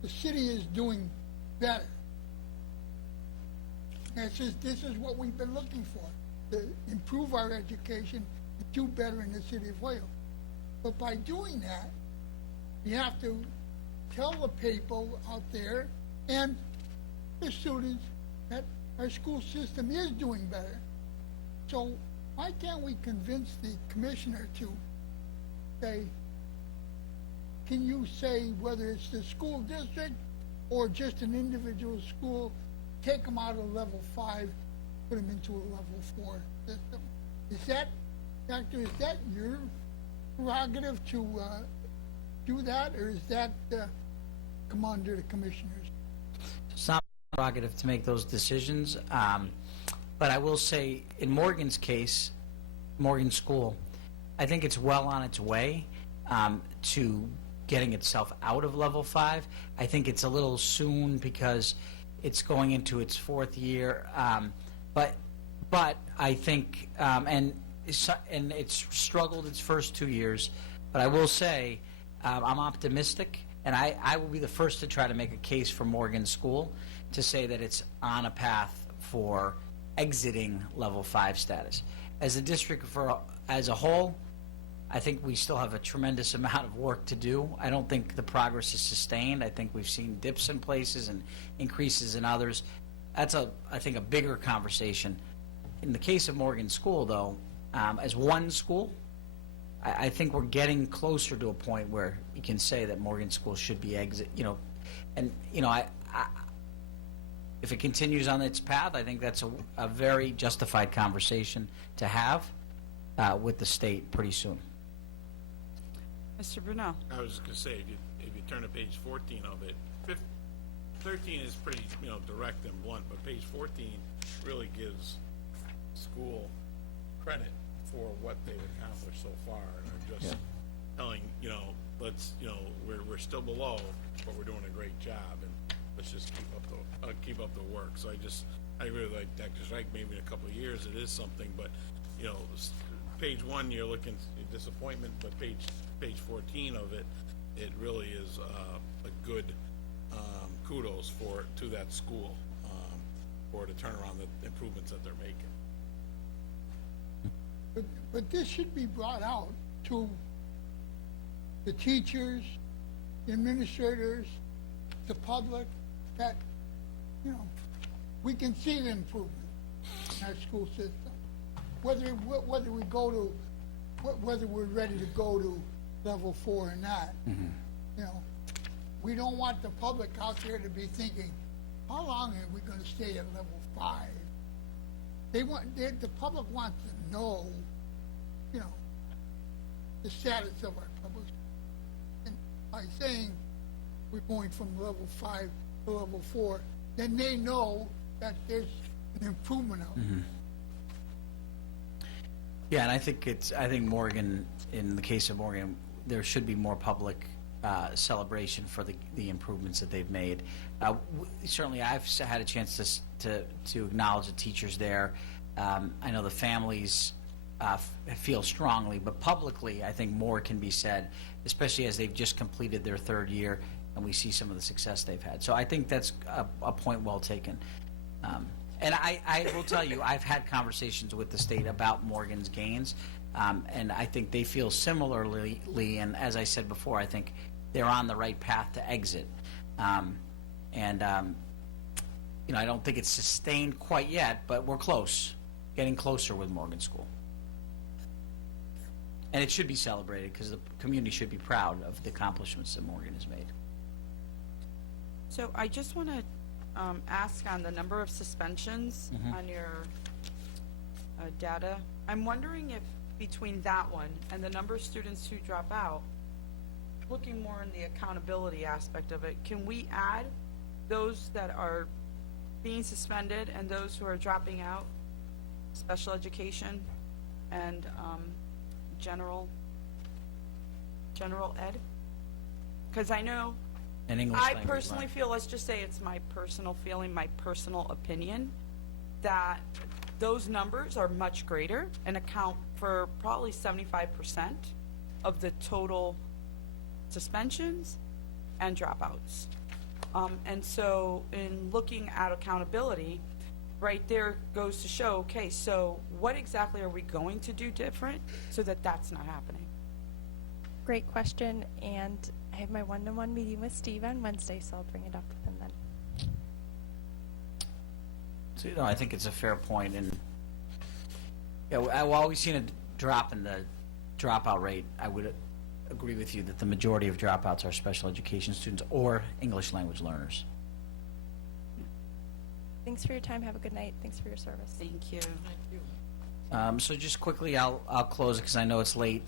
the city is doing better. And this is what we've been looking for, to improve our education, to do better in the city of Holyoke. But by doing that, you have to tell the people out there and the students that our school system is doing better. So why can't we convince the commissioner to say, can you say whether it's the school district or just an individual school, take them out of level 5, put them into a level 4 system? Is that, Doctor, is that your prerogative to do that, or is that come under the commissioners? It's not my prerogative to make those decisions, but I will say, in Morgan's case, Morgan School, I think it's well on its way to getting itself out of level 5. I think it's a little soon because it's going into its 4th year, but I think and it's struggled its first 2 years. But I will say I'm optimistic, and I will be the first to try to make a case for Morgan School to say that it's on a path for exiting level 5 status. As a district as a whole, I think we still have a tremendous amount of work to do. I don't think the progress is sustained. I think we've seen dips in places and increases in others. That's I think a bigger conversation. In the case of Morgan School, though, as one school. I think we're getting closer to a point where you can say that Morgan School should be if it continues on its path, I think that's a very justified conversation to have with the state pretty soon. Mr. Brunel. I was just gonna say, if you turn to page 14 of it, 13 is pretty, direct and blunt, but page 14 really gives school credit for what they've accomplished so far, and are just telling, we're still below, but we're doing a great job, and let's just keep up the work. So I agree with Dr. Reich. Maybe in a couple of years it is something, but page 1 you're looking at disappointment, but page 14 of it, it really is a good kudos to that school for to turn around the improvements that they're making. But this should be brought out to the teachers, the administrators, the public, that, we can see the improvement in our school system. Whether we go to, whether we're ready to go to level 4 or not, we don't want the public out there to be thinking, how long are we going to stay at level 5? The public wants to know, the status of our public. And by saying we're going from level 5 to level 4, then they know that there's an improvement out there. Yeah, and I think Morgan, in the case of Morgan, there should be more public celebration for the improvements that they've made. Certainly, I've had a chance to acknowledge the teachers there. I know the families feel strongly, but publicly, I think more can be said, especially as they've just completed their 3rd year, and we see some of the success they've had. So I think that's a point well taken. And I will tell you, I've had conversations with the state about Morgan's gains, and I think they feel similarly, and as I said before, I think they're on the right path to exit. I don't think it's sustained quite yet, but we're close, getting closer with Morgan School. And it should be celebrated because the community should be proud of the accomplishments that Morgan has made. So I just want to ask on the number of suspensions on your data. I'm wondering if between that one and the number of students who drop out, looking more in the accountability aspect of it, can we add those that are being suspended and those who are dropping out, special education and general ed? Because I know I personally feel, let's just say it's my personal feeling, my personal opinion, that those numbers are much greater and account for probably 75% of the total suspensions and dropouts. And so in looking at accountability, right there goes to show, okay, so what exactly are we going to do different so that that's not happening? Great question, and I have my one-to-one meeting with Steve on Wednesday, so I'll bring it up with him then. So, I think it's a fair point, and while we've seen a drop in the dropout rate, I would agree with you that the majority of dropouts are special education students or English language learners. Thanks for your time. Have a good night. Thanks for your service. Thank you. So just quickly, I'll close it because I know it's late.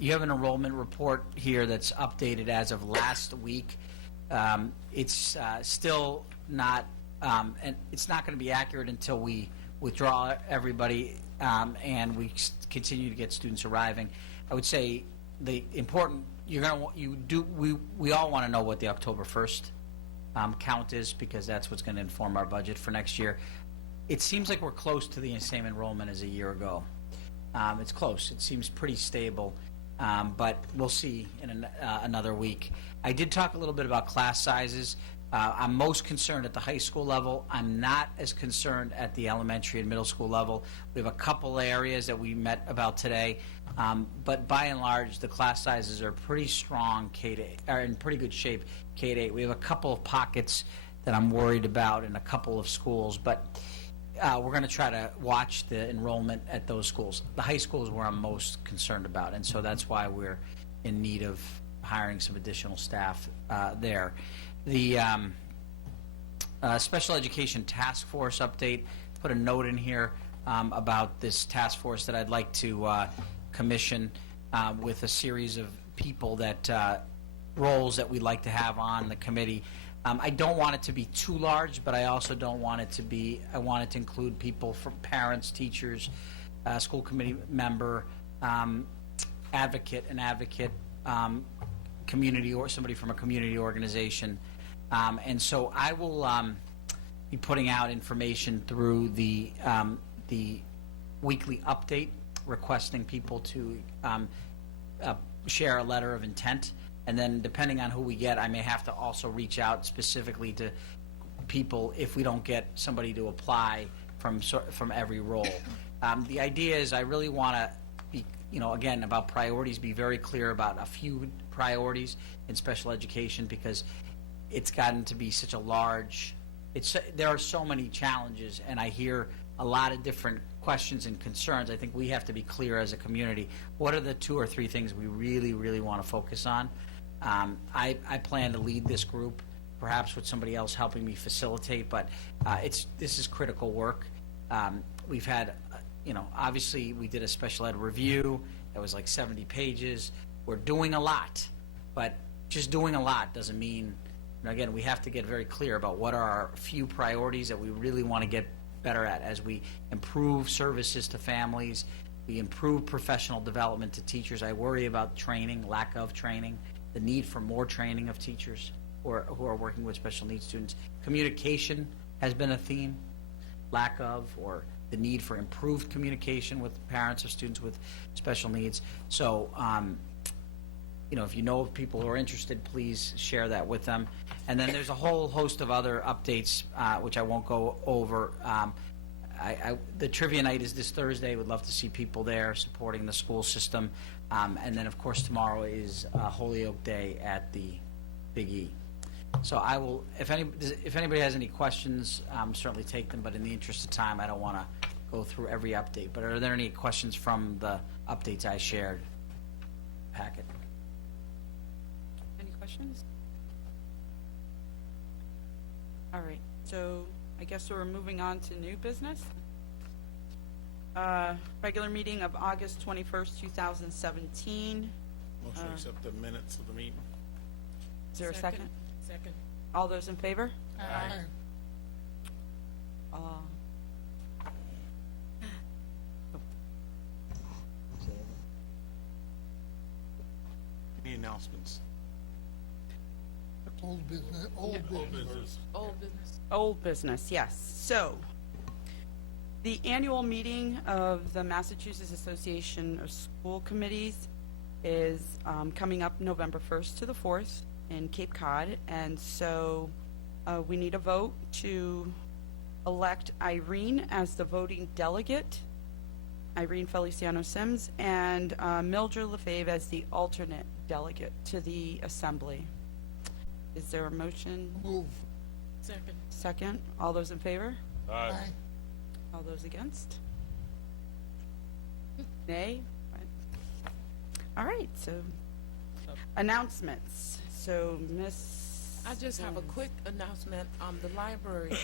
You have an enrollment report here that's updated as of last week. It's still not, and it's not going to be accurate until we withdraw everybody and we continue to get students arriving. I would say the important, we all want to know what the October 1st count is, because that's what's going to inform our budget for next year. It seems like we're close to the same enrollment as a year ago. It's close. It seems pretty stable, but we'll see in another week. I did talk a little bit about class sizes. I'm most concerned at the high school level. I'm not as concerned at the elementary and middle school level. We have a couple areas that we met about today, but by and large, the class sizes are pretty strong. Are in pretty good shape. K-8. We have a couple of pockets that I'm worried about in a couple of schools, but we're going to try to watch the enrollment at those schools. The high school is where I'm most concerned about, and so that's why we're in need of hiring some additional staff there. The Special Education Task Force update, put a note in here about this task force that I'd like to commission with a series of people that roles that we'd like to have on the committee. I don't want it to be too large, but I also don't want it to be, I want it to include people from parents, teachers, school committee member, an advocate, community, or somebody from a community organization. And so I will be putting out information through the weekly update, requesting people to share a letter of intent. And then depending on who we get, I may have to also reach out specifically to people if we don't get somebody to apply from every role. The idea is I really want to be, again, about priorities, be very clear about a few priorities in special education, because it's gotten to be such a large, there are so many challenges, and I hear a lot of different questions and concerns. I think we have to be clear as a community. What are the 2 or 3 things we really, really want to focus on? I plan to lead this group, perhaps with somebody else helping me facilitate, but this is critical work. We've had, obviously we did a special ed review that was like 70 pages. We're doing a lot, but just doing a lot doesn't mean, again, we have to get very clear about what are our few priorities that we really want to get better at as we improve services to families, we improve professional development to teachers. I worry about training, lack of training, the need for more training of teachers who are working with special needs students. Communication has been a theme, lack of, or the need for improved communication with parents of students with special needs. So, if you know of people who are interested, please share that with them. And then there's a whole host of other updates, which I won't go over. The trivia night is this Thursday. Would love to see people there supporting the school system. And then, of course, tomorrow is Holyoke Day at the Big E. So I will, if anybody has any questions, certainly take them. But in the interest of time, I don't want to go through every update. But are there any questions from the updates I shared? Packet. Any questions? All right, so I guess we're moving on to new business. Regular meeting of August 21st, 2017. Motion to accept the minutes of the meeting. Is there a second? Second. All those in favor? Aye. Any announcements? Old business, Old business, yes. So, the annual meeting of the Massachusetts Association of School Committees is coming up November 1st to the 4th in Cape Cod, and so we need a vote to elect Irene as the voting delegate, Irene Feliciano Sims, and Mildred Lefebvre as the alternate delegate to the assembly. Is there a motion? Move. Second. Second. All those in favor? Aye. All those against? Nay? All right, so announcements. So, Miss... I just have a quick announcement on the library.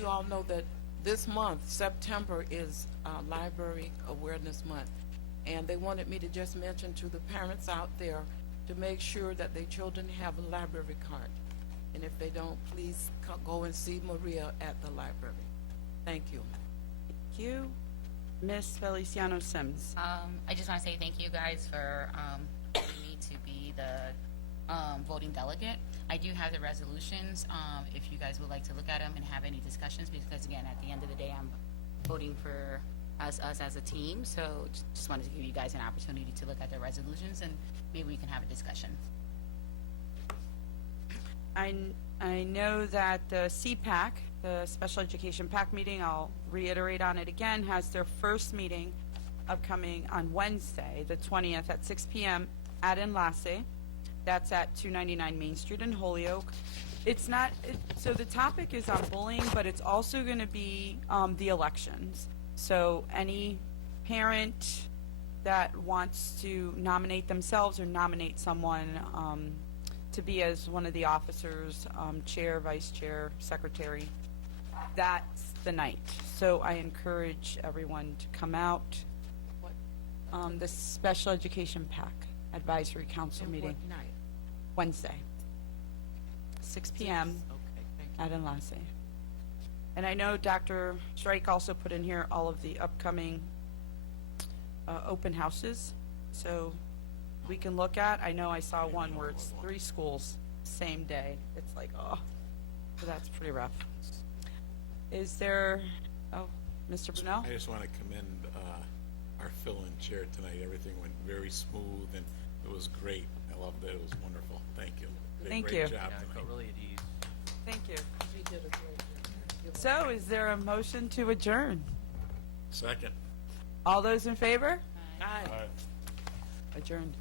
You all know that this month, September, is Library Awareness Month. And they wanted me to just mention to the parents out there to make sure that their children have a library card. And if they don't, please go and see Maria at the library. Thank you. Thank you. Miss Feliciano Sims. I just want to say thank you guys for allowing me to be the voting delegate. I do have the resolutions if you guys would like to look at them and have any discussions, because again, at the end of the day, I'm voting for us as a team. So just wanted to give you guys an opportunity to look at the resolutions and maybe we can have a discussion. I know that the CPAC, the Special Education PAC meeting, I'll reiterate on it again, has their first meeting upcoming on Wednesday, the 20th at 6 p.m. at Enlace. That's at 299 Main Street in Holyoke. It's not, so the topic is on bullying, but it's also going to be the elections. So any parent that wants to nominate themselves or nominate someone to be as one of the officers, chair, vice chair, secretary, that's the night. So I encourage everyone to come out. The Special Education PAC Advisory Council meeting. What night? Wednesday, 6 p.m. Okay, thank you. at Enlace. And I know Dr. Reich also put in here all of the upcoming open houses, so we can look at. I know I saw one where it's 3 schools same day. It's like, oh, so that's pretty rough. Is there, oh, Mr. Brunel? I just want to commend our fill-in chair tonight. Everything went very smooth, and it was great. I loved it. It was wonderful. Thank you. Did a Thank great you. job Yeah, I tonight. felt really at ease. Thank you. You did a great job. So is there a motion to adjourn? Second. All those in favor? Aye. Adjourned.